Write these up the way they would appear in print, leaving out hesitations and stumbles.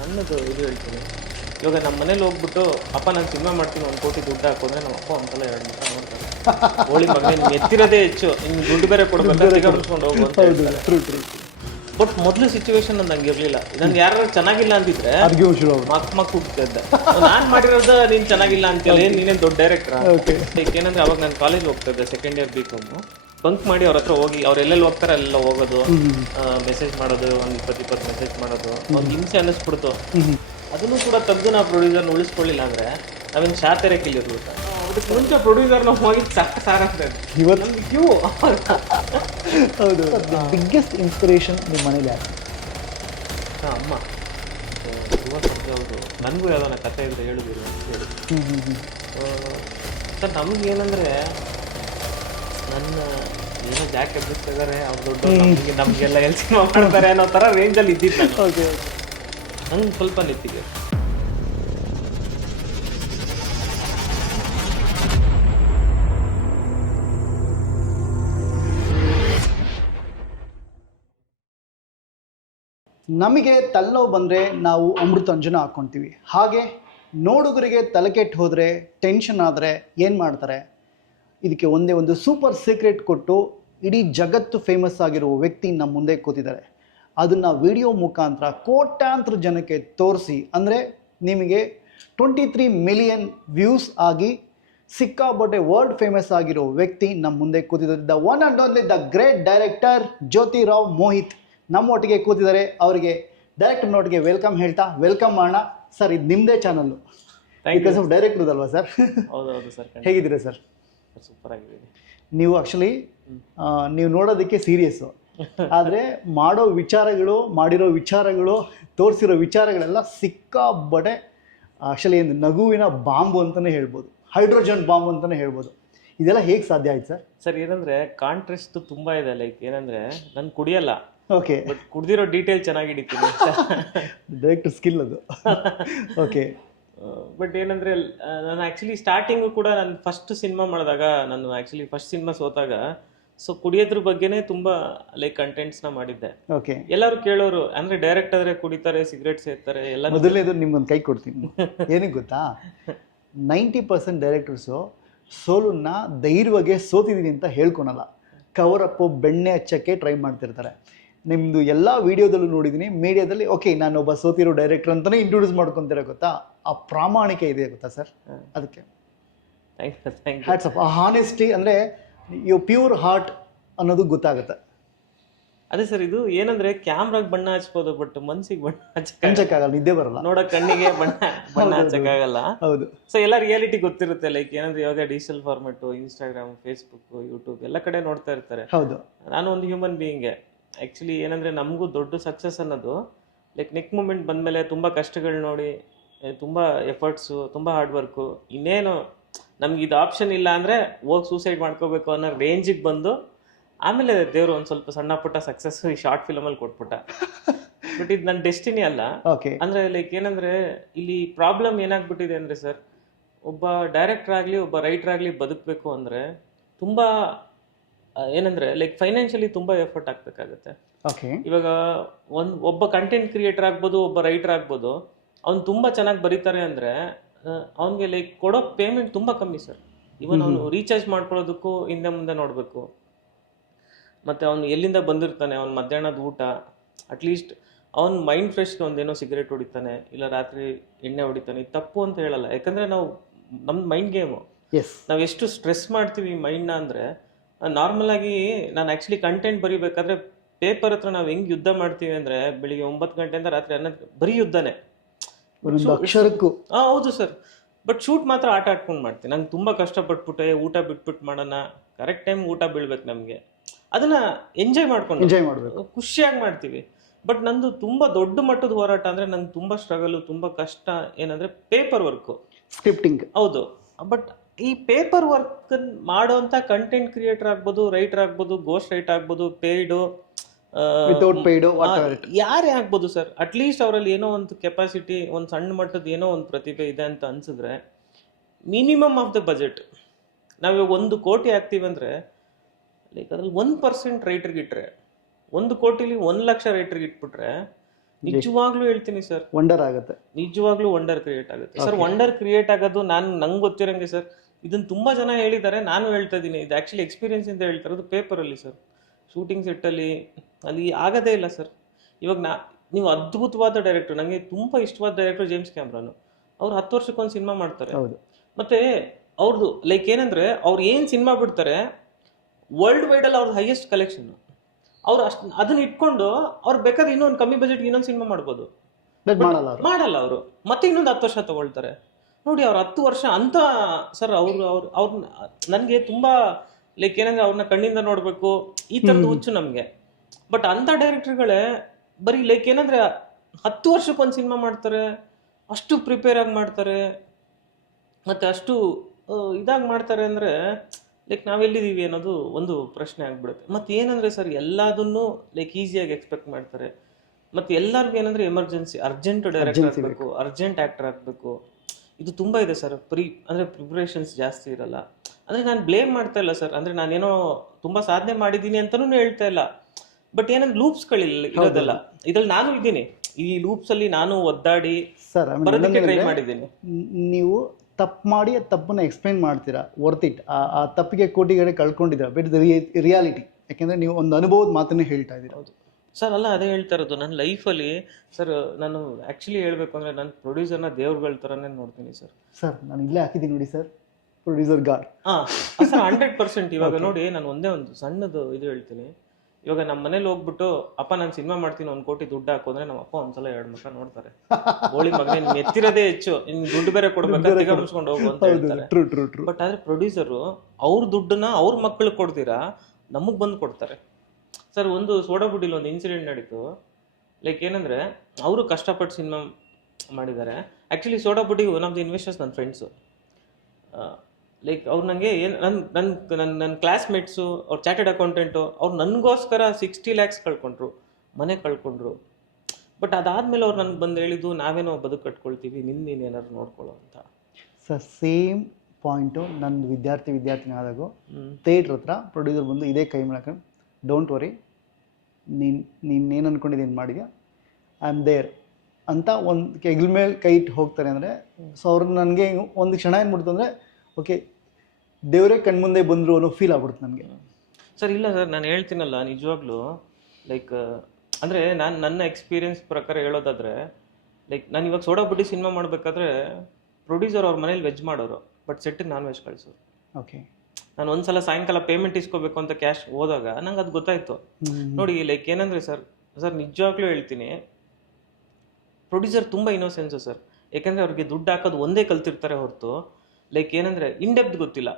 ಸಣ್ಣದು ಇದು ಹೇಳ್ತೀನಿ. ಇವಾಗ ನಮ್ಮ ಮನೇಲಿ ಹೋಗ್ಬಿಟ್ಟು ಅಪ್ಪ ನಾನು ಸಿನಿಮಾ ಮಾಡ್ತೀನಿ 1 ಕೋಟಿ ದುಡ್ಡು ಹಾಕೋದ್ರೆ ನಮ್ಮ ಅಪ್ಪ ಒಂದ್ಸಲ 2 ನಿಮಿಷ ನೋಡ್ತಾರೆ. ಹೋಳಿ ಮಗನೇ ನೀನು ಎತ್ತಿರೋದೇ ಹೆಚ್ಚು, ನಿಮ್ಗೆ ದುಡ್ಡು ಬೇರೆ ಕೊಡ್ಬೇಕು, ತೆಗೆದುಕೊಂಡು ಹೋಗು ಅಂತ ಹೇಳ್ತಾರೆ. ಬಟ್ ಮೊದಲು ಸಿಚುವೇಶನ್ ನಂದು ಹಂಗೆ ಇರಲಿಲ್ಲ. ನಂಗೆ ಯಾರು ಚೆನ್ನಾಗಿಲ್ಲ ಅಂತಿದ್ರೆ ಮಕ್ ಹುಡ್ತಿದ್ದೆ. ನಾನು ಮಾಡಿರೋದು ನೀನು ಚೆನ್ನಾಗಿಲ್ಲ ಅಂತೇಳಿ ನೀನೇನು ದೊಡ್ಡ ಡೈರೆಕ್ಟರ್. ಏನಂದ್ರೆ ಅವಾಗ ನಾನು ಕಾಲೇಜ್ ಹೋಗ್ತಾ ಇದ್ದೆ, ಸೆಕೆಂಡ್ ಇಯರ್ B.Com. ಬಂಕ್ ಮಾಡಿ ಅವ್ರ ಹತ್ರ ಹೋಗಿ ಅವ್ರು ಎಲ್ಲೆಲ್ಲಿ ಹೋಗ್ತಾರೆ ಅಲ್ಲೆಲ್ಲ ಹೋಗೋದು, ಮೆಸೇಜ್ ಮಾಡೋದು, ಒಂದು 20 ಮೆಸೇಜ್ ಮಾಡೋದು. ಅವ್ರಿಗೆ ಹಿಂಸೆ ಅನ್ನಿಸ್ಬಿಡ್ತು. ಅದನ್ನು ಕೂಡ ತೆಗೆದು ನಾವು ಪ್ರೊಡ್ಯೂಸರ್ನ ಉಳಿಸ್ಕೊಳ್ಳಿಲ್ಲ ಅಂದರೆ ನಾವೇನು ಶಾರ್ಟರೇ ಕಿಲ್ಲಿರ್ಬೇಕು. ಅದಕ್ಕೆ ಮುಂಚೆ ಪ್ರೊಡ್ಯೂಸರ್ನ ಹೋಗಿ ಸಾಕಾಗ್ತದೆ ಇವತ್ತು ನಮ್ಗೆ ಕ್ಯೂ. ಹೌದು. ಬಿಗ್ಗೆಸ್ಟ್ ಇನ್ಸ್ಪಿರೇಷನ್ ನಿಮ್ಮ ಮನೇಲಿ ಯಾರು? ಹಾಂ, ಅಮ್ಮ. ಅವರು ನನಗೂ ಯಾವ್ದಾನ ಕಥೆ ಇದ್ರೆ ಹೇಳಿದ್ರು ಅಂತ ಹೇಳಿ. ಸರ್ ನಮಗೇನಂದರೆ ನನ್ನ ಏನೋ ಜಾಕ್ ಎಬ್ಬಿಸ್ತಿದ್ದಾರೆ ಅವ್ರು ದೊಡ್ಡ ನಮಗೆಲ್ಲ ಎಲ್ಲಿ ಸಿನಿಮಾ ಮಾಡ್ತಾರೆ ಅನ್ನೋ ಥರ ರೇಂಜಲ್ಲಿ ಇದ್ದಿದ್ದು ನಾನು. ನಂಗೆ ಸ್ವಲ್ಪ ನೆತ್ತಿಗೆ. ನಮಗೆ ತಲೆನೋವು ಬಂದರೆ ನಾವು ಅಮೃತಾಂಜನ ಹಾಕ್ಕೊಳ್ತೀವಿ. ಹಾಗೆ ನೋಡುಗರಿಗೆ ತಲೆ ಕೆಟ್ಟು ಹೋದರೆ, ಟೆನ್ಷನ್ ಆದರೆ ಏನು ಮಾಡ್ತಾರೆ? ಇದಕ್ಕೆ ಒಂದೇ ಒಂದು ಸೂಪರ್ ಸೀಕ್ರೆಟ್ ಕೊಟ್ಟು ಇಡೀ ಜಗತ್ತು ಫೇಮಸ್ ಆಗಿರೋ ವ್ಯಕ್ತಿ ನಮ್ಮ ಮುಂದೆ ಕೂತಿದ್ದಾರೆ. ಅದನ್ನು ವಿಡಿಯೋ ಮುಖಾಂತರ ಕೋಟ್ಯಾಂತರ ಜನಕ್ಕೆ ತೋರಿಸಿ, ಅಂದರೆ ನಿಮಗೆ 23 ಮಿಲಿಯನ್ ವ್ಯೂಸ್ ಆಗಿ ಸಿಕ್ಕಾಪಟ್ಟೆ ವರ್ಲ್ಡ್ ಫೇಮಸ್ ಆಗಿರೋ ವ್ಯಕ್ತಿ ನಮ್ಮ ಮುಂದೆ ಕೂತಿದ್ದಾರೆ. The one and only the great director Jyotirao Mohit ನಮ್ಮೊಟ್ಟಿಗೆ ಕೂತಿದ್ದಾರೆ. ಅವರಿಗೆ ಡೈರೆಕ್ಟರ್ನೊಟ್ಟಿಗೆ ವೆಲ್ಕಮ್ ಹೇಳ್ತಾ ವೆಲ್ಕಮ್ ಮಾಡೋಣ. ಸರ್, ಇದು ನಿಮ್ಮದೇ ಚಾನಲ್ಲು, ಬಿಕಾಸ್ ಆಫ್ ಡೈರೆಕ್ಟರ್ ಅಲ್ವಾ ಸರ್? ಹೌದೌದು ಸರ್. ಹೇಗಿದ್ದೀರಾ ಸರ್? ಸೂಪರ್ ಆಗಿದ್ದೀನಿ. ನೀವು ಆ್ಯಕ್ಚುಲಿ ನೀವು ನೋಡೋದಕ್ಕೆ ಸೀರಿಯಸ್ಸು, ಆದರೆ ಮಾಡೋ ವಿಚಾರಗಳು, ಮಾಡಿರೋ ವಿಚಾರಗಳು, ತೋರಿಸಿರೋ ವಿಚಾರಗಳೆಲ್ಲ ಸಿಕ್ಕಾಬಟ್ಟೆ ಆ್ಯಕ್ಚುಲಿ ಒಂದು ನಗುವಿನ ಬಾಂಬು ಅಂತಲೇ ಹೇಳ್ಬೋದು, ಹೈಡ್ರೋಜನ್ ಬಾಂಬ್ ಅಂತಲೇ ಹೇಳ್ಬೋದು. ಇದೆಲ್ಲ ಹೇಗೆ ಸಾಧ್ಯ ಆಯ್ತು ಸರ್? ಸರ್ ಏನಂದರೆ ಕಾಂಟ್ರಾಸ್ಟ್ ತುಂಬ ಇದೆ. ಲೈಕ್ ಏನಂದರೆ ನಾನು ಕುಡಿಯಲ್ಲ, ಓಕೆ, ಬಟ್ ಕುಡ್ದಿರೋ ಡೀಟೇಲ್ ಚೆನ್ನಾಗಿ ಹಿಡಿತೀನಿ. ಡೈರೆಕ್ಟರ್ ಸ್ಕಿಲ್ ಅದು. ಓಕೆ. ಬಟ್ ಏನಂದರೆ ನಾನು ಆ್ಯಕ್ಚುಲಿ ಸ್ಟಾರ್ಟಿಂಗು ಕೂಡ ನಾನು ಫಸ್ಟ್ ಸಿನಿಮಾ ಮಾಡಿದಾಗ, ನಾನು ಆ್ಯಕ್ಚುಲಿ ಫಸ್ಟ್ ಸಿನಿಮಾ ಸೋತಾಗ ಸೊ ಕುಡಿಯೋದ್ರ ಬಗ್ಗೆನೇ ತುಂಬ ಲೈಕ್ ಕಂಟೆಂಟ್ಸ್ನ ಮಾಡಿದ್ದೆ. ಓಕೆ. ಎಲ್ಲರೂ ಕೇಳೋರು, ಅಂದರೆ ಡೈರೆಕ್ಟ್ ಆದರೆ ಕುಡಿತಾರೆ, ಸಿಗರೇಟ್ ಸೇರ್ತಾರೆ ಎಲ್ಲ. ಮೊದಲನೇದು ನಿಮ್ಗೊಂದು ಕೈ ಕೊಡ್ತೀನಿ. ಏನಕ್ಕೆ ಗೊತ್ತಾ? 90% ಡೈರೆಕ್ಟರ್ಸು ಸೋಲನ್ನ ಧೈರ್ಯವಾಗಿ ಸೋತಿದ್ದೀನಿ ಅಂತ ಹೇಳ್ಕೊಳಲ್ಲ, ಕವರಪ್ಪು ಬೆಣ್ಣೆ ಹಚ್ಚಕ್ಕೆ ಟ್ರೈ ಮಾಡ್ತಿರ್ತಾರೆ. ನಿಮ್ಮದು ಎಲ್ಲ ವೀಡಿಯೋದಲ್ಲೂ ನೋಡಿದ್ದೀನಿ, ಮೀಡಿಯಾದಲ್ಲಿ ಓಕೆ ನಾನೊಬ್ಬ ಸೋತಿರೋ ಡೈರೆಕ್ಟರ್ ಅಂತಲೇ ಇಂಟ್ರೊಡ್ಯೂಸ್ ಮಾಡ್ಕೊತೀರ ಗೊತ್ತಾ? ಆ ಪ್ರಾಮಾಣಿಕ ಇದೆ ಗೊತ್ತಾ ಸರ್? ಅದಕ್ಕೆ ಹ್ಯಾಟ್ಸ್ ಆಫ್. ಆ ಹಾನೆಸ್ಟಿ, ಅಂದರೆ ಯು ಪ್ಯೂರ್ ಹಾರ್ಟ್ ಅನ್ನೋದು ಗೊತ್ತಾಗುತ್ತೆ. ಅದೇ ಸರ್, ಇದು ಏನಂದ್ರೆ ಕ್ಯಾಮ್ರಾಗ ಬಣ್ಣ ಹಚ್ಬೋದು, ಬಟ್ ಮನ್ಸಿಗೆ ಬಣ್ಣ ಹಚ್ಚಕ್ಕಾಗಲ್ಲ, ನಿದ್ದೆ ಬರಲ್ಲ, ನೋಡೋ ಕಣ್ಣಿಗೆ ಬಣ್ಣ ಹಚ್ಚಕ್ಕಾಗಲ್ಲ. ಹೌದು. ಸೊ ಎಲ್ಲ ರಿಯಾಲಿಟಿ ಗೊತ್ತಿರುತ್ತೆ. ಲೈಕ್ ಏನಂದ್ರೆ ಇವಾಗ digital format, Instagram, Facebook, YouTube ಎಲ್ಲ ಕಡೆ ನೋಡ್ತಾ ಇರ್ತಾರೆ. ಹೌದು. ನಾನು ಒಂದು ಹ್ಯೂಮನ್ ಬೀಯಿಂಗೆ. ಆ್ಯಕ್ಚುಲಿ ಏನಂದ್ರೆ ನಮಗೂ ದೊಡ್ಡ ಸಕ್ಸಸ್ ಅನ್ನೋದು ಲೈಕ್ ನೆಕ್ ಮೂಮೆಂಟ್ ಬಂದಮೇಲೆ ತುಂಬ ಕಷ್ಟಗಳು ನೋಡಿ, ತುಂಬ ಎಫರ್ಟ್ಸು, ತುಂಬ ಹಾರ್ಡ್ ವರ್ಕು, ಇನ್ನೇನು ನಮ್ಗೆ ಇದು ಆಪ್ಷನ್ ಇಲ್ಲ ಅಂದರೆ ಹೋಗಿ ಸೂಸೈಡ್ ಮಾಡ್ಕೋಬೇಕು ಅನ್ನೋ ರೇಂಜಿಗೆ ಬಂದು ಆಮೇಲೆ ದೇವರು ಒಂದು ಸ್ವಲ್ಪ ಸಣ್ಣ ಪುಟ್ಟ ಸಕ್ಸಸ್ ಈ ಶಾರ್ಟ್ ಫಿಲಮಲ್ಲಿ ಕೊಟ್ಬಿಟ್ಟ. ಬಟ್ ಇದು ನನ್ನ ಡೆಸ್ಟಿನಿ ಅಲ್ಲ. ಅಂದರೆ ಲೈಕ್ ಏನಂದರೆ ಇಲ್ಲಿ ಪ್ರಾಬ್ಲಮ್ ಏನಾಗ್ಬಿಟ್ಟಿದೆ ಅಂದರೆ ಸರ್, ಒಬ್ಬ ಡೈರೆಕ್ಟರ್ ಆಗಲಿ ಒಬ್ಬ ರೈಟರ್ ಆಗಲಿ ಬದುಕಬೇಕು ಅಂದರೆ ತುಂಬ ಏನಂದರೆ ಲೈಕ್ ಫೈನಾನ್ಷಿಯಲಿ ತುಂಬ ಎಫರ್ಟ್ ಹಾಕ್ಬೇಕಾಗತ್ತೆ. ಇವಾಗ ಒಬ್ಬ ಕಂಟೆಂಟ್ ಕ್ರಿಯೇಟರ್ ಆಗ್ಬೋದು, ಒಬ್ಬ ರೈಟರ್ ಆಗ್ಬೋದು, ಅವ್ನು ತುಂಬ ಚೆನ್ನಾಗಿ ಬರೀತಾರೆ ಅಂದರೆ ಅವನಿಗೆ ಲೈಕ್ ಕೊಡೋ ಪೇಮೆಂಟ್ ತುಂಬ ಕಮ್ಮಿ ಸರ್. ಇವನ್ ಅವನು ರೀಚಾರ್ಜ್ ಮಾಡ್ಕೊಳ್ಳೋದಕ್ಕೂ ಹಿಂದೆ ಮುಂದೆ ನೋಡಬೇಕು. ಮತ್ತು ಅವನು ಎಲ್ಲಿಂದ ಬಂದಿರ್ತಾನೆ, ಅವ್ನು ಮಧ್ಯಾಹ್ನದ ಊಟ, ಅಟ್ಲೀಸ್ಟ್ ಅವ್ನು ಮೈಂಡ್ ಫ್ರೆಶ್ಗೆ ಒಂದೇನೋ ಸಿಗರೇಟ್ ಹೊಡಿತಾನೆ, ಇಲ್ಲ ರಾತ್ರಿ ಎಣ್ಣೆ ಹೊಡಿತಾನೆ. ಇದು ತಪ್ಪು ಅಂತ ಹೇಳಲ್ಲ, ಯಾಕಂದರೆ ನಮ್ಮ ಮೈಂಡ್ ಗೇಮು. ನಾವು ಎಷ್ಟು ಸ್ಟ್ರೆಸ್ ಮಾಡ್ತೀವಿ ಮೈಂಡ್ನ ಅಂದರೆ, ನಾರ್ಮಲ್ ಆಗಿ ನಾನು ಆ್ಯಕ್ಚುಲಿ ಕಂಟೆಂಟ್ ಬರೀಬೇಕಾದ್ರೆ ಪೇಪರ್ ಹತ್ರ ನಾವು ಹೆಂಗೆ ಯುದ್ಧ ಮಾಡ್ತೀವಿ ಅಂದರೆ, ಬೆಳಿಗ್ಗೆ 9 ಗಂಟೆಯಿಂದ ರಾತ್ರಿ 11 ಬರೀ ಯುದ್ಧನೇ ಅಕ್ಷರಕ್ಕೂ. ಹೌದು ಸರ್. ಬಟ್ ಶೂಟ್ ಮಾತ್ರ ಆಟ ಆಡ್ಕೊಂಡು ಮಾಡ್ತೀನಿ. ನಂಗೆ ತುಂಬ ಕಷ್ಟಪಟ್ಬಿಟ್ಟೆ, ಊಟ ಬಿಟ್ಬಿಟ್ಟು ಮಾಡೋಣ, ಕರೆಕ್ಟ್ ಟೈಮ್ ಊಟ ಬೀಳ್ಬೇಕು ನಮಗೆ, ಅದನ್ನ ಎಂಜಾಯ್ ಮಾಡ್ಬೇಕು, ಖುಷಿಯಾಗಿ ಮಾಡ್ತೀವಿ. ಬಟ್ ನಂದು ತುಂಬ ದೊಡ್ಡ ಮಟ್ಟದ ಹೋರಾಟ ಅಂದರೆ ನಂಗೆ ತುಂಬ ಸ್ಟ್ರಗಲು, ತುಂಬ ಕಷ್ಟ ಏನಂದರೆ ಪೇಪರ್ ವರ್ಕು, ಸ್ಕ್ರಿಪ್ಟಿಂಗ್. ಹೌದು. ಬಟ್ ಈ ಪೇಪರ್ ವರ್ಕ್ ಮಾಡೋಂಥ ಕಂಟೆಂಟ್ ಕ್ರಿಯೇಟರ್ ಆಗ್ಬೋದು, ರೈಟರ್ ಆಗ್ಬೋದು, ಗೋಸ್ಟ್ ರೈಟ್ ಆಗ್ಬೋದು, ಪೇಯ್ಡು, ಯಾರೇ ಆಗ್ಬೋದು ಸರ್, ಅಟ್ಲೀಸ್ಟ್ ಅವರಲ್ಲಿ ಏನೋ ಒಂದು ಕೆಪಾಸಿಟಿ, ಒಂದು ಸಣ್ಣ ಮಟ್ಟದ ಏನೋ ಒಂದು ಪ್ರತಿಭೆ ಇದೆ ಅಂತ ಅನ್ಸಿದ್ರೆ, ಮಿನಿಮಮ್ ಆಫ್ ದ ಬಜೆಟ್ ನಾವಿವಾಗ 1 ಕೋಟಿ ಹಾಕ್ತೀವಿ ಅಂದರೆ ಲೈಕ್ ಅದ್ರಲ್ಲಿ 1% ರೈಟ್ರಿಗೆ ಇಟ್ಟರೆ, 1 ಕೋಟಿಲಿ 1 ಲಕ್ಷ ರೈಟ್ರಿಗೆ ಇಟ್ಬಿಟ್ರೆ ನಿಜವಾಗ್ಲೂ ಹೇಳ್ತೀನಿ ಸರ್, ವಂಡರ್ ಆಗುತ್ತೆ. ನಿಜವಾಗ್ಲೂ ವಂಡರ್ ಕ್ರಿಯೇಟ್ ಆಗುತ್ತೆ ಸರ್. ವಂಡರ್ ಕ್ರಿಯೇಟ್ ಆಗೋದು ನಂಗೆ ಗೊತ್ತಿರಂಗೆ ಸರ್, ಇದನ್ನ ತುಂಬಾ ಜನ ಹೇಳಿದ್ದಾರೆ, ನಾನು ಹೇಳ್ತಾ ಇದ್ದೀನಿ. ಇದು ಆಕ್ಚುಲಿ ಎಕ್ಸ್ಪೀರಿಯನ್ಸ್ ಇಂದ ಹೇಳ್ತಾ ಇರೋದು. ಪೇಪರಲ್ಲಿ ಸರ್, ಶೂಟಿಂಗ್ ಸೆಟ್ಟಲ್ಲಿ ಅಲ್ಲಿ ಆಗೋದೇ ಇಲ್ಲ ಸರ್. ಇವಾಗ ನೀವು ಅದ್ಭುತವಾದ ಡೈರೆಕ್ಟರ್, ನನಗೆ ತುಂಬ ಇಷ್ಟವಾದ ಡೈರೆಕ್ಟರ್ ಜೇಮ್ಸ್ ಕ್ಯಾಮ್ರಾನ್. ಅವ್ರು 10 ವರ್ಷಕ್ಕೊಂದು ಸಿನಿಮಾ ಮಾಡ್ತಾರೆ. ಮತ್ತೆ ಅವ್ರದ್ದು ಲೈಕ್ ಏನಂದ್ರೆ, ಅವ್ರು ಏನು ಸಿನಿಮಾ ಬಿಡ್ತಾರೆ ವರ್ಲ್ಡ್ ವೈಡಲ್ಲಿ ಅವ್ರದ್ದು ಹೈಯೆಸ್ಟ್ ಕಲೆಕ್ಷನ್. ಅವ್ರು ಅದನ್ನ ಇಟ್ಕೊಂಡು ಅವ್ರು ಬೇಕಾದ್ರೆ ಇನ್ನೊಂದು ಕಮ್ಮಿ ಬಜೆಟ್ಗೆ ಇನ್ನೊಂದು ಸಿನಿಮಾ ಮಾಡ್ಬೋದು, ಮಾಡಲ್ಲ ಅವರು. ಮತ್ತೆ ಇನ್ನೊಂದು 10 ವರ್ಷ ತಗೊಳ್ತಾರೆ ನೋಡಿ. ಅವ್ರು 10 ವರ್ಷ ಅಂತ ಸರ್. ಅವ್ರು ನನಗೆ ತುಂಬಾ ಲೈಕ್ ಏನಂದ್ರೆ, ಅವ್ರನ್ನ ಕಣ್ಣಿಂದ ನೋಡ್ಬೇಕು, ಈ ಥರದ್ದು ಹುಚ್ಚು ನಮಗೆ. ಬಟ್ ಅಂತ ಡೈರೆಕ್ಟರ್ಗಳೇ ಬರೀ ಲೈಕ್ ಏನಂದ್ರೆ 10 ವರ್ಷಕ್ಕೊಂದು ಸಿನಿಮಾ ಮಾಡ್ತಾರೆ, ಅಷ್ಟು ಪ್ರಿಪೇರ್ ಆಗಿ ಮಾಡ್ತಾರೆ, ಮತ್ತೆ ಅಷ್ಟು ಇದಾಗಿ ಮಾಡ್ತಾರೆ ಅಂದರೆ ಲೈಕ್ ನಾವೆಲ್ಲಿದ್ದೀವಿ ಅನ್ನೋದು ಒಂದು ಪ್ರಶ್ನೆ ಆಗ್ಬಿಡುತ್ತೆ. ಮತ್ತೆ ಏನಂದ್ರೆ ಸರ್, ಎಲ್ಲದನ್ನು ಲೈಕ್ ಈಸಿಯಾಗಿ ಎಕ್ಸ್ಪೆಕ್ಟ್ ಮಾಡ್ತಾರೆ. ಮತ್ತೆ ಎಲ್ಲರಿಗೂ ಏನಂದ್ರೆ ಎಮರ್ಜೆನ್ಸಿ, ಅರ್ಜೆಂಟ್ ಡೈರೆಕ್ಟರ್ ಆಗಬೇಕು, ಅರ್ಜೆಂಟ್ ಆಕ್ಟರ್ ಆಗಬೇಕು. ಇದು ತುಂಬಾ ಇದೆ ಸರ್. ಅಂದ್ರೆ ಪ್ರಿಪ್ರೇಷನ್ಸ್ ಜಾಸ್ತಿ ಇರಲ್ಲ. ಅಂದ್ರೆ ನಾನು ಬ್ಲೇಮ್ ಮಾಡ್ತಾ ಇಲ್ಲ ಸರ್, ಅಂದ್ರೆ ನಾನೇನೋ ತುಂಬಾ ಸಾಧನೆ ಮಾಡಿದ್ದೀನಿ ಅಂತಾನೂ ಹೇಳ್ತಾ ಇಲ್ಲ. ಬಟ್ ಏನಂದ್ರೆ ಲೂಪ್ಸ್ಗಳಿಲ್ಲ ಇರೋದಲ್ಲ. ಇದ್ರಲ್ಲಿ ನಾನು ಇದ್ದೀನಿ, ಈ ಲೂಪ್ಸ್ ಅಲ್ಲಿ ನಾನು ಒದ್ದಾಡಿ ಬರೋದಕ್ಕೆ ಟ್ರೈ ಮಾಡಿದ್ದೀನಿ. ನೀವು ತಪ್ಪು ಮಾಡಿ ಆ ತಪ್ಪನ್ನ ಎಕ್ಸ್ಪ್ಲೈನ್ ಮಾಡ್ತೀರಾ, ವರ್ತ್ ಇಟ್. ಆ ತಪ್ಪಿಗೆ ಕೋಟಿಗಡೆ ಕಳ್ಕೊಂಡಿದ್ದೀರಾ. ಬಟ್ ಇದು ರಿಯಾಲಿಟಿ, ಯಾಕೆಂದ್ರೆ ನೀವು ಒಂದು ಅನುಭವದ ಮಾತನ್ನೇ ಹೇಳ್ತಾ ಇದ್ದೀರಾ. ಹೌದು ಸರ್, ಅಲ್ಲ ಅದೇ ಹೇಳ್ತಾ ಇರೋದು. ನನ್ನ ಲೈಫಲ್ಲಿ ಸರ್, ನಾನು ಆ್ಯಕ್ಚುಲಿ ಹೇಳ್ಬೇಕು ಅಂದರೆ ನನ್ನ ಪ್ರೊಡ್ಯೂಸರ್ನ ದೇವ್ರುಗಳ ಥರನೇ ನೋಡ್ತೀನಿ ಸರ್. ಸರ್ ನಾನು ಇಲ್ಲೇ ಹಾಕಿದ್ದೀನಿ ನೋಡಿ ಸರ್, ಪ್ರೊಡ್ಯೂಸರ್ ಗಾಡ್. ಹಾಂ ಸರ್, 100%. ಇವಾಗ ನೋಡಿ, ನಾನು ಒಂದೇ ಒಂದು ಸಣ್ಣದು ಇದು ಹೇಳ್ತೀನಿ. ಇವಾಗ ನಮ್ಮ ಮನೇಲಿ ಹೋಗ್ಬಿಟ್ಟು, ಅಪ್ಪ ನಾನು ಸಿನಿಮಾ ಮಾಡ್ತೀನಿ, 1 ಕೋಟಿ ದುಡ್ಡು ಹಾಕೋದ್ರೆ ನಮ್ಮ ಅಪ್ಪ ಒಂದ್ಸಲ 2 ಮುಖ ನೋಡ್ತಾರೆ. ಗೋಳಿ ಮಗನೇ, ನೀನು ಎತ್ತಿರೋದೇ ಹೆಚ್ಚು, ನಿನ್ ದುಡ್ಡು ಬೇರೆ ಕೊಡ್ಬೇಕು, ತಿಗ ಮುಗಿಸ್ಕೊಂಡು ಹೋಗು ಅಂತ ಹೇಳ್ತಾರೆ. ಬಟ್ ಆದ್ರೆ ಪ್ರೊಡ್ಯೂಸರು ಅವ್ರ ದುಡ್ಡನ್ನ ಅವ್ರ ಮಕ್ಕಳು ಕೊಡ್ತೀರಾ ನಮಗ್ ಬಂದು ಕೊಡ್ತಾರೆ ಸರ್. ಒಂದು ಸೋಡಾ ಬುಡ್ಡಿಲಿ ಒಂದು ಇನ್ಸಿಡೆಂಟ್ ನಡೀತು. ಲೈಕ್ ಏನಂದ್ರೆ, ಅವರು ಕಷ್ಟಪಟ್ಟು ಸಿನಿಮಾ ಮಾಡಿದ್ದಾರೆ. Actually Soda Buddi one of the investors ನನ್ನ ಫ್ರೆಂಡ್ಸು. ಲೈಕ್ ಅವ್ರು ನನಗೆ ನನ್ನ ಕ್ಲಾಸ್ಮೇಟ್ಸು, ಅವ್ರ ಚಾರ್ಟೆಡ್ ಅಕೌಂಟೆಂಟು, ಅವ್ರು ನನಗೋಸ್ಕರ 60 lakhs ಕಳ್ಕೊಂಡ್ರು, ಮನೆ ಕಳ್ಕೊಂಡ್ರು. ಬಟ್ ಅದಾದ್ಮೇಲೆ ಅವ್ರು ನನಗೆ ಬಂದು ಹೇಳಿದ್ದು, ನಾವೇನೋ ಬದುಕು ಕಟ್ಕೊಳ್ತೀವಿ, ನೀನು ಏನಾದ್ರು ನೋಡ್ಕೊಳ್ಳೋ ಅಂತ. ಸರ್ ಸೇಮ್ ಪಾಯಿಂಟು ನನ್ನ ವಿದ್ಯಾರ್ಥಿನಿ ಆದಾಗೂ ಥಿಯೇಟ್ರ್ ಹತ್ರ ಪ್ರೊಡ್ಯೂಸರ್ ಬಂದು ಇದೇ ಕೈ ಮಾಡ್ಕೊಂಡು, ಡೋಂಟ್ ವರಿ, ನೀನೇನು ಅನ್ಕೊಂಡಿದ್ದೀನಿ ಮಾಡಿದ್ಯಾ, ಐ ಆಮ್ ದೇರ್ ಅಂತ ಒಂದು ಹೆಗ್ಲ ಮೇಲೆ ಕೈ ಇಟ್ಟು ಹೋಗ್ತಾರೆ. ಅಂದರೆ ಸೊ ಅವ್ರು ನನಗೆ ಒಂದು ಕ್ಷಣ ಏನ್ಬಿಡ್ತು ಅಂದರೆ, ಓಕೆ ದೇವರೇ ಕಣ್ಮುಂದೆ ಬಂದರು ಅನ್ನೋ ಫೀಲ್ ಆಗ್ಬಿಡುತ್ತೆ ನನಗೆ ಸರ್. ಇಲ್ಲ ಸರ್, ನಾನು ಹೇಳ್ತೀನಲ್ಲ ನಿಜವಾಗ್ಲೂ, ಲೈಕ್ ಅಂದರೆ ನನ್ನ ಎಕ್ಸ್ಪೀರಿಯನ್ಸ್ ಪ್ರಕಾರ ಹೇಳೋದಾದರೆ, ಲೈಕ್ ನಾನು ಇವಾಗ ಸೋಡಾ ಬುಡ್ಡಿ ಸಿನಿಮಾ ಮಾಡಬೇಕಾದ್ರೆ ಪ್ರೊಡ್ಯೂಸರ್ ಅವ್ರ ಮನೇಲಿ ವೆಜ್ ಮಾಡೋರು, ಬಟ್ ಸೆಟ್ಟಿಗೆ ನಾನ್ ವೆಜ್ ಕಳಿಸೋರು. ಓಕೆ, ನಾನು ಒಂದ್ಸಲ ಸಾಯಂಕಾಲ ಪೇಮೆಂಟ್ ಇಸ್ಕೋಬೇಕು ಅಂತ ಕ್ಯಾಶ್ ಹೋದಾಗ ನಂಗೆ ಅದು ಗೊತ್ತಾಯ್ತು ನೋಡಿ. ಲೈಕ್ ಏನಂದ್ರೆ ಸರ್ ನಿಜವಾಗ್ಲೂ ಹೇಳ್ತೀನಿ, ಪ್ರೊಡ್ಯೂಸರ್ ತುಂಬ ಇನ್ನೋಸೆನ್ಸು ಸರ್. ಯಾಕಂದರೆ ಅವ್ರಿಗೆ ದುಡ್ಡು ಹಾಕೋದು ಒಂದೇ ಕಲ್ತಿರ್ತಾರೆ ಹೊರತು, ಲೈಕ್ ಏನಂದರೆ ಇನ್ಡೆಪ್ತ್ ಗೊತ್ತಿಲ್ಲ.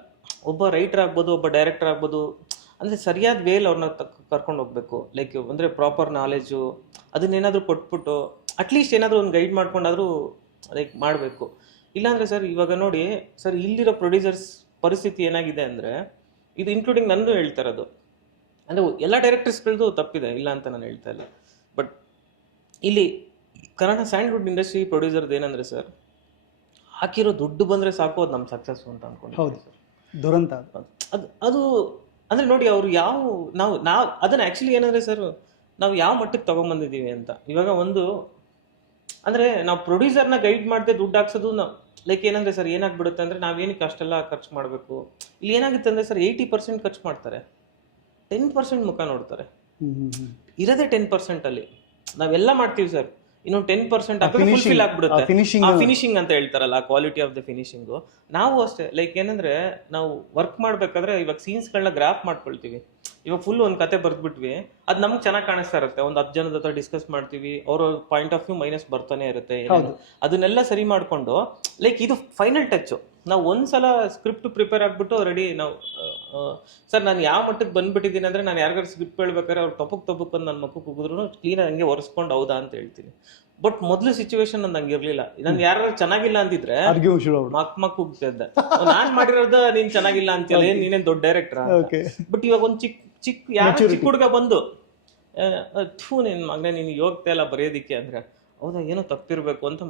ಒಬ್ಬ ರೈಟರ್ ಆಗ್ಬೋದು, ಒಬ್ಬ ಡೈರೆಕ್ಟರ್ ಆಗ್ಬೋದು, ಅಂದರೆ ಸರಿಯಾದ ವೇಲ್ ಅವ್ರನ್ನ ಕರ್ಕೊಂಡು ಹೋಗ್ಬೇಕು. ಲೈಕ್ ಅಂದರೆ ಪ್ರಾಪರ್ ನಾಲೆಜು ಅದನ್ನೇನಾದರೂ ಕೊಟ್ಬಿಟ್ಟು ಅಟ್ಲೀಸ್ಟ್ ಏನಾದರೂ ಒಂದು ಗೈಡ್ ಮಾಡ್ಕೊಂಡಾದರೂ ಲೈಕ್ ಮಾಡಬೇಕು. ಇಲ್ಲಾಂದರೆ ಸರ್, ಇವಾಗ ನೋಡಿ ಸರ್, ಇಲ್ಲಿರೋ ಪ್ರೊಡ್ಯೂಸರ್ಸ್ ಪರಿಸ್ಥಿತಿ ಏನಾಗಿದೆ ಅಂದರೆ, ಇದು ಇನ್ಕ್ಲೂಡಿಂಗ್ ನನ್ನದು ಹೇಳ್ತಾ ಇರೋದು. ಅಂದರೆ ಎಲ್ಲ ಡೈರೆಕ್ಟರ್ಸ್ಗಳದ್ದು ತಪ್ಪಿದೆ, ಇಲ್ಲ ಅಂತ ನಾನು ಹೇಳ್ತಾ ಇಲ್ಲ. ಬಟ್ ಇಲ್ಲಿ ಕನ್ನಡ ಸ್ಯಾಂಡ್ಲ್ವುಡ್ ಇಂಡಸ್ಟ್ರಿ ಪ್ರೊಡ್ಯೂಸರ್ದು ಏನಂದರೆ ಸರ್, ಹಾಕಿರೋ ದುಡ್ಡು ಬಂದರೆ ಸಾಕು, ಅದು ನಮ್ಮ ಸಕ್ಸಸ್ಸು ಅಂತ ಅಂದ್ಕೊಂಡು. ಹೌದು, ದುರಂತ ಅದು ಅಂದರೆ ನೋಡಿ, ಅವರು ನಾವು ಅದನ್ನು ಆ್ಯಕ್ಚುಲಿ ಏನಂದರೆ ಸರ್, ನಾವು ಯಾವ ಮಟ್ಟಕ್ಕೆ ತೊಗೊಂಬಂದಿದ್ದೀವಿ ಅಂತ. ಇವಾಗ ಒಂದು ಅಂದರೆ ನಾವು ಪ್ರೊಡ್ಯೂಸರ್ನ ಗೈಡ್ ಮಾಡದೆ ದುಡ್ಡು ಹಾಕ್ಸೋದು ಲೈಕ್ ಏನಂದರೆ ಸರ್, ಏನಾಗ್ಬಿಡುತ್ತೆ ಅಂದರೆ, ನಾವೇನಕ್ಕೆ ಅಷ್ಟೆಲ್ಲ ಖರ್ಚು ಮಾಡಬೇಕು. ಇಲ್ಲಿ ಏನಾಗುತ್ತೆ ಅಂದರೆ ಸರ್, 80% ಖರ್ಚು ಮಾಡ್ತಾರೆ, 10% ಮುಖ ನೋಡ್ತಾರೆ. ಇರೋದೇ 10% ಅಲ್ಲಿ ನಾವೆಲ್ಲ ಮಾಡ್ತೀವಿ ಸರ್. ಇನ್ನೊಂದು 10% ಫುಲ್ಫಿಲ್ ಆಗ್ಬಿಡುತ್ತೆ. ಫಿನಿಶಿಂಗ್ ಅಂತ ಹೇಳ್ತಾರಲ್ಲ, ಕ್ವಾಲಿಟಿ ಆಫ್ ದ ಫಿನಿಶಿಂಗು. ನಾವು ಅಷ್ಟೇ, ಲೈಕ್ ಏನಂದ್ರೆ, ನಾವು ವರ್ಕ್ ಮಾಡ್ಬೇಕಾದ್ರೆ ಇವಾಗ ಸೀನ್ಸ್ಗಳನ್ನ ಗ್ರಾಫ್ ಮಾಡ್ಕೊಳ್ತೀವಿ. ಇವಾಗ ಫುಲ್ ಒಂದು ಕತೆ ಬರ್ದ್ಬಿಟ್ವಿ, ಅದು ನಮ್ಗೆ ಚೆನ್ನಾಗಿ ಕಾಣಿಸ್ತಾ ಇರುತ್ತೆ. ಒಂದು 10 ಜನದ ಹತ್ರ ಡಿಸ್ಕಸ್ ಮಾಡ್ತೀವಿ, ಅವ್ರ ಪಾಯಿಂಟ್ ಆಫ್ ವ್ಯೂ ಮೈನಸ್ ಬರ್ತಾನೆ ಇರುತ್ತೆ. ಅದನ್ನೆಲ್ಲ ಸರಿ ಮಾಡ್ಕೊಂಡು ಲೈಕ್ ಇದು ಫೈನಲ್ ಟಚ್. ನಾವು ಒಂದ್ಸಲ ಸ್ಕ್ರಿಪ್ಟ್ ಪ್ರಿಪೇರ್ ಆಗ್ಬಿಟ್ಟು ರೆಡಿ. ನಾವು ಸರ್, ನಾನು ಯಾವ ಮಟ್ಟಕ್ಕೆ ಬಂದ್ಬಿಟ್ಟಿದ್ದೀನಿ ಅಂದರೆ, ನಾನು ಯಾರಿಗಾರು ಸ್ಕ್ರಿಪ್ಟ್ ಹೇಳ್ಬೇಕಾದ್ರೆ ಅವ್ರು ತಪ್ಪಕ್ಕೆ ನನ್ನ ಮಕ್ಕಳು ಕೂಗಿದ್ರು ಕ್ಲೀನಾಗಿ ಹಂಗೆ ಒರೆಸ್ಕೊಂಡು ಹೌದಾ ಅಂತ ಹೇಳ್ತೀನಿ. ಬಟ್ ಮೊದಲು ಸಿಚುವೇಶನ್ ನಂಗೆ ಇರ್ಲಿಲ್ಲ. ನಾನು ಯಾರು ಚೆನ್ನಾಗಿಲ್ಲ ಅಂತಿದ್ರೆ ಮಕ್ ಕೂಗ್ತಾ ಇದ್ದೆ, ನಾನ್ ಮಾಡಿರೋದ ನೀನ್ ಚೆನ್ನಾಗಿಲ್ಲ ಅಂತೀಯಲ್ಲ, ನೀನೇನ್ ದೊಡ್ಡ ಡೈರೆಕ್ಟರ್. ಬಟ್ ಇವಾಗ ಒಂದು ಚಿಕ್ಕ ಹುಡುಗ ಬಂದು, ನಿನ್ ಮಗನೇ ನೀನು ಯೋಗ್ತಾ ಇಲ್ಲ ಬರೆಯೋದಿಕ್ಕೆ ಅಂದ್ರೆ, ಹೌದಾ ಏನೋ ತಪ್ಪಿರ್ಬೇಕು ಅಂತ.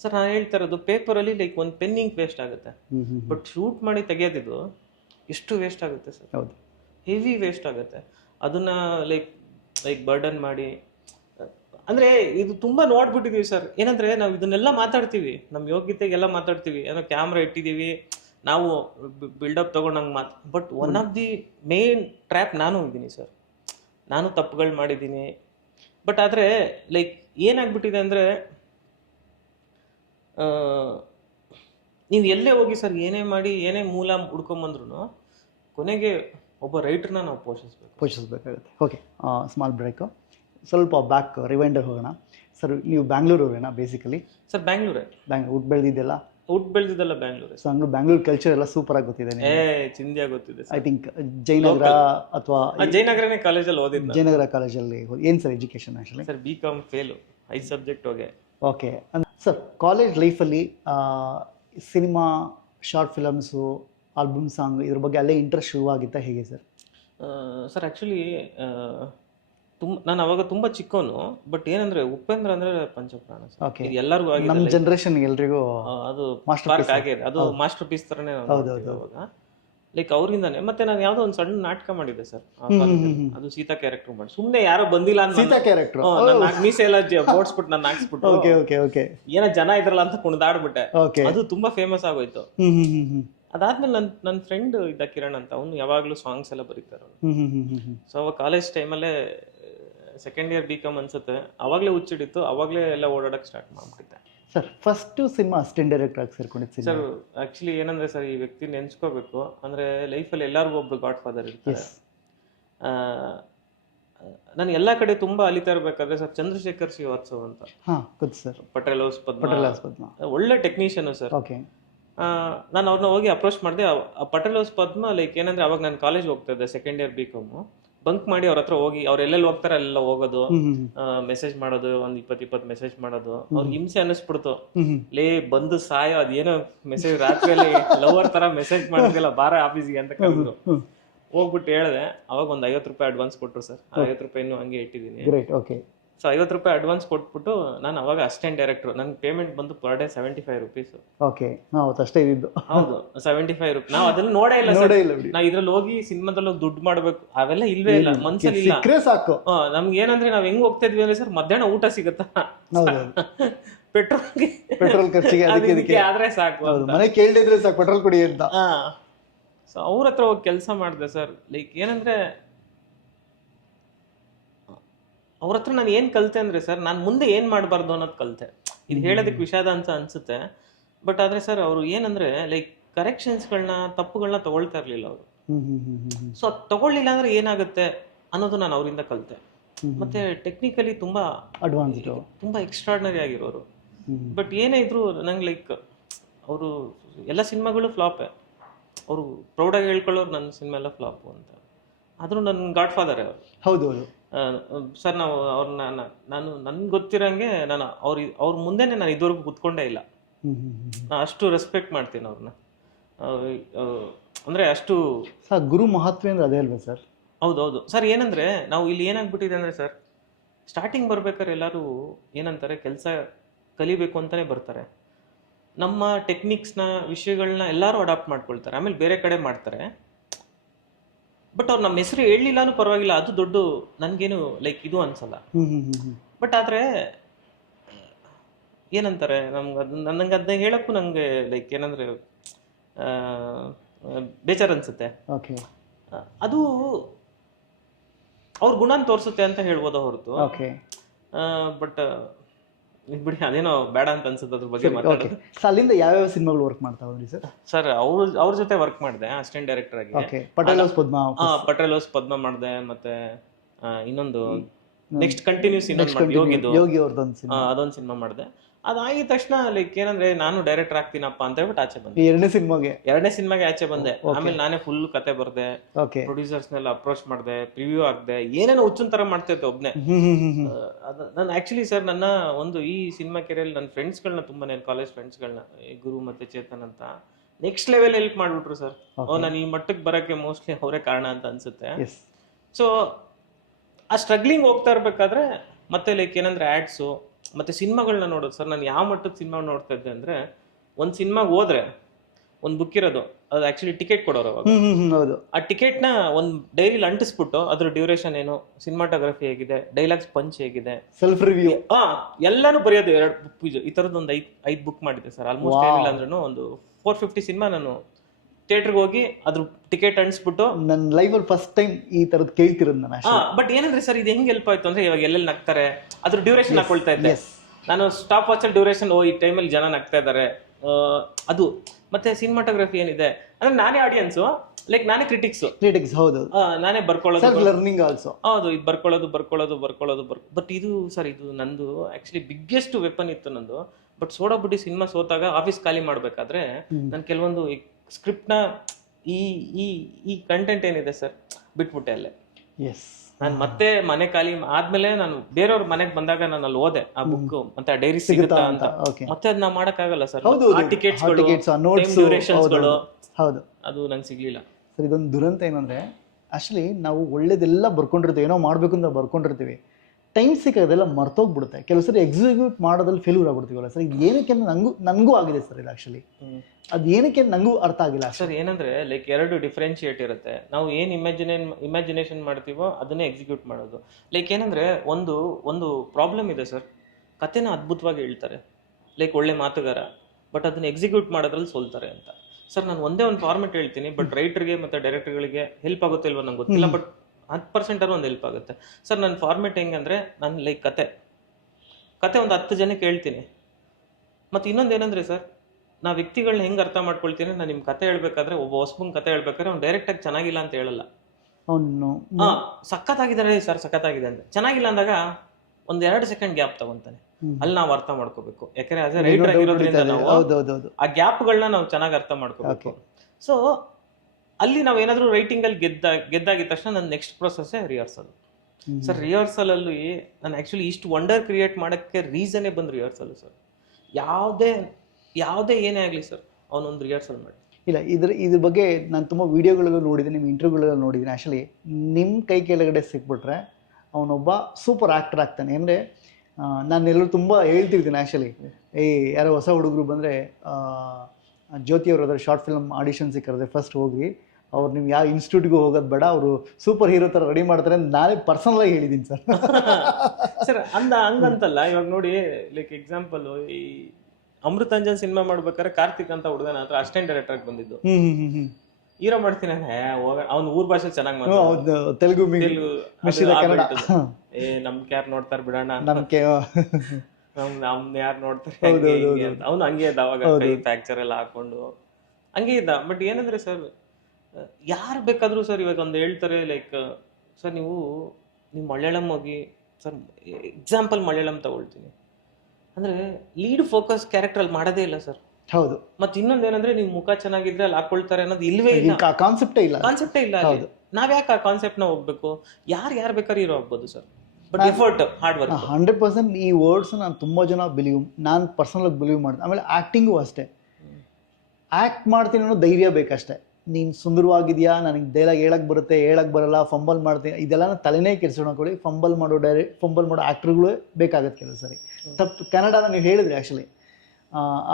ಸರ್, ನಾನು ಹೇಳ್ತಾ ಇರೋದು, ಪೇಪರಲ್ಲಿ ಲೈಕ್ ಒಂದು ಪೆನ್ನಿಂಗ್ ವೇಸ್ಟ್ ಆಗುತ್ತೆ, ಬಟ್ ಶೂಟ್ ಮಾಡಿ ತೆಗೆಯೋದಿದ್ದು ಎಷ್ಟು ವೇಸ್ಟ್ ಆಗುತ್ತೆ ಸರ್. ಹೌದು, ಹೆವಿ ವೇಸ್ಟ್ ಆಗುತ್ತೆ. ಅದನ್ನ ಲೈಕ್ ಬರ್ಡನ್ ಮಾಡಿ ಅಂದ್ರೆ ಇದು ತುಂಬಾ ನೋಡ್ಬಿಟ್ಟಿದೀವಿ ಸರ್. ಏನಂದ್ರೆ ನಾವು ಇದನ್ನೆಲ್ಲ ಮಾತಾಡ್ತೀವಿ, ನಮ್ಮ ಯೋಗ್ಯತೆಗೆಲ್ಲ ಮಾತಾಡ್ತೀವಿ, ಏನೋ ಕ್ಯಾಮ್ರಾ ಇಟ್ಟಿದೀವಿ, ನಾವು ಬಿಲ್ಡಪ್ ತಗೊಂಡಂಗೆ but one of the main trap ನಾನು ಇದ್ದೀನಿ ಸರ್. ನಾನು ತಪ್ಪುಗಳು ಮಾಡಿದ್ದೀನಿ. ಬಟ್ ಆದರೆ ಲೈಕ್ ಏನಾಗ್ಬಿಟ್ಟಿದೆ ಅಂದರೆ, ನೀವು ಎಲ್ಲೇ ಹೋಗಿ ಸರ್, ಏನೇ ಮಾಡಿ ಏನೇ ಮೂಲ ಹುಡ್ಕೊಂಬಂದ್ರು ಕೊನೆಗೆ ಒಬ್ಬ ರೈಟ್ರನ್ನ ನಾವು ಪೋಷಿಸಬೇಕಾಗುತ್ತೆ. ಓಕೆ, ಸ್ಮಾಲ್ ಬ್ರೇಕು, ಸ್ವಲ್ಪ ಬ್ಯಾಕ್ ರಿವೈಂಡರ್ ಹೋಗೋಣ. ಸರ್ ನೀವು ಬ್ಯಾಂಗ್ಳೂರವರೇನಾ ಬೇಸಿಕಲಿ? ಸರ್ ಬ್ಯಾಂಗ್ಳೂರೇ. ಹುಟ್ಟು ಬೆಳೆದಿದ್ದೆಲ್ಲ? ಹುಟ್ಟು ಬೆಳೆದಿದ್ದೆಲ್ಲ ಬ್ಯಾಂಗ್ಳೂರೇ. ಸೊ ಹಂಗೆ ಬ್ಯಾಂಗ್ಳೂರ್ ಕಲ್ಚರ್ ಎಲ್ಲ ಸೂಪರಾಗಿ ಗೊತ್ತಿದೆ. ಚಿಂದಿಯಾಗಿ ಗೊತ್ತಿದೆ. ಐ ಥಿಂಕ್ ಜಯನಗರ ಅಥವಾ ಜಯನಗರನೇ ಕಾಲೇಜಲ್ಲಿ ಓದಿದ್ದು. ಜಯನಗರ ಕಾಲೇಜಲ್ಲಿ ಏನು sir education actually? Sir BCom fail, 5 subject ಹೋಗೆ. ಓಕೆ. ಸರ್ ಕಾಲೇಜ್ ಲೈಫಲ್ಲಿ cinema, short films, album song ಇದ್ರ ಬಗ್ಗೆ ಅಲ್ಲೇ ಇಂಟ್ರೆಸ್ಟ್ ಶುರುವಾಗಿತ್ತಾ, ಹೇಗೆ ಸರ್? ಸರ್ ಆ್ಯಕ್ಚುಲಿ ನಾನು ಅವಾಗ ತುಂಬ ಚಿಕ್ಕವನು. ಬಟ್ ಏನಂದ್ರೆ ಉಪೇಂದ್ರ ಅಂದ್ರೆ ಪಂಚಪ್ರಾಣ ಸರ್. ಓಕೆ. ಇದು ಎಲ್ಲರಿಗೂ ಆಗಿದೆ, ನಮ್ಮ ಜನರೇಷನ್ ಎಲ್ರಿಗೂ ಅದು ಮಾಸ್ಟರ್ ಸ್ಪಾರ್ಕ್ ಆಗಿದೆ. ಅದು ಮಾಸ್ಟರ್ ಪೀಸ್ ಥರನೇ ಅವಾಗ. ಲೈಕ್ ಅವ್ರಿಂದಾನೆ. ಮತ್ತೆ ನಾನು ಯಾವುದೋ ಒಂದು ಸಣ್ಣ ನಾಟಕ ಮಾಡಿದ್ದೆ ಸರ್, ಅದು ಸೀತಾ ಕ್ಯಾರೆಕ್ಟರ್ ಮಾಡಿ. ಸುಮ್ಮನೆ ಯಾರೋ ಬಂದಿಲ್ಲ ಅಂತ ಸೀತಾ ಕ್ಯಾರೆಕ್ಟರ್ ಮೀಸೆ ಎಲ್ಲ ಬೋಡ್ಸ್ಬಿಟ್ಟು ನಾನು ಹಾಕ್ಸ್ಬಿಟ್ಟು ಓಕೆ ಓಕೆ ಓಕೆ ಏನೋ ಜನ ಇದ್ರಲ್ಲ ಅಂತ ಕುಣಿದಾಡ್ಬಿಟ್ಟೆ. ಓಕೆ. ಅದು ತುಂಬಾ ಫೇಮಸ್ ಆಗೋಯ್ತು. ಅದಾದ್ಮೇಲೆ ನನ್ನ ಫ್ರೆಂಡ್ ಇದ್ದ ಕಿರಣ್ ಅಂತ, ಅವನು ಯಾವಾಗ್ಲೂ ಸಾಂಗ್ಸ್ ಎಲ್ಲ ಬರೀತಾರೆ. ಸೊ ಅವಾಗ ಕಾಲೇಜ್ ಟೈಮಲ್ಲೇ ಸೆಕೆಂಡ್ ಇಯರ್ BCom ಅನ್ಸುತ್ತೆ, ಅವಾಗಲೇ ಹುಚ್ಚಿಡಿತ್ತು. ಅವಾಗಲೇ ಎಲ್ಲ ಓಡಾಡಕ್ಕೆ ಸ್ಟಾರ್ಟ್ ಮಾಡ್ಬಿಟ್ಟಿದ್ದೆ. Sir first cinema assistant director ಆಗಿ ಸೇರ್ಕೊಂಡಿದ್ದು ಸರ್? ಆಕ್ಚುಲಿ ಏನಂದ್ರೆ ಸರ್, ಈ ವ್ಯಕ್ತಿ ನೆನ್ಸ್ಕೋಬೇಕು ಅಂದ್ರೆ ಲೈಫಲ್ಲಿ ಎಲ್ಲರಿಗೂ ಒಬ್ರು ಗಾಡ್ ಫಾದರ್ ಇರ್ತಾರೆ. ನಾನು ಎಲ್ಲ ಕಡೆ ತುಂಬಾ ಅಲಿತಾ ಇರ್ಬೇಕಾದ್ರೆ ಸರ್, ಚಂದ್ರಶೇಖರ್ ಶ್ರೀವಾತ್ಸವ್ ಅಂತ, ಗೊತ್ತು ಸರ್, ಪಟೇಲ್ ಹೌಸ್ ಪದ್ಮ, ಒಳ್ಳೆ ಟೆಕ್ನಿಷಿಯನ್ ಸರ್. ಓಕೆ. ನಾನು ಅವ್ರನ್ನ ಹೋಗಿ ಅಪ್ರೋಚ್ ಮಾಡಿದೆ. ಪಟೇಲ್ ಹೌಸ್ ಪದ್ಮ ಲೈಕ್ ಏನಂದ್ರೆ, ಅವಾಗ ನಾನು ಕಾಲೇಜ್ ಹೋಗ್ತಾ ಇದ್ದೆ, ಸೆಕೆಂಡ್ ಇಯರ್ BCom. ಬಂಕ್ ಮಾಡಿ ಅವ್ರ ಹತ್ರ ಹೋಗಿ, ಅವ್ರು ಎಲ್ಲೆಲ್ಲಿ ಹೋಗ್ತಾರೆ ಅಲ್ಲೆಲ್ಲ ಹೋಗೋದು, ಮೆಸೇಜ್ ಮಾಡೋದು, ಒಂದ್ 20 ಮೆಸೇಜ್ ಮಾಡೋದು. ಅವ್ರಿಗೆ ಹಿಂಸೆ ಅನ್ನಿಸ್ಬಿಡ್ತು. ಲೇ ಬಂದು ಸಾಯೋ, ಅದೇನೋ ಮೆಸೇಜ್ ರಾತ್ರಿಯಲ್ಲಿ ಲವರ್ ತರ ಮೆಸೇಜ್ ಮಾಡಿದ್ರಲ್ಲ, ಬಾರ ಆಫೀಸ್ಗೆ ಅಂತ ಕರೆದ್ರು. ಹೋಗ್ಬಿಟ್ಟು ಹೇಳಿದೆ. ಅವಾಗ ಒಂದು 50 ರೂಪಾಯಿ ಅಡ್ವಾನ್ಸ್ ಕೊಟ್ಟರು ಸರ್. 50 ರೂಪಾಯಿ ಇನ್ನೂ ಹಂಗೆ ಇಟ್ಟಿದ್ದೀನಿ. ಸೊ 50 ರೂಪಾಯಿ ಅಡ್ವಾನ್ಸ್ ಕೊಟ್ಬಿಟ್ಟು ನಾನು ಅವಾಗ ಅಸಿಸ್ಟೆಂಟ್ ಡೈರೆಕ್ಟರ್. ನನ್ಗೆ ಪೇಮೆಂಟ್ ಬಂದು ಪರ್ ಡೇ 75 ರುಪೀಸ್. ಓಕೆ, ಅಷ್ಟೇ ಇದ್ದು. ಹೌದು, 75 ರೂಪಾಯಿ. ನಾವು ಅದನ್ನ ನೋಡೇ ಇಲ್ಲ ಸರ್. ನಾವು ಇದ್ರಲ್ಲಿ ಹೋಗಿ ಸಿನಿಮಾದಲ್ಲಿ ಹೋಗಿ ದುಡ್ಡು ಮಾಡ್ಬೇಕು ಅವೆಲ್ಲ ಇಲ್ವೇ ಇಲ್ಲ, ಮನ್ಸಲ್ಲಿ ಇಲ್ಲ. ನಮ್ಗೆ ಏನಂದ್ರೆ, ನಾವ್ ಹೆಂಗ್ ಹೋಗ್ತಾ ಇದ್ವಿ ಅಂದ್ರೆ ಸರ್, ಮಧ್ಯಾಹ್ನ ಊಟ ಸಿಗುತ್ತಾ, ಪೆಟ್ರೋಲ್ ಖರ್ಚಿಗೆ ಆದ್ರೆ ಸಾಕು, ಮನೆ ಕೇಳಿದ್ರೆ ಸಾಕು ಪೆಟ್ರೋಲ್ ಕುಡಿ ಅಂತ. ಸೊ ಅವ್ರ ಹತ್ರ ಹೋಗಿ ಕೆಲಸ ಮಾಡಿದೆ ಸರ್. ಲೈಕ್ ಏನಂದ್ರೆ, ಅವ್ರ ಹತ್ರ ನಾನು ಏನ್ ಕಲಿತೆ ಅಂದ್ರೆ ಸರ್, ನಾನು ಮುಂದೆ ಏನ್ ಮಾಡಬಾರ್ದು ಅನ್ನೋದು ಕಲಿತೆ. ಇದು ಹೇಳೋದಕ್ಕೆ ವಿಷಾದ ಅಂತ ಅನ್ಸುತ್ತೆ. ಬಟ್ ಆದ್ರೆ ಸರ್, ಅವರು ಏನಂದ್ರೆ ಲೈಕ್ ಕರೆಕ್ಷನ್ಸ್ಗಳನ್ನ, ತಪ್ಪುಗಳನ್ನ ತಗೊಳ್ತಾ ಇರ್ಲಿಲ್ಲ ಅವರು. ಸೊ ಅದು ತಗೊಳ್ಳಿಲ್ಲ ಅಂದ್ರೆ ಏನಾಗುತ್ತೆ ಅನ್ನೋದು ನಾನು ಅವರಿಂದ ಕಲಿತೆ. ಮತ್ತೆ ಟೆಕ್ನಿಕಲಿ ತುಂಬಾ ಅಡ್ವಾನ್ಸ್ಡ್, ತುಂಬಾ ಎಕ್ಸ್ಟ್ರಾರ್ಡಿನರಿ ಆಗಿರೋರು. ಬಟ್ ಏನೇ ಇದ್ರು ನಂಗೆ ಲೈಕ್, ಅವರು ಎಲ್ಲ ಸಿನಿಮಾಗಳು ಫ್ಲಾಪೇ. ಅವರು ಪ್ರೌಡಾಗಿ ಹೇಳ್ಕೊಳ್ಳೋರು ನನ್ನ ಸಿನಿಮಾ ಎಲ್ಲ ಫ್ಲಾಪು ಅಂತ. ಆದರೂ ನನ್ನ ಗಾಡ್ ಫಾದರ್ ಅವರು. ಹೌದು ಸರ್. ನಾವು ಅವ್ರನ್ನ ನಾನು ನನ್ಗೆ ಗೊತ್ತಿರೋಂಗೆ ನಾನು ಅವ್ರ ಮುಂದೆನೆ ನಾನು ಇದುವರೆಗೂ ಕುತ್ಕೊಂಡೇ ಇಲ್ಲ. ನಾನು ಅಷ್ಟು ರೆಸ್ಪೆಕ್ಟ್ ಮಾಡ್ತೀನಿ ಅವ್ರನ್ನ. ಅಂದರೆ ಅಷ್ಟು ಗುರು ಮಹತ್ವ ಅಂದ್ರೆ ಅದೇ ಅಲ್ವಾ ಸರ್? ಹೌದೌದು ಸರ್. ಏನಂದರೆ ನಾವು ಇಲ್ಲಿ ಏನಾಗ್ಬಿಟ್ಟಿದೆ ಅಂದರೆ ಸರ್, ಸ್ಟಾರ್ಟಿಂಗ್ ಬರ್ಬೇಕಾದ್ರೆ ಎಲ್ಲರೂ ಏನಂತಾರೆ, ಕೆಲಸ ಕಲಿಬೇಕು ಅಂತಲೇ ಬರ್ತಾರೆ. ನಮ್ಮ ಟೆಕ್ನಿಕ್ಸ್ನ, ವಿಷಯಗಳನ್ನ ಎಲ್ಲರೂ ಅಡಾಪ್ಟ್ ಮಾಡ್ಕೊಳ್ತಾರೆ, ಆಮೇಲೆ ಬೇರೆ ಕಡೆ ಮಾಡ್ತಾರೆ. ಬಟ್ ಅವ್ರು ನಮ್ಮ ಹೆಸರು ಹೇಳಲಿಲ್ಲಾನು ಪರವಾಗಿಲ್ಲ, ಅದು ದೊಡ್ಡ ನನಗೇನು ಲೈಕ್ ಇದು ಅನ್ಸಲ್ಲ. ಬಟ್ ಆದರೆ ಏನಂತಾರೆ, ನನಗೆ ಅದನ್ನ ಹೇಳಕ್ಕೂ ನನಗೆ ಲೈಕ್ ಏನಂದರೆ ಬೇಜಾರು ಅನ್ಸುತ್ತೆ. ಅದು ಅವ್ರ ಗುಣನ ತೋರಿಸುತ್ತೆ ಅಂತ ಹೇಳ್ಬೋದ ಹೊರತು. ಬಟ್ ಬಿಡಿ, ಅದೇನೋ ಬೇಡ ಅಂತ ಅನ್ಸುತ್ತೆ ಅದ್ರ ಬಗ್ಗೆ ಮಾತಾಡೋದು. ಅಲ್ಲಿಂದ ಯಾವ್ಯಾವ ಸಿನಿಮಾಗಳು ವರ್ಕ್ ಮಾಡ್ತಾ ಹೋದ್ರಿ ಸರ್? ಸರ್ ಅವ್ರ ಜೊತೆ ವರ್ಕ್ ಮಾಡಿದೆ ಅಸಿಸ್ಟೆಂಟ್ ಡೈರೆಕ್ಟರ್ ಆಗಿ. ಪಟೇಲ್ ಹೌಸ್ ಪದ್ಮ ಮಾಡಿದೆ. ಮತ್ತೆ ಇನ್ನೊಂದು ನೆಕ್ಸ್ಟ್ ಕಂಟಿನ್ಯೂಸ್ ಯೋಗಿ ಅದೊಂದು ಸಿನಿಮಾ ಮಾಡಿದೆ. ಅದಾಗಿದ ತಕ್ಷಣ ಲೈಕ್ ಏನಂದ್ರೆ, ನಾನು ಡೈರೆಕ್ಟರ್ ಆಗ್ತೀನಪ್ಪ ಅಂತ ಹೇಳ್ಬಿಟ್ಟು ಆಚೆ ಬಂದೆ. ಎರಡನೇ ಸಿನಿಮಾಗೆ ಆಚೆ ಬಂದೆ. ಆಮೇಲೆ ನಾನೇ ಫುಲ್ ಕತೆ ಬರ್ದೆ, ಪ್ರೊಡ್ಯೂಸರ್ಸ್ನೆಲ್ಲ ಅಪ್ರೋಚ್ ಮಾಡಿದೆ, ಪ್ರಿವ್ಯೂ ಆಗ್ದೆ, ಏನೇನೋ ಹುಚ್ಚಿನ ತರ ಮಾಡ್ತಾ ಇದ್ದೆ ಒಬ್ನೇ. ನಾನು ಆಕ್ಚುಲಿ ಸರ್, ನನ್ನ ಒಂದು ಈ ಸಿನಿಮಾ ಕೆರೆಯಲ್ಲಿ ನನ್ನ ಫ್ರೆಂಡ್ಸ್ಗಳನ್ನ ತುಂಬಾ, ನನ್ನ ಕಾಲೇಜ್ ಫ್ರೆಂಡ್ಸ್ಗಳನ್ನ, ಗುರು ಮತ್ತೆ ಚೇತನ್ ಅಂತ, ನೆಕ್ಸ್ಟ್ ಲೆವೆಲ್ ಹೆಲ್ಪ್ ಮಾಡ್ಬಿಟ್ರು ಸರ್. ನಾನು ಈ ಮಟ್ಟಕ್ಕೆ ಬರೋಕ್ಕೆ ಮೋಸ್ಟ್ಲಿ ಅವರೇ ಕಾರಣ ಅಂತ ಅನ್ಸುತ್ತೆ. ಸೊ ಆ ಸ್ಟ್ರಗ್ಲಿಂಗ್ ಹೋಗ್ತಾ ಇರ್ಬೇಕಾದ್ರೆ ಮತ್ತೆ ಲೈಕ್ ಏನಂದ್ರೆ ಆ್ಯಡ್ಸು ಮತ್ತೆ ಸಿನಿಮಾಗಳನ್ನ ನೋಡೋದು ಸರ್. ನಾನು ಯಾವ ಮಟ್ಟದ ಸಿನಿಮಾ ನೋಡ್ತಾ ಇದ್ದೆ ಅಂದರೆ, ಒಂದು ಸಿನಿಮಾಗೆ ಹೋದ್ರೆ ಒಂದು ಬುಕ್ ಇರೋದು, ಅದು ಆಕ್ಚುಲಿ ಟಿಕೆಟ್ ಕೊಡೋರು ಅವಾಗ. ಹೌದು. ಆ ಟಿಕೆಟ್ನ ಒಂದು ಡೈರಿಲಿ ಅಂಟಿಸ್ಬಿಟ್ಟು ಅದ್ರ ಡ್ಯೂರೇಷನ್ ಏನು, ಸಿನಿಮಾಟೋಗ್ರಫಿ ಹೇಗಿದೆ, ಡೈಲಾಗ್ಸ್ ಪಂಚ್ ಹೇಗಿದೆ, ಸೆಲ್ಫ್ ರಿವ್ಯೂ ಎಲ್ಲಾನು ಬರೆಯೋದು. 2 ಈ ತರದ್ದು ಒಂದು 5 ಬುಕ್ ಮಾಡಿದ್ದೆ ಸರ್. ಆಲ್ಮೋಸ್ಟ್ ಏನಿಲ್ಲ ಅಂದ್ರೂ ಒಂದು 450 ಸಿನಿಮಾ ನಾನು ಥಿಯೇಟರ್ಗೆ ಹೋಗಿ ಅದ್ರ ಟಿಕೆಟ್ ಅಂಟಿಸ್ಬಿಟ್ಟು. ನನ್ನ ಲೈಫಲ್ಲಿ ಫಸ್ಟ್ ಟೈಮ್ ಈ ತರದ್ ಕೇಳ್ತಿರೋದು ನಾನು. ಬಟ್ ಏನಂದ್ರೆ ಸರ್ ಇದು ಹೆಂಗ್ ಹೆಲ್ಪ್ ಆಯ್ತು ಅಂದ್ರೆ, ಇವಾಗ ಎಲ್ಲೆಲ್ಲಿ ನಗ್ತಾರೆ ಅದ್ರ ಡ್ಯೂರೇಷನ್ ಹಾಕೊಳ್ತಾ ಇದ್ದೆ ನಾನು. ಸ್ಟಾಪ್ ವಾಚ್ ಅಲ್ಲಿ ಡ್ಯೂರೇಷನ್, ಈ ಟೈಮಲ್ಲಿ ಜನ ನಗ್ತಾ ಇದ್ದಾರೆ ಅದು. ಮತ್ತೆ ಸಿನಿಮಾಟೋಗ್ರಫಿ ಏನಿದೆ ಅಂದ್ರೆ ನಾನೇ ಆಡಿಯನ್ಸ್, ಲೈಕ್ ನಾನೇ ಕ್ರಿಟಿಕ್ಸ್. ಹೌದು, ನಾನೇ ಬರ್ಕೊಳ್ಳೋದು, ಸೆಲ್ಫ್ ಲರ್ನಿಂಗ್ ಆಲ್ಸೋ. ಹೌದು, ಇದು ಬರ್ಕೊಳ್ಳೋದು. ಬಟ್ ಇದು ಸರ್, ಇದು ನಂದು ಆಕ್ಚುಲಿ ಬಿಗ್ಗೆಸ್ಟ್ ವೆಪನ್ ಇತ್ತು ನಂದು. ಬಟ್ ಸೋಡಾ ಬುಡ್ಡಿ ಸಿನಿಮಾ ಸೋತಾಗ ಆಫೀಸ್ ಖಾಲಿ ಮಾಡ್ಬೇಕಾದ್ರೆ ನಾನು ಕೆಲವೊಂದು ಸ್ಕ್ರಿಪ್ಟ್ ನ ಈ ಕಂಟೆಂಟ್ ಏನಿದೆ ಸರ್ ಬಿಟ್ಬಿಟ್ಟೆ ಅಲ್ಲೇ. ನಾನು ಮತ್ತೆ ಮನೆ ಖಾಲಿ ಆದ್ಮೇಲೆ ನಾನು ಬೇರೆಯವ್ರ ಮನೆಗೆ ಬಂದಾಗ ನಾನು ಅಲ್ಲಿ ಓದೆ ಆ ಬುಕ್ ಮತ್ತೆ ಆ ಡೈರಿ ಸಿಗುತ್ತಾ ಅಂತ. ಮತ್ತೆ ಅದನ್ನ ಮಾಡಕ್ ಆಗಲ್ಲ ಸರ್. ಡ್ಯೂರೇಷನ್ಸ್ಗಳು ಅದು ನಂಗೆ ಸಿಗ್ಲಿಲ್ಲ ಸರ್. ಇದೊಂದು ದುರಂತ ಏನಂದ್ರೆ, ಆಕ್ಚುಲಿ ನಾವು ಒಳ್ಳೇದೆಲ್ಲ ಬರ್ಕೊಂಡಿರ್ತೀವಿ, ಏನೋ ಮಾಡ್ಬೇಕು ಅಂತ ಬರ್ಕೊಂಡಿರ್ತೀವಿ, ಟೈಮ್ ಸಿಕ್ಕೋದೆಲ್ಲ ಮರ್ತೋಗ್ಬಿಡುತ್ತೆ. ಕೆಲವು ಸರಿ ಎಕ್ಸಿಕ್ಯೂಟ್ ಮಾಡೋದ್ರಲ್ಲಿ ಫೇಲ್ಯೂರ್ ಆಗ್ಬಿಡ್ತೀವಲ್ಲ ಸರ್. ಏನಕ್ಕೆ ನನಗೂ ಆಗಿದೆ ಸರ್ ಇದು. ಆಕ್ಚುಲಿ ಅದು ಏನಕ್ಕೆ ನಂಗೂ ಅರ್ಥ ಆಗಿಲ್ಲ ಸರ್. ಏನಂದ್ರೆ ಲೈಕ್ 2 ಡಿಫ್ರೆನ್ಶಿಯೇಟ್ ಇರುತ್ತೆ. ನಾವು ಏನ್ ಇಮ್ಯಾಜಿನೇಷನ್ ಮಾಡ್ತೀವೋ ಅದನ್ನೇ ಎಕ್ಸಿಕ್ಯೂಟ್ ಮಾಡೋದು. ಲೈಕ್ ಏನಂದ್ರೆ ಒಂದು ಪ್ರಾಬ್ಲಮ್ ಇದೆ ಸರ್. ಕಥೆನ ಅದ್ಭುತವಾಗಿ ಹೇಳ್ತಾರೆ, ಲೈಕ್ ಒಳ್ಳೆ ಮಾತುಗಾರ, ಬಟ್ ಅದನ್ನ ಎಕ್ಸಿಕ್ಯೂಟ್ ಮಾಡೋದ್ರಲ್ಲಿ ಸೋಲ್ತಾರೆ ಅಂತ. ಸರ್ ನಾನು ಒಂದೇ ಒಂದು ಫಾರ್ಮೆಟ್ ಹೇಳ್ತೀನಿ, ಬಟ್ ರೈಟರ್ಗೆ ಮತ್ತೆ ಡೈರೆಕ್ಟರ್ಗಳಿಗೆ ಹೆಲ್ಪ್ ಆಗುತ್ತೆ ಇಲ್ವೋ ನಂಗೆ ಗೊತ್ತಿಲ್ಲ, ಬಟ್ 10% ಒಂದು ಹೆಲ್ಪ್ ಆಗುತ್ತೆ ಸರ್. ನನ್ನ ಫಾರ್ಮೆಟ್ ಹೆಂಗಂದ್ರೆ, ನಾನು ಲೈಕ್ ಕತೆ ಒಂದು 10 ಜನಕ್ಕೆ ಹೇಳ್ತೀನಿ. ಮತ್ತು ಇನ್ನೊಂದು ಏನಂದ್ರೆ ಸರ್, ನಾ ವ್ಯಕ್ತಿಗಳನ್ನ ಹೆಂಗೆ ಅರ್ಥ ಮಾಡ್ಕೊಳ್ತೀನಿ, ನಾನು ನಿಮ್ಮ ಕತೆ ಹೇಳ್ಬೇಕಾದ್ರೆ, ಒಬ್ಬ ಹೊಸಬಂಗ್ ಕತೆ ಹೇಳ್ಬೇಕಾದ್ರೆ ಅವ್ನು ಡೈರೆಕ್ಟಾಗಿ ಚೆನ್ನಾಗಿಲ್ಲ ಅಂತ ಹೇಳಲ್ಲ. ಸಖತ್ತಾಗಿದ್ದಾರೆ ಸರ್, ಸಖತ್ತಾಗಿದೆ ಅಂತ. ಚೆನ್ನಾಗಿಲ್ಲ ಅಂದಾಗ 1-2 ಸೆಕೆಂಡ್ ಗ್ಯಾಪ್ ತಗೊಂತಾನೆ. ಅಲ್ಲಿ ನಾವು ಅರ್ಥ ಮಾಡ್ಕೋಬೇಕು. ಯಾಕಂದ್ರೆ ಆಸ್ ಎ ರೈಟರ್ ಆಗಿರೋದ್ರಿಂದ ನಾವು ಆ ಗ್ಯಾಪ್ಗಳನ್ನ ನಾವು ಚೆನ್ನಾಗಿ ಅರ್ಥ ಮಾಡ್ಕೋಬೇಕು. ಸೊ ಅಲ್ಲಿ ನಾವು ಏನಾದರೂ ರೈಟಿಂಗ್ ಅಲ್ಲಿ ಗೆದ್ದಾಗಿದ ತಕ್ಷಣ ನನ್ನ next process rehearsal sir. Rehearsal ಅಲ್ಲಿ ನಾನು ಆಕ್ಚುಲಿ ಇಷ್ಟು ವಂಡರ್ ಕ್ರಿಯೇಟ್ ಮಾಡೋಕ್ಕೆ ರೀಸನ್ನೇ ಬಂದು ರಿಹರ್ಸಲ್ ಸರ್. ಯಾವುದೇ ಏನೇ ಆಗಲಿ ಸರ್, ಅವನೊಂದು ರಿಹರ್ಸಲ್ ಮಾಡಿ. ಇಲ್ಲ, ಇದ್ರ ಬಗ್ಗೆ ನಾನು ತುಂಬ ವೀಡಿಯೋಗಳಲ್ಲೂ ನೋಡಿದ್ದೀನಿ, ನಿಮ್ಮ ಇಂಟರ್ವ್ಯೂಗಳಲ್ಲೂ ನೋಡಿದ್ದೀನಿ. ಆ್ಯಕ್ಚುಲಿ ನಿಮ್ಮ ಕೈ ಕೆಳಗಡೆ ಸಿಕ್ಬಿಟ್ರೆ ಅವನೊಬ್ಬ ಸೂಪರ್ ಆ್ಯಕ್ಟರ್ ಆಗ್ತಾನೆ. ಅಂದರೆ ನಾನು ಎಲ್ಲರೂ ತುಂಬ ಹೇಳ್ತಿರ್ತೀನಿ ಆ್ಯಕ್ಚುಲಿ. ಯಾರೋ ಹೊಸ ಹುಡುಗರು ಬಂದರೆ, ಜ್ಯೋತಿಯವರು ಅದರ ಶಾರ್ಟ್ ಫಿಲ್ಮ್ ಆಡಿಷನ್ಸಿಗೆ ಕರೆದ್ರೆ ಫಸ್ಟ್ ಹೋಗಿ ಅವ್ರು ನೀವು ಯಾವ ಇನ್ಸ್ಟಿಟ್ಯೂಟ್ಗೂ ಹೋಗೋದು ಬೇಡ, ಅವರು ಸೂಪರ್ ಹೀರೋ ಥರ ರೆಡಿ ಮಾಡ್ತಾರೆ ಅಂತ ನಾನೇ ಪರ್ಸನಲಾಗಿ ಹೇಳಿದ್ದೀನಿ ಸರ್. ಸರ್ ಹಂಗಂತಲ್ಲ. ಇವಾಗ ನೋಡಿ, ಲೈಕ್ ಎಕ್ಸಾಂಪಲ್, ಈ ಅಮೃತಾಂಜನ್ ಸಿನಿಮಾ ಮಾಡ್ಬೇಕಾದ್ರೆ ಕಾರ್ತಿಕ್ ಅಂತ ಹುಡುಗನ ಹತ್ರ ಅಸಿಸ್ಟೆಂಟ್ ಡೈರೆಕ್ಟರ್ ಬಂದಿದ್ದು. ಹೀರೋ ಮಾಡ್ತೀನಿ ಅವ್ನು ಊರ್ ಭಾಷೆ ಚೆನ್ನಾಗಿ ಮಾತಾಡೋದು, ತೆಲುಗು ನಮ್ಗೆ ಯಾರು ನೋಡ್ತಾರೆ ಬಿಡೋಣ, ನಮ್ನ ಯಾರು ನೋಡ್ತಾರೆ, ಅವ್ನು ಹಂಗೆ ಇದ್ದ ಅವಾಗ. ಕೈ ಫ್ರಾಕ್ಚರ್ ಎಲ್ಲ ಹಾಕೊಂಡು ಹಂಗೆ ಇದ್ದ. ಬಟ್ ಏನಂದ್ರೆ ಸರ್, ಯಾರು ಬೇಕಾದ್ರೂ ಸರ್ ಇವಾಗ ಒಂದು ಹೇಳ್ತಾರೆ, ಲೈಕ್ ಸರ್ ನೀವು ಮಲಯಾಳಂ ಹೋಗಿ ಸರ್, ಎಕ್ಸಾಂಪಲ್ ಮಲಯಾಳಂ ತಗೊಳ್ತೀನಿ ಅಂದ್ರೆ ಲೀಡ್ ಫೋಕಸ್ ಕ್ಯಾರೆಕ್ಟರ್ ಅಲ್ಲಿ ಮಾಡೋದೇ ಇಲ್ಲ ಸರ್. ಹೌದು. ಮತ್ತೆ ಇನ್ನೊಂದು ಏನಂದ್ರೆ, ನೀವು ಮುಖ ಚೆನ್ನಾಗಿದ್ರೆ ಅಲ್ಲಿ ಹಾಕೊಳ್ತಾರೆ ಅನ್ನೋದು ಇಲ್ವೇ ಇಲ್ಲ. ಕಾನ್ಸೆಪ್ಟೇ ಇಲ್ಲ. ನಾವ್ ಯಾಕೆ ಆ ಕಾನ್ಸೆಪ್ಟ್ ನ ಹೋಗ್ಬೇಕು? ಯಾರು ಬೇಕಾದ್ರೆ ಹೀರೋ ಆಗ್ಬೋದು sir, but effort, hard work. 100% ಈ ವರ್ಡ್ಸ್ ನಾನು ತುಂಬಾ ಜನ ನಾನು ಪರ್ಸನಲ್ ಆಗಿ ಬಿಲೀವ್ ಮಾಡ್ತೀನಿ. ಆಮೇಲೆ ಆಕ್ಟಿಂಗು ಅಷ್ಟೇ. ಆಕ್ಟ್ ಮಾಡ್ತೀನಿ ಅನ್ನೋ ಧೈರ್ಯ ಬೇಕಷ್ಟೇ. ನೀನು ಸುಂದರವಾಗಿದೆಯಾ, ನನಗೆ ಡೈಲಾಗ್ ಹೇಳಕ್ ಬರಲ್ಲ, ಫಂಬಲ್ ಮಾಡ್ತೀನಿ, ಇದೆಲ್ಲ ತಲೆನೇ ಕೆಡಿಸ್ಕೊಳಕೊಳ್ಳಿ. ಫಂಬಲ್ ಮಾಡೋ ಆ್ಯಕ್ಟರ್ಗಳು ಬೇಕಾಗತ್ತೆ ಕೆಲವು ಸರಿ. ತಪ್ಪು ಕನ್ನಡನ ನೀವು ಹೇಳಿದ್ರಿ. ಆ್ಯಕ್ಚುಲಿ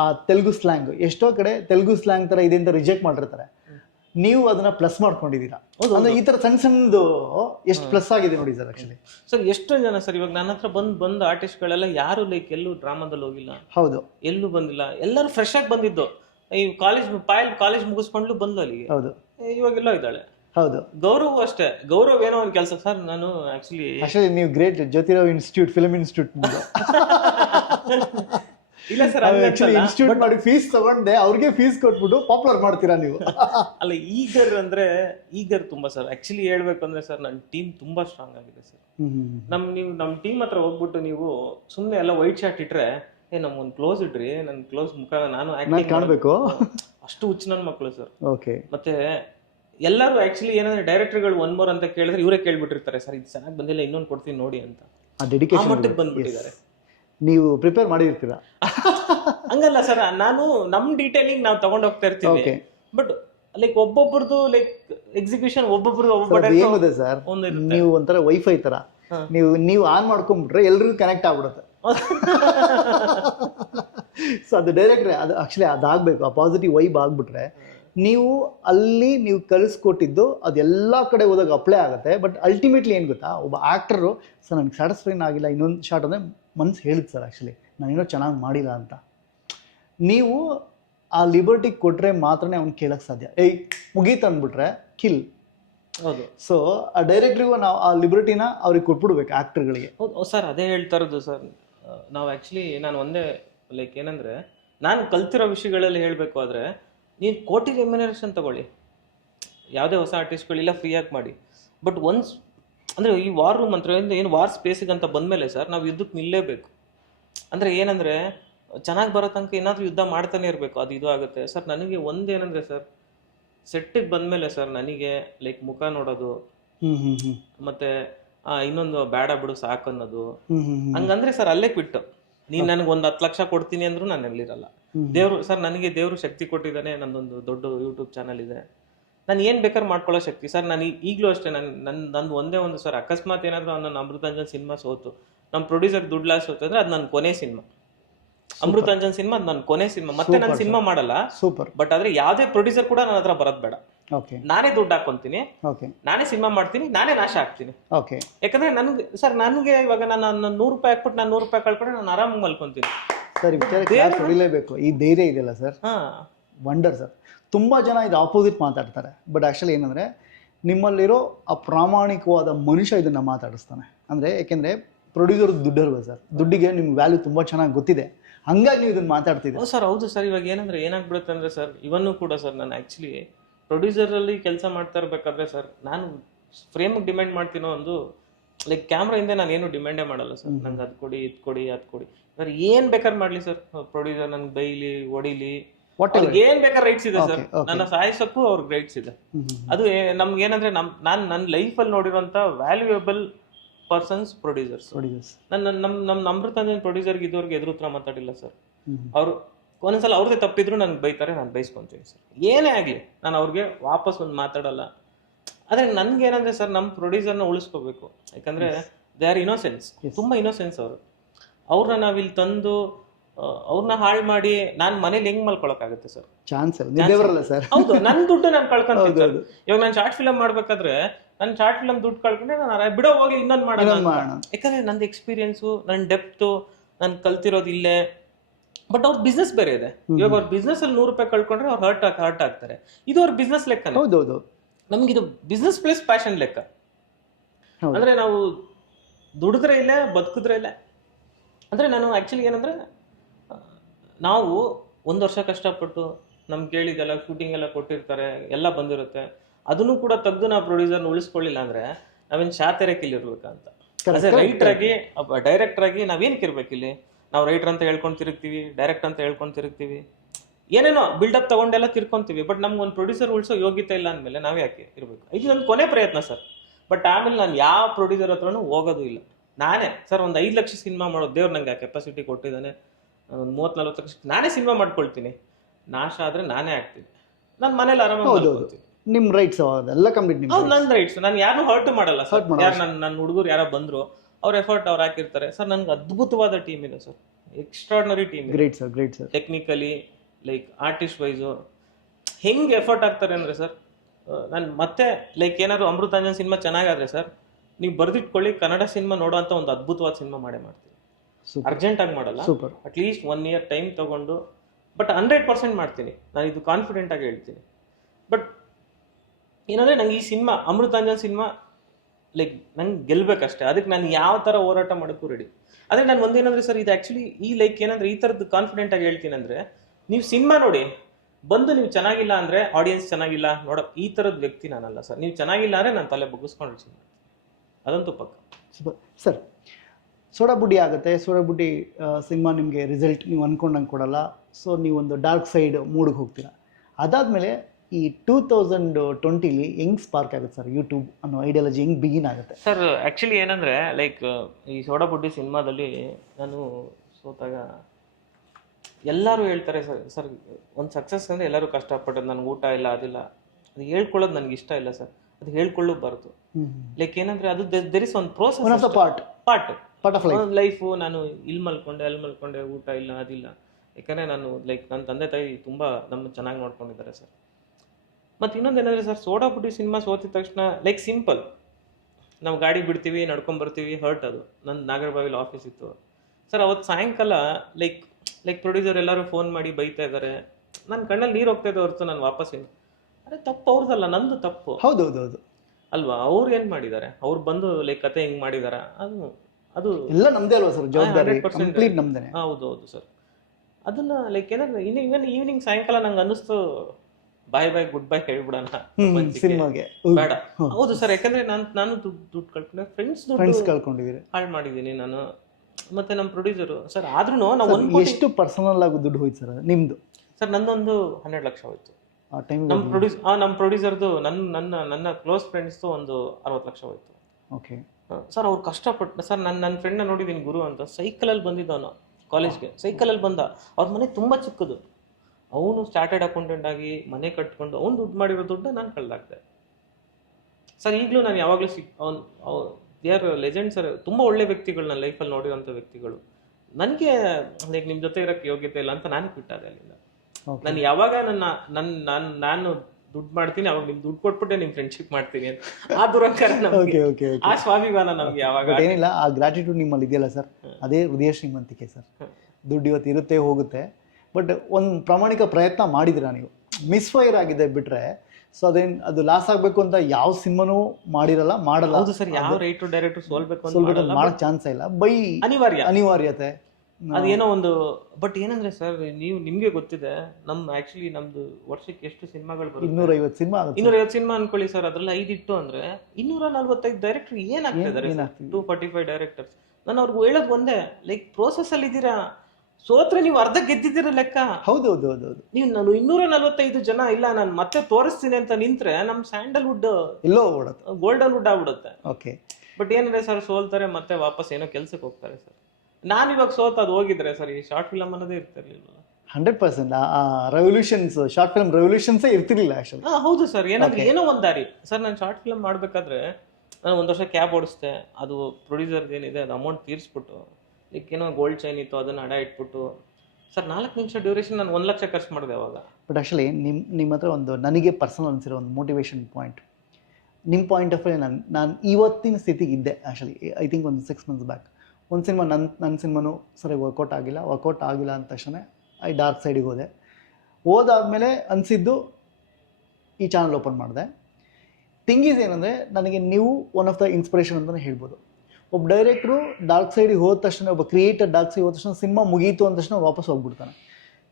ಆ ತೆಲುಗು ಸ್ಲ್ಯಾಂಗ್, ಎಷ್ಟೋ ಕಡೆ ತೆಲುಗು ಸ್ಲ್ಯಾಂಗ್ ಥರ ಇದೆ ಅಂತ ರಿಜೆಕ್ಟ್ ಮಾಡಿರ್ತಾರೆ. ನೀವು ಅದನ್ನ ಪ್ಲಸ್ ಮಾಡ್ಕೊಂಡಿದ್ದೀರಾ. ಅಂದ್ರೆ ಈ ಥರ ಸಣ್ಣದು ಎಷ್ಟು ಪ್ಲಸ್ ಆಗಿದೆ ನೋಡಿ ಸರ್. ಆ್ಯಕ್ಚುಲಿ ಸರ್ ಎಷ್ಟೊಂದು ಜನ ಸರ್, ಇವಾಗ ನನ್ನ ಹತ್ರ ಬಂದು ಆರ್ಟಿಸ್ಟ್ಗಳೆಲ್ಲ ಯಾರು ಲೈಕ್ ಎಲ್ಲೂ ಡ್ರಾಮಾದಲ್ಲಿ ಹೋಗಿಲ್ಲ. ಹೌದು, ಎಲ್ಲೂ ಬಂದಿಲ್ಲ. ಎಲ್ಲರೂ ಫ್ರೆಶ್ ಆಗಿ ಬಂದಿದ್ದು. ಈ ಕಾಲೇಜ್ ಮುಗಿಸ್ಕೊಂಡು ಬಂದು ಅಲ್ಲಿಗೆ. ಹೌದು, ಇವಾಗೆಲ್ಲೋ ಇದ್ದಾಳೆ. ಹೌದು. ಗೌರವ್ ಅಷ್ಟೇ. ಗೌರವ್ ಏನೋ ಒಂದು ಕೆಲಸ ಸರ್. ನಾನು ಆಕ್ಚುಲಿ ನೀವು great Jyotirao institute, film institute ಇಲ್ಲ ಸರ್, ಇನ್ಸ್ಟಿಟ್ಯೂಟ್ ಮಾಡಿ ಫೀಸ್ ತಗೊಂಡೆ, ಅವ್ರಿಗೆ ಫೀಸ್ ಕೊಟ್ಬಿಟ್ಟು ಪಾಪ್ಯುಲರ್ ಮಾಡ್ತೀರಾ ನೀವು. ಅಲ್ಲ, ಈಗರ್ ತುಂಬಾ ಸರ್. ಆಕ್ಚುಲಿ ಹೇಳ್ಬೇಕು ಅಂದ್ರೆ ಸರ್, ನನ್ನ ಟೀಮ್ ತುಂಬಾ ಸ್ಟ್ರಾಂಗ್ ಆಗಿದೆ ಸರ್. ನಮ್ ಟೀಮ್ ಹತ್ರ ಹೋಗ್ಬಿಟ್ಟು ನೀವು ಸುಮ್ನೆ ಎಲ್ಲ ವೈಟ್ ಶರ್ಟ್ ಇಟ್ರೆ, ನಮ್ಗೊಂದು ಕ್ಲೋಸ್ ಇಡ್ರಿ, ನನ್ ಕ್ಲೋಸ್ ಮುಖ ನಾನು ಆಕ್ಟಿಂಗ್ ಕಾಣಬೇಕು, ಅಷ್ಟು ಹುಚ್ಚು ನನ್ನ ಮಕ್ಕಳು ಸರ್. ಓಕೆ. ಮತ್ತೆ ಎಲ್ಲರೂ ಆಕ್ಚುಲಿ ಏನಂದ್ರೆ, ಡೈರೆಕ್ಟರ್ಗಳು 1 more ಅಂತ ಕೇಳಿದ್ರೆ ಇವರೇ ಕೇಳ್ಬಿಟ್ಟಿರ್ತಾರೆ, ಸರ್ ಇದು ಚೆನ್ನಾಗಿ ಬಂದಿಲ್ಲ, ಇನ್ನೊಂದು ಕೊಡ್ತೀನಿ ನೋಡಿ ಅಂತ. ಆ ಮಟ್ಟಕ್ಕೆ ಬಂದ್ಬಿಟ್ಟಿದ್ದಾರೆ. ನೀವು ಪ್ರಿಪೇರ್ ಮಾಡಿರ್ತೀರಾ? ಹಂಗಲ್ಲ ಸರ್, ನಾನು ನಮ್ ಡೀಟೇಲಿಂಗ್ ನಾವು ತಗೊಂಡ್ ಹೋಗ್ತಾ ಇರ್ತೀವಿ. ಬಟ್ ಲೈಕ್ ಒಬ್ಬೊಬ್ರದ್ದು ಲೈಕ್ ಎಕ್ಸಿಕ್ಯೂಷನ್ ಒಬ್ಬೊಬ್ರು ಸರ್. ನೀವು ಒಂಥರ ವೈಫೈ ತರ, ನೀವು ಆನ್ ಮಾಡ್ಕೊಂಡ್ಬಿಟ್ರೆ ಎಲ್ರಿಗೂ ಕನೆಕ್ಟ್ ಆಗ್ಬಿಡುತ್ತೆ. ಸೊ ಅದು ಡೈರೆಕ್ಟ್ರೆ, ಅದು ಆಕ್ಚುಲಿ ಅದಾಗಬೇಕು. ಆ ಪಾಸಿಟಿವ್ ವೈಬ್ ಆಗ್ಬಿಟ್ರೆ ನೀವು ಅಲ್ಲಿ ನೀವು ಕಲಿಸ್ಕೊಟ್ಟಿದ್ದು ಅದೆಲ್ಲ ಕಡೆ ಹೋದಾಗ ಅಪ್ಲೈ ಆಗುತ್ತೆ. ಬಟ್ ಅಲ್ಟಿಮೇಟ್ಲಿ ಏನು ಗೊತ್ತಾ, ಒಬ್ಬ ಆ್ಯಕ್ಟರು ಸರ್ ನನಗೆ ಸ್ಯಾಟಿಸ್ಫೈನ್ ಆಗಿಲ್ಲ ಇನ್ನೊಂದು ಶಾರ್ಟ್ ಅಂದರೆ ಮನ್ಸು ಹೇಳಿದ್ದು ಸರ್ ಆ್ಯಕ್ಚುಲಿ ನಾನೇನೋ ಚೆನ್ನಾಗಿ ಮಾಡಿಲ್ಲ ಅಂತ. ನೀವು ಆ ಲಿಬರ್ಟಿ ಕೊಟ್ಟರೆ ಮಾತ್ರನೇ ಅವ್ನು ಕೇಳೋಕ್ಕೆ ಸಾಧ್ಯ. ಏಯ್ ಮುಗೀತು ಅಂದ್ಬಿಟ್ರೆ ಕಿಲ್. ಹೌದು. ಸೊ ಆ ಡೈರೆಕ್ಟ್ರಿಗೂ ನಾವು ಆ ಲಿಬರ್ಟಿನ ಅವ್ರಿಗೆ ಕೊಟ್ಬಿಡ್ಬೇಕು ಆ್ಯಕ್ಟರ್ಗಳಿಗೆ. ಹೌದು ಸರ್, ಅದೇ ಹೇಳ್ತಾ ಇರೋದು ಸರ್. ನಾವು ಆ್ಯಕ್ಚುಲಿ ನಾನು ಒಂದೇ ಲೈಕ್ ಏನಂದರೆ, ನಾನು ಕಲ್ತಿರೋ ವಿಷಯಗಳಲ್ಲಿ ಹೇಳಬೇಕು ಆದರೆ, ನೀನು ಕೋಟಿ ರೆಮ್ಯುನರೇಷನ್ ತೊಗೊಳ್ಳಿ, ಯಾವುದೇ ಹೊಸ ಆರ್ಟಿಸ್ಟ್ಗಳಿಲ್ಲ, ಫ್ರೀಯಾಗಿ ಮಾಡಿ. ಬಟ್ ಒನ್ಸ್ ಅಂದರೆ ಈ ವಾರ್ ರೂಮ್ ಅಂತ ಏನು ವಾರ್ ಸ್ಪೇಸಿಗೆ ಅಂತ ಬಂದಮೇಲೆ ಸರ್ ನಾವು ಯುದ್ಧಕ್ಕೆ ನಿಲ್ಲೇಬೇಕು. ಅಂದರೆ ಏನಂದರೆ ಚೆನ್ನಾಗಿ ಬರೋ ತನಕ ಏನಾದರೂ ಯುದ್ಧ ಮಾಡ್ತಾನೆ ಇರಬೇಕು, ಅದು ಇದು ಆಗುತ್ತೆ ಸರ್. ನನಗೆ ಒಂದೇನಂದರೆ ಸರ್, ಸೆಟ್ಟಿಗೆ ಬಂದಮೇಲೆ ಸರ್ ನನಗೆ ಲೈಕ್ ಮುಖ ನೋಡೋದು ಮತ್ತು ಇನ್ನೊಂದು ಬೇಡ ಬಿಡು ಸಾಕು ಅನ್ನೋದು, ಹಂಗಂದ್ರೆ ಸರ್ ಅಲ್ಲೇ ಬಿಟ್ಟು ನೀನು ನನಗೆ ಒಂದು 10 ಲಕ್ಷ ಕೊಡ್ತೀನಿ ಅಂದ್ರೂ ನಾನು ಎಲ್ಲಿರಲ್ಲ. ದೇವರು ಸರ್ ನನಗೆ ದೇವರು ಶಕ್ತಿ ಕೊಟ್ಟಿದ್ದಾನೆ, ನನ್ನೊಂದು ದೊಡ್ಡ ಯೂಟ್ಯೂಬ್ ಚಾನಲ್ ಇದೆ, ನಾನು ಏನು ಬೇಕಾದ್ರೂ ಮಾಡ್ಕೊಳ್ಳೋ ಶಕ್ತಿ ಸರ್. ನಾನು ಈಗಲೂ ಅಷ್ಟೇ, ನಂದು ಒಂದೇ ಒಂದು ಸರ್, ಅಕಸ್ಮಾತ್ ಏನಾದರೂ ನನ್ನ ಅಮೃತಾಂಜನ್ ಸಿನಿಮಾ ಸೋತು ನಮ್ಮ ಪ್ರೊಡ್ಯೂಸರ್ ದುಡ್ಡು ಲಾಸ್ ಹೋಗ್ತು ಅಂದರೆ ಅದು ನನ್ನ ಕೊನೆ ಸಿನಿಮಾ. ಅಮೃತಾಂಜನ್ ಸಿನಿಮಾ ಅದು ನನ್ನ ಕೊನೆ ಸಿನಿಮಾ, ಮತ್ತೆ ನಾನು ಸಿನಿಮಾ ಮಾಡಲ್ಲ. ಸೂಪರ್. ಬಟ್ ಆದ್ರೆ ಯಾವುದೇ ಪ್ರೊಡ್ಯೂಸರ್ ಕೂಡ ನನ್ನ ಹತ್ರ ಬರೋದು ಬೇಡ, ಓಕೆ ನಾನೇ ದುಡ್ಡು ಹಾಕೊಂತೀನಿ, ನಾನೇ ಸಿನಿಮಾ ಮಾಡ್ತೀನಿ, ನಾನೇ ನಾಶ ಆಗ್ತೀನಿ. ಓಕೆ. ಯಾಕಂದ್ರೆ ನನಗೆ ಸರ್, ನನಗೆ ಇವಾಗ ನಾನು 100 ರೂಪಾಯಿ ಹಾಕ್ಬಿಟ್ಟು ನಾನು 100 ರೂಪಾಯಿ ಕಳ್ಕೊಂಡ್ರೆ ನಾನು ಆರಾಮಾಗಿ ಮಲ್ಕೊಂತೀನಿ ಸರ್. ಹೊಡಿಲೇಬೇಕು, ಈ ಧೈರ್ಯ ಇದೆಯಲ್ಲ ಸರ್, ವಂಡರ್ ಸರ್. ತುಂಬ ಜನ ಇದು ಆಪೋಸಿಟ್ ಮಾತಾಡ್ತಾರೆ, ಬಟ್ ಆ್ಯಕ್ಚುಲಿ ಏನಂದರೆ ನಿಮ್ಮಲ್ಲಿರೋ ಆ ಪ್ರಾಮಾಣಿಕವಾದ ಮನುಷ್ಯ ಇದನ್ನು ಮಾತಾಡಿಸ್ತಾನೆ. ಅಂದರೆ ಯಾಕೆಂದರೆ ಪ್ರೊಡ್ಯೂಸರ್ ದುಡ್ಡಲ್ವ ಸರ್, ದುಡ್ಡಿಗೆ ನಿಮ್ಗೆ ವ್ಯಾಲ್ಯೂ ತುಂಬ ಚೆನ್ನಾಗಿ ಗೊತ್ತಿದೆ, ಹಂಗಾಗಿ ನೀವು ಇದನ್ನು ಮಾತಾಡ್ತಿದ್ದೀವಿ. ಸರ್ ಹೌದು ಸರ್. ಇವಾಗ ಏನಂದ್ರೆ ಏನಾಗ್ಬಿಡುತ್ತೆ ಅಂದರೆ ಸರ್, ಇವನ್ನೂ ಕೂಡ ಸರ್ ನಾನು ಆ್ಯಕ್ಚುಲಿ ಪ್ರೊಡ್ಯೂಸರಲ್ಲಿ ಕೆಲಸ ಮಾಡ್ತಾ ಇರಬೇಕಾದ್ರೆ ಸರ್, ನಾನು ಫ್ರೇಮಿಗೆ ಡಿಮ್ಯಾಂಡ್ ಮಾಡ್ತೀನೋ ಒಂದು ಲೈಕ್ ಕ್ಯಾಮ್ರಾ ಹಿಂದೆ ನಾನು ಏನು ಡಿಮ್ಯಾಂಡೇ ಮಾಡಲ್ಲ ಸರ್. ನಂಗೆ ಅದು ಕೊಡಿ, ಇದು ಕೊಡಿ, ಅದು ಕೊಡಿ, ಸರ್ ಏನು ಬೇಕಾದ್ರೆ ಮಾಡಲಿ ಸರ್. ಪ್ರೊಡ್ಯೂಸರ್ ನಂಗೆ ಬೈಲಿ, ಹೊಡಿಲಿ, ಏನ್ ಬೇಕಾದ್ರೆ ರೈಟ್ಸ್ ಇದೆ ಸರ್. ನನ್ನ ಸಾಯಿಸಕ್ಕೂ ಅವ್ರಿಗೆ ರೈಟ್ಸ್ ಇದೆ. ಅದು ನಮ್ಗೆ ಏನಂದ್ರೆ ನನ್ನ ಲೈಫಲ್ಲಿ ನೋಡಿರುವಂತ ವ್ಯಾಲ್ಯೂಯಬಲ್ ಪರ್ಸನ್ಸ್ ಪ್ರೊಡ್ಯೂಸರ್ಸ್. ನಮ್ಮ ಅಮೃತಾಂಜನ್ ಪ್ರೊಡ್ಯೂಸರ್ಗೆ ಇದುವರೆಗೆ ಎದುರು ಉತ್ತರ ಮಾತಾಡಿಲ್ಲ ಸರ್. ಅವರು ಒಂದೊಂದ್ಸಲ ಅವ್ರದ್ದೇ ತಪ್ಪಿದ್ರು ನನಗೆ ಬೈತಾರೆ, ನಾನು ಬೈಸ್ಕೊಂತೀನಿ ಸರ್. ಏನೇ ಆಗಲಿ ನಾನು ಅವ್ರಿಗೆ ವಾಪಸ್ ಒಂದು ಮಾತಾಡಲ್ಲ. ಆದರೆ ನನ್ಗೆ ಏನಂದ್ರೆ ಸರ್, ನಮ್ಮ ಪ್ರೊಡ್ಯೂಸರ್ನ ಉಳಿಸ್ಕೋಬೇಕು. ಯಾಕಂದ್ರೆ ದೇ ಆರ್ ಇನ್ನೋಸೆನ್ಸ್, ತುಂಬಾ ಇನ್ನೋಸೆನ್ಸ್ ಅವರು. ಅವ್ರನ್ನ ನಾವಿಲ್ಲಿ ತಂದು ಅವ್ರನ್ನ ಹಾಳು ಮಾಡಿ ನಾನು ಮನೇಲಿ ಹೆಂಗ್ ಮಲ್ಕೊಳಕ್ಕಾಗುತ್ತೆ ಸರ್? ಚಾನ್ಸ್ ಇಲ್ಲ ಸರ್. ಹೌದು, ನನ್ನ ದುಡ್ಡು ನಾನು ಕಳ್ಕೊಂತೀನಿ. ಇವಾಗ ನಾನು ಶಾರ್ಟ್ ಫಿಲಮ್ ಮಾಡ್ಬೇಕಾದ್ರೆ ನಾನು ಶಾರ್ಟ್ ಫಿಲಮ್ ದುಡ್ಡು ಕಳ್ಕೊಂಡ್ರೆ ನಾನು ಬಿಡೋ ಹೋಗಿ ಇನ್ನೊಂದು ಮಾಡೋಣ. ಯಾಕಂದ್ರೆ ನಂದು ಎಕ್ಸ್ಪೀರಿಯನ್ಸು, ನನ್ನ ಡೆಪ್ತು, ನಾನು ಕಲ್ತಿರೋದು ಇಲ್ಲೇ. ಬಟ್ ಅವ್ರ ಬಿಸ್ನೆಸ್ ಬೇರೆ ಇದೆ. ಇವಾಗ ಅವ್ರ ಬಿಸ್ನೆಸ್ ಅಲ್ಲಿ 100 ರೂಪಾಯಿ ಕಳ್ಕೊಂಡ್ರೆ ಅವ್ರು ಹರ್ಟ್ ಆಗ್ತಾರೆ. ಇದು ಅವ್ರ ಬಿಸ್ನೆಸ್ ಲೆಕ್ಕ. ಹೌದೌದು, ನಮ್ಗಿದು ಬಿಸ್ನೆಸ್ ಪ್ಲಸ್ ಪ್ಯಾಷನ್ ಲೆಕ್ಕ. ಅಂದ್ರೆ ನಾವು ದುಡಿದ್ರೆ ಇಲ್ಲ, ಬದುಕಿದ್ರೆ ಇಲ್ಲ. ಅಂದ್ರೆ ನಾನು ಆಕ್ಚುಲಿ ಏನಂದ್ರೆ, ನಾವು 1 ವರ್ಷ ಕಷ್ಟಪಟ್ಟು ನಮ್ಗೆ ಕೇಳಿದೆಲ್ಲ ಶೂಟಿಂಗ್ ಎಲ್ಲ ಕೊಟ್ಟಿರ್ತಾರೆ, ಎಲ್ಲ ಬಂದಿರುತ್ತೆ, ಅದನ್ನು ಕೂಡ ತೆಗೆದು ನಾವು ಪ್ರೊಡ್ಯೂಸರ್ನ ಉಳಿಸ್ಕೊಳ್ಳಿಲ್ಲ ಅಂದ್ರೆ ನಾವೇನು ಶಾತೆರಕ್ಕೆ ಇಲ್ಲಿ ಇರ್ಬೇಕಂತ. ರೈಟರ್ ಆಗಿ, ಡೈರೆಕ್ಟರ್ ಆಗಿ ನಾವೇನಕ್ಕೆ ಇರ್ಬೇಕಿಲ್ಲಿ? ನಾವು ರೈಟರ್ ಅಂತ ಹೇಳ್ಕೊಂಡು ತಿರುಗ್ತೀವಿ, ಡೈರೆಕ್ಟ್ ಅಂತ ಹೇಳ್ಕೊಂಡು ತಿರುಗ್ತೀವಿ, ಏನೇನೋ ಬಿಲ್ಡಪ್ ತಗೊಂಡೆಲ್ಲ ತಿರ್ಕೊಂತೀವಿ. ಬಟ್ ನಮ್ಗೆ ಒಂದು ಪ್ರೊಡ್ಯೂಸರ್ ಉಳಿಸೋ ಯೋಗ್ಯತೆ ಇಲ್ಲ ಅಂದಮೇಲೆ ನಾವೇ ಯಾಕೆ ಇರಬೇಕು? ಇದು ನನ್ನ ಕೊನೆ ಪ್ರಯತ್ನ ಸರ್. ಬಟ್ ಆಮೇಲೆ ನಾನು ಯಾವ ಪ್ರೊಡ್ಯೂಸರ್ ಹತ್ರನೂ ಹೋಗೋದು ಇಲ್ಲ. ನಾನೇ ಸರ್ ಒಂದು 5 ಲಕ್ಷ ಸಿನಿಮಾ ಮಾಡೋದು ದೇವ್ರು ನಂಗೆ ಆ ಕೆಪಾಸಿಟಿ ಕೊಟ್ಟಿದ್ದಾನೆ. ಒಂದು 30-40 ಲಕ್ಷ ನಾನೇ ಸಿನಿಮಾ ಮಾಡ್ಕೊಳ್ತೀನಿ. ನಾಶ ಆದ್ರೆ ನಾನೇ ಆಗ್ತೀನಿ, ನಾನು ಮನೇಲಿ ಆರಾಮಾಗಿ. ನಿಮ್ಮ ರೈಟ್ಸ್ ಎಲ್ಲ ಕಂಪ್ಲೀಟ್. ಹೌದು, ನನ್ನ ರೈಟ್ಸ್. ನಾನು ಯಾರನ್ನೂ ಹರ್ಟ್ ಮಾಡಲ್ಲ ಸರ್. ಯಾರು ನನ್ನ ಹುಡುಗರು ಯಾರೋ ಬಂದ್ರು, ಅವ್ರ ಎಫರ್ಟ್ ಅವ್ರು ಹಾಕಿರ್ತಾರೆ ಸರ್. ನನ್ಗೆ ಅದ್ಭುತವಾದ ಟೀಮ್ ಇದೆ sir, extraordinary team. Great sir, great sir. Technically like artist wise ಹೆಂಗೆ ಎಫರ್ಟ್ ಆಗ್ತಾರೆ ಅಂದರೆ ಸರ್, ನಾನು ಮತ್ತೆ ಲೈಕ್ ಏನಾದ್ರು ಅಮೃತಾಂಜನ್ ಸಿನಿಮಾ ಚೆನ್ನಾಗಾದ್ರೆ ಸರ್, ನೀವು ಬರೆದಿಟ್ಕೊಳ್ಳಿ, ಕನ್ನಡ ಸಿನಿಮಾ ನೋಡೋಂಥ ಒಂದು ಅದ್ಭುತವಾದ ಸಿನಿಮಾ ಮಾಡ್ತೀವಿ. ಅರ್ಜೆಂಟ್ ಆಗಿ ಮಾಡಲ್ಲ, ಅಟ್ಲೀಸ್ಟ್ 1 ಇಯರ್ ಟೈಮ್ ತಗೊಂಡು, ಬಟ್ 100% ಮಾಡ್ತೀನಿ. ನಾನು ಇದು ಕಾನ್ಫಿಡೆಂಟ್ ಆಗಿ ಹೇಳ್ತೀನಿ. ಬಟ್ ಏನಂದ್ರೆ ನಂಗೆ ಈ ಸಿನಿಮಾ, ಅಮೃತಾಂಜನ್ ಸಿನಿಮಾ ಲೈಕ್ ನಂಗೆ ಗೆಲ್ಬೇಕಷ್ಟೇ. ಅದಕ್ಕೆ ನಾನು ಯಾವ ಥರ ಹೋರಾಟ ಮಾಡೋಕ್ಕೂ ರೆಡಿ. ಆದರೆ ನಾನು ಒಂದೇನಂದ್ರೆ ಸರ್, ಇದು ಆ್ಯಕ್ಚುಲಿ ಈ ಲೈಕ್ ಏನಂದ್ರೆ ಈ ಥರದ್ದು ಕಾನ್ಫಿಡೆಂಟ್ ಆಗಿ ಹೇಳ್ತೀನಿ ಅಂದರೆ, ನೀವು ಸಿನಿಮಾ ನೋಡಿ ಬಂದು ನೀವು ಚೆನ್ನಾಗಿಲ್ಲ ಅಂದರೆ ಆಡಿಯನ್ಸ್ ಚೆನ್ನಾಗಿಲ್ಲ ನೋಡೋ ಈ ಥರದ ವ್ಯಕ್ತಿ ನಾನಲ್ಲ ಸರ್. ನೀವು ಚೆನ್ನಾಗಿಲ್ಲ ಅಂದರೆ ನಾನು ತಲೆ ಬಗ್ಗಿಸ್ಕೊಂಡು ಸಿನಿಮಾ, ಅದಂತೂ ಪಕ್ಕ. ಸರ್, ಸೋಡಾ ಬುಡ್ಡಿ ಆಗುತ್ತೆ. ಸೋಡಾ ಬುಡ್ಡಿ ಸಿನಿಮಾ ನಿಮಗೆ ರಿಸಲ್ಟ್ ನೀವು ಅಂದ್ಕೊಂಡಂಗೆ ಕೊಡಲ್ಲ. ಸೊ ನೀವೊಂದು ಡಾರ್ಕ್ ಸೈಡ್ ಮೂಡಿಗೆ ಹೋಗ್ತೀರಾ. ಅದಾದಮೇಲೆ ಈ 2020 ಹೆಂಗ್ ಸ್ಪಾರ್ಕ್ ಆಗುತ್ತೆ ಸರ್ ಯೂಟ್ಯೂಬ್ ಅನ್ನೋ ಐಡಿಯಾಲಜಿ ಹೆಂಗ್ ಬಿಗಿನ್ ಆಗುತ್ತೆ ಸರ್? ಆ್ಯಕ್ಚುಲಿ ಏನಂದರೆ ಲೈಕ್ ಈ ಸೋಡಾ ಬುಡ್ಡಿ ಸಿನಿಮಾದಲ್ಲಿ ನಾನು ಸೋತಾಗ ಎಲ್ಲರೂ ಹೇಳ್ತಾರೆ ಸರ್ ಒಂದು ಸಕ್ಸಸ್ ಅಂದರೆ ಎಲ್ಲರೂ ಕಷ್ಟಪಟ್ಟದ್ದು, ನನಗೆ ಊಟ ಇಲ್ಲ, ಅದಿಲ್ಲ, ಅದು ಹೇಳ್ಕೊಳ್ಳೋದು ನನಗೆ ಇಷ್ಟ ಇಲ್ಲ ಸರ್. ಅದು ಹೇಳ್ಕೊಳ್ಳಬಾರ್ದು. ಲೈಕ್ ಏನಂದರೆ ಅದು ದೇರ್ ಇಸ್ ಒಂದು ಪ್ರೋಸೆಸ್, ಪಾರ್ಟ್ ಆಫ್ ಲೈಫು. ನಾನು ಇಲ್ಲಿ ಮಲ್ಕೊಂಡೆ, ಅಲ್ಲಿ ಮಲ್ಕೊಂಡೆ, ಊಟ ಇಲ್ಲ, ಅದಿಲ್ಲ. ಯಾಕಂದರೆ ನಾನು ಲೈಕ್ ನನ್ನ ತಂದೆ ತಾಯಿ ತುಂಬ ನಮ್ಮ ಚೆನ್ನಾಗಿ ನೋಡ್ಕೊಂಡಿದ್ದಾರೆ ಸರ್. ಮತ್ತು ಇನ್ನೊಂದು ಏನಂದರೆ ಸರ್, ಸೋಡಾ ಬುಡ್ಡಿ ಸಿನಿಮಾ ಸೋತಿದ ತಕ್ಷಣ ಲೈಕ್ ಸಿಂಪಲ್, ನಾವು ಗಾಡಿ ಬಿಡ್ತೀವಿ, ನಡ್ಕೊಂಬರ್ತೀವಿ, ಹರ್ಟ್ ಅದು. ನನ್ನ ನಾಗರಬಾವಿಲಿ ಆಫೀಸ್ ಇತ್ತು ಸರ್. ಅವತ್ತು ಸಾಯಂಕಾಲ ಲೈಕ್ ಪ್ರೊಡ್ಯೂಸರ್ ಎಲ್ಲರೂ ಫೋನ್ ಮಾಡಿ ಬೈತಾ ಇದ್ದಾರೆ. ನನ್ನ ಕಣ್ಣಲ್ಲಿ ನೀರು ಹೋಗ್ತಾ ಇದೆ ಹೊರತು ನಾನು ವಾಪಸ್ ಅರೆ ತಪ್ಪು ಅವ್ರದ್ದಲ್ಲ, ನಂದು ತಪ್ಪು. ಹೌದೌದೌದು ಅಲ್ವಾ? ಅವ್ರು ಏನು ಮಾಡಿದ್ದಾರೆ? ಅವ್ರು ಬಂದು ಲೈಕ್ ಕತೆ ಹಿಂಗೆ ಮಾಡಿದಾರ? ಅದು ಎಲ್ಲ ನಮ್ದೇ ಅಲ್ವಾ ಸರ್, ಜವಾಬ್ದಾರಿ ಕಂಪ್ಲೀಟ್ ನಮ್ದೇನೆ. ಹೌದು ಸರ್. ಅದನ್ನ ಲೈಕ್ ಏನಾದ್ರೆ ಇವನ್ ಈವ್ನಿಂಗ್ ಸಾಯಂಕಾಲ ನಂಗೆ ಅನ್ನಿಸ್ತು, ಬಾಯ್ ಗುಡ್ ಬೈ ಹೇಳ್ಬಿಡೋಣ ಸಿನಿಮಾಗೆ. ಬೇಡ. ಹೌದು ಸರ್, ಯಾಕಂದ್ರೆ ನಾನು ದುಡ್ಡು ಕಳ್ಕೊಂಡೆ, ಫ್ರೆಂಡ್ಸ್ ಕಳ್ಕೊಂಡಿದ್ದೀರಿ, ಹಾಳು ಮಾಡಿದ್ದೀನಿ ನಾನು, ಮತ್ತೆ ನಮ್ಮ ಪ್ರೊಡ್ಯೂಸರು ಸರ್. ಆದ್ರೂ ನಾವು ಎಷ್ಟು ಪರ್ಸನಲ್ ಆಗಿ ದುಡ್ಡು ಹೋಯ್ತು ಸರ್ ನಿಮ್ದು? ಸರ್ ನಂದೊಂದು 12 ಲಕ್ಷ ಹೋಯ್ತು ಆ ಟೈಮ್. ನಮ್ಮ ಪ್ರೊಡ್ಯೂಸರ್ದು ನನ್ನ ಕ್ಲೋಸ್ ಫ್ರೆಂಡ್ಸ್ದು ಒಂದು 60 ಲಕ್ಷ ಹೋಯ್ತು. ಓಕೆ ಸರ್, ಅವ್ರು ಕಷ್ಟಪಟ್ಟು ಸರ್. ನನ್ನ ಫ್ರೆಂಡ್ನ ನೋಡಿದ್ದೀನಿ, ಗುರು ಅಂತ, ಸೈಕಲಲ್ಲಿ ಬಂದಿದ್ದವನು ಕಾಲೇಜ್ಗೆ, ಸೈಕಲಲ್ಲಿ ಬಂದ. ಅವ್ರ ಮನೆ ತುಂಬ ಚಿಕ್ಕದು. ಅವನು ಸ್ಟಾರ್ಟೆಡ್ ಅಕೌಂಟೆಂಟ್ ಆಗಿ ಮನೆ ಕಟ್ಕೊಂಡು ಅವ್ನು ದುಡ್ಡು ಮಾಡಿರೋ ದುಡ್ಡು ನಾನು ಕಳ್ದಾಕ್ದೆ ಸರ್. ಈಗಲೂ ನಾನು ಯಾವಾಗಲೂ ದೇ ಆರ್ ಲೆಜೆಂಡ್ ಸರ್. ತುಂಬ ಒಳ್ಳೆ ವ್ಯಕ್ತಿಗಳು ನನ್ನ ಲೈಫಲ್ಲಿ ನೋಡಿರೋಂಥ ವ್ಯಕ್ತಿಗಳು. ನನಗೆ ಲೈಕ್ ನಿಮ್ಮ ಜೊತೆ ಇರೋಕ್ಕೆ ಯೋಗ್ಯತೆ ಇಲ್ಲ ಅಂತ ನಾನು ಬಿಟ್ಟಾದೆ ಅಲ್ಲಿಂದ. ನಾನು ಯಾವಾಗ ನಾನು ದುಡ್ಡು ಮಾಡ್ತೀನಿ, ಅವಾಗ ನಿಮ್ಗೆ ದುಡ್ಡು ಕೊಟ್ಬಿಟ್ಟೆ ನಿಮ್ಮ ಫ್ರೆಂಡ್ಶಿಪ್ ಮಾಡ್ತೀನಿ ಅಂತ. ಆ ದುರಂಕಾರ ನಮಗೆ, ಆ ಸ್ವಾಭಿಮಾನ ನಮ್ಗೆ ಯಾವಾಗ ಏನಿಲ್ಲ. ಆ ಗ್ರಾಟಿಟ್ಯೂಡ್ ನಿಮ್ಮಲ್ಲಿ ಇದೆಯಲ್ಲ ಸರ್, ಅದೇ ಹೃದಯ ಶ್ರೀಮಂತಿಕೆ ಸರ್. ದುಡ್ಡು ಇವತ್ತು ಇರುತ್ತೆ ಹೋಗುತ್ತೆ, ಬಟ್ ಒಂದು ಪ್ರಾಮಾಣಿಕ ಪ್ರಯತ್ನ ಮಾಡಿದಿರ ನೀವು. ಮಿಸ್ಫೈರ್ ಆಗಿದೆ ಬಿಟ್ರೆ, ಸೊ ಅದು ಲಾಸ್ ಆಗಬೇಕು ಅಂತ ಯಾವ ಸಿನಿಮಾನೂ ಮಾಡಲ್ಲ. ಹೌದು ಸರ್, ಯಾವ ರೈಟರ್ ಡೈರೆಕ್ಟರ್ ಸೋಲ್ಬೇಕು ಅಂತ ಮಾಡಕ್ ಚಾನ್ಸ್ ಇಲ್ಲ. ಬೈ ಅನಿವಾರ್ಯತೆ ಅದೇನೋ ಒಂದು. ಬಟ್ ಏನಂದ್ರೆ ಸರ್, ನಿಮ್ಗೆ ಗೊತ್ತಿದೆ, ನಮ್ದು ವರ್ಷಕ್ಕೆ ಎಷ್ಟು ಸಿನಿಮಾಗಳು ಬರುತ್ತೆ? 250 ಸಿನಿಮಾ ಅನ್ಕೊಳ್ಳಿ ಸರ್. ಅದ್ರಲ್ಲಿ 5 ಇಟ್ಟು ಅಂದ್ರೆ 245 ಡೈರೆಕ್ಟರ್ ಏನಾಗ್ತಿದ್ದಾರೆ? 245 ಡೈರೆಕ್ಟರ್ಸ್. ನಾನು ಅವ್ರಿಗೆ ಹೇಳೋದು ಒಂದೇ, ಲೈಕ್ ಪ್ರೋಸೆಸ್ ಅಲ್ಲಿ ಇದ್ದೀರಾ. ಸೋತ್ರೆ ನೀವು ಅರ್ಧ ಗೆದ್ದಿದ್ದೀರ ಲೆಕ್ಕ. ಹೌದೌದು. ನಾನು 245 ಜನ ಇಲ್ಲ, ನಾನು ಮತ್ತೆ ತೋರಿಸ್ತೀನಿ ಅಂತ ನಿಂತ್ರೆ ನಮ್ ಸ್ಯಾಂಡಲ್ವುಡ್ ಎಲ್ಲೋ ಗೋಲ್ಡನ್ ವುಡ್ ಆಗ್ಬಿಡುತ್ತೆ. ಓಕೆ. ಬಟ್ ಏನಂದ್ರೆ ಸರ್, ಸೋಲ್ತಾರೆ ಮತ್ತೆ ವಾಪಸ್ ಏನೋ ಕೆಲ್ಸಕ್ಕೆ ಹೋಗ್ತಾರೆ ಸರ್. ನಾನು ಇವಾಗ ಸೋತ ಅದು ಹೋಗಿದ್ರೆ ಸರ್, ಈ ಶಾರ್ಟ್ ಫಿಲಮ್ ಅನ್ನೋದೇ ಇರ್ತಿರ್ಲಿಲ್ಲ. 100% ರೆವಲ್ಯೂಷನ್ಸ್, ಶಾರ್ಟ್ ಫಿಲ್ಮ್ ರೆವಲ್ಯೂಷನ್ಸೇ ಇರ್ತಿರ್ಲಿಲ್ಲ ಆಕ್ಚುಲಿ. ಹೌದು ಸರ್. ಏನೋ ಒಂದ್ ದಾರಿ ಸರ್. ನಾನು ಶಾರ್ಟ್ ಫಿಲಮ್ ಮಾಡ್ಬೇಕಾದ್ರೆ ನಾನು 1 ವರ್ಷ ಕ್ಯಾಬ್ ಓಡಿಸ್ದೆ. ಅದು ಪ್ರೊಡ್ಯೂಸರ್ದು ಏನಿದೆ ಅದು ಅಮೌಂಟ್ ತೀರಿಸ್ಬಿಟ್ಟು, ಲೈಕ್ ಏನೋ ಗೋಲ್ಡ್ ಚೈನ್ ಇತ್ತು ಅದನ್ನ ಅಡ ಇಟ್ಬಿಟ್ಟು ಸರ್ 4 ನಿಮಿಷ ಡ್ಯೂರೇಷನ್ ನಾನು 1 ಲಕ್ಷ ಖರ್ಚು ಮಾಡಿದೆ ಅವಾಗ. ಬಟ್ ಆಕ್ಚುಲಿ ನಿಮ್ಮ ಹತ್ರ ಒಂದು ನನಗೆ ಪರ್ಸನಲ್ ಅನ್ಸಿರೋ ಒಂದು ಮೋಟಿವೇಶನ್ ಪಾಯಿಂಟ್, ನಿಮ್ಮ ಪಾಯಿಂಟ್ ಆಫ್ ವ್ಯೂ. ನಾನು ಇವತ್ತಿನ ಸ್ಥಿತಿಗೆ ಇದ್ದೆ ಆ್ಯಕ್ಚುಲಿ. ಐ ಥಿಂಕ್ ಒಂದು 6 ಮಂತ್ಸ್ ಬ್ಯಾಕ್ ಒಂದು ಸಿನಿಮಾ, ನನ್ನ ಸಿನಿಮಾನು ಸರಿಯಾಗಿ ವರ್ಕೌಟ್ ಆಗಿಲ್ಲ ಅಂದ ತಕ್ಷಣ ಡಾರ್ಕ್ ಸೈಡಿಗೆ ಹೋದಾದ್ಮೇಲೆ ಅನಿಸಿದ್ದು ಈ ಚಾನಲ್ ಓಪನ್ ಮಾಡಿದೆ. ಥಿಂಗೀಸ್ ಏನಂದರೆ, ನನಗೆ ನೀವು ಒನ್ ಆಫ್ ದ ಇನ್ಸ್ಪಿರೇಷನ್ ಅಂತಲೇ ಹೇಳ್ಬೋದು. ಒಬ್ಬ ಡೈರೆಕ್ಟ್ರು ಡಾರ್ಕ್ ಸೈಡಿಗೆ ಹೋದ ತಕ್ಷಣ, ಒಬ್ಬ ಕ್ರಿಯೇಟರ್ ಡಾರ್ಕ್ ಸೈಡ್ ಹೋದ ತಕ್ಷಣ ಸಿನಿಮಾ ಮುಗೀತು ಅಂದ ತಕ್ಷಣ ವಾಪಸ್ ಹೋಗ್ಬಿಡ್ತಾನೆ.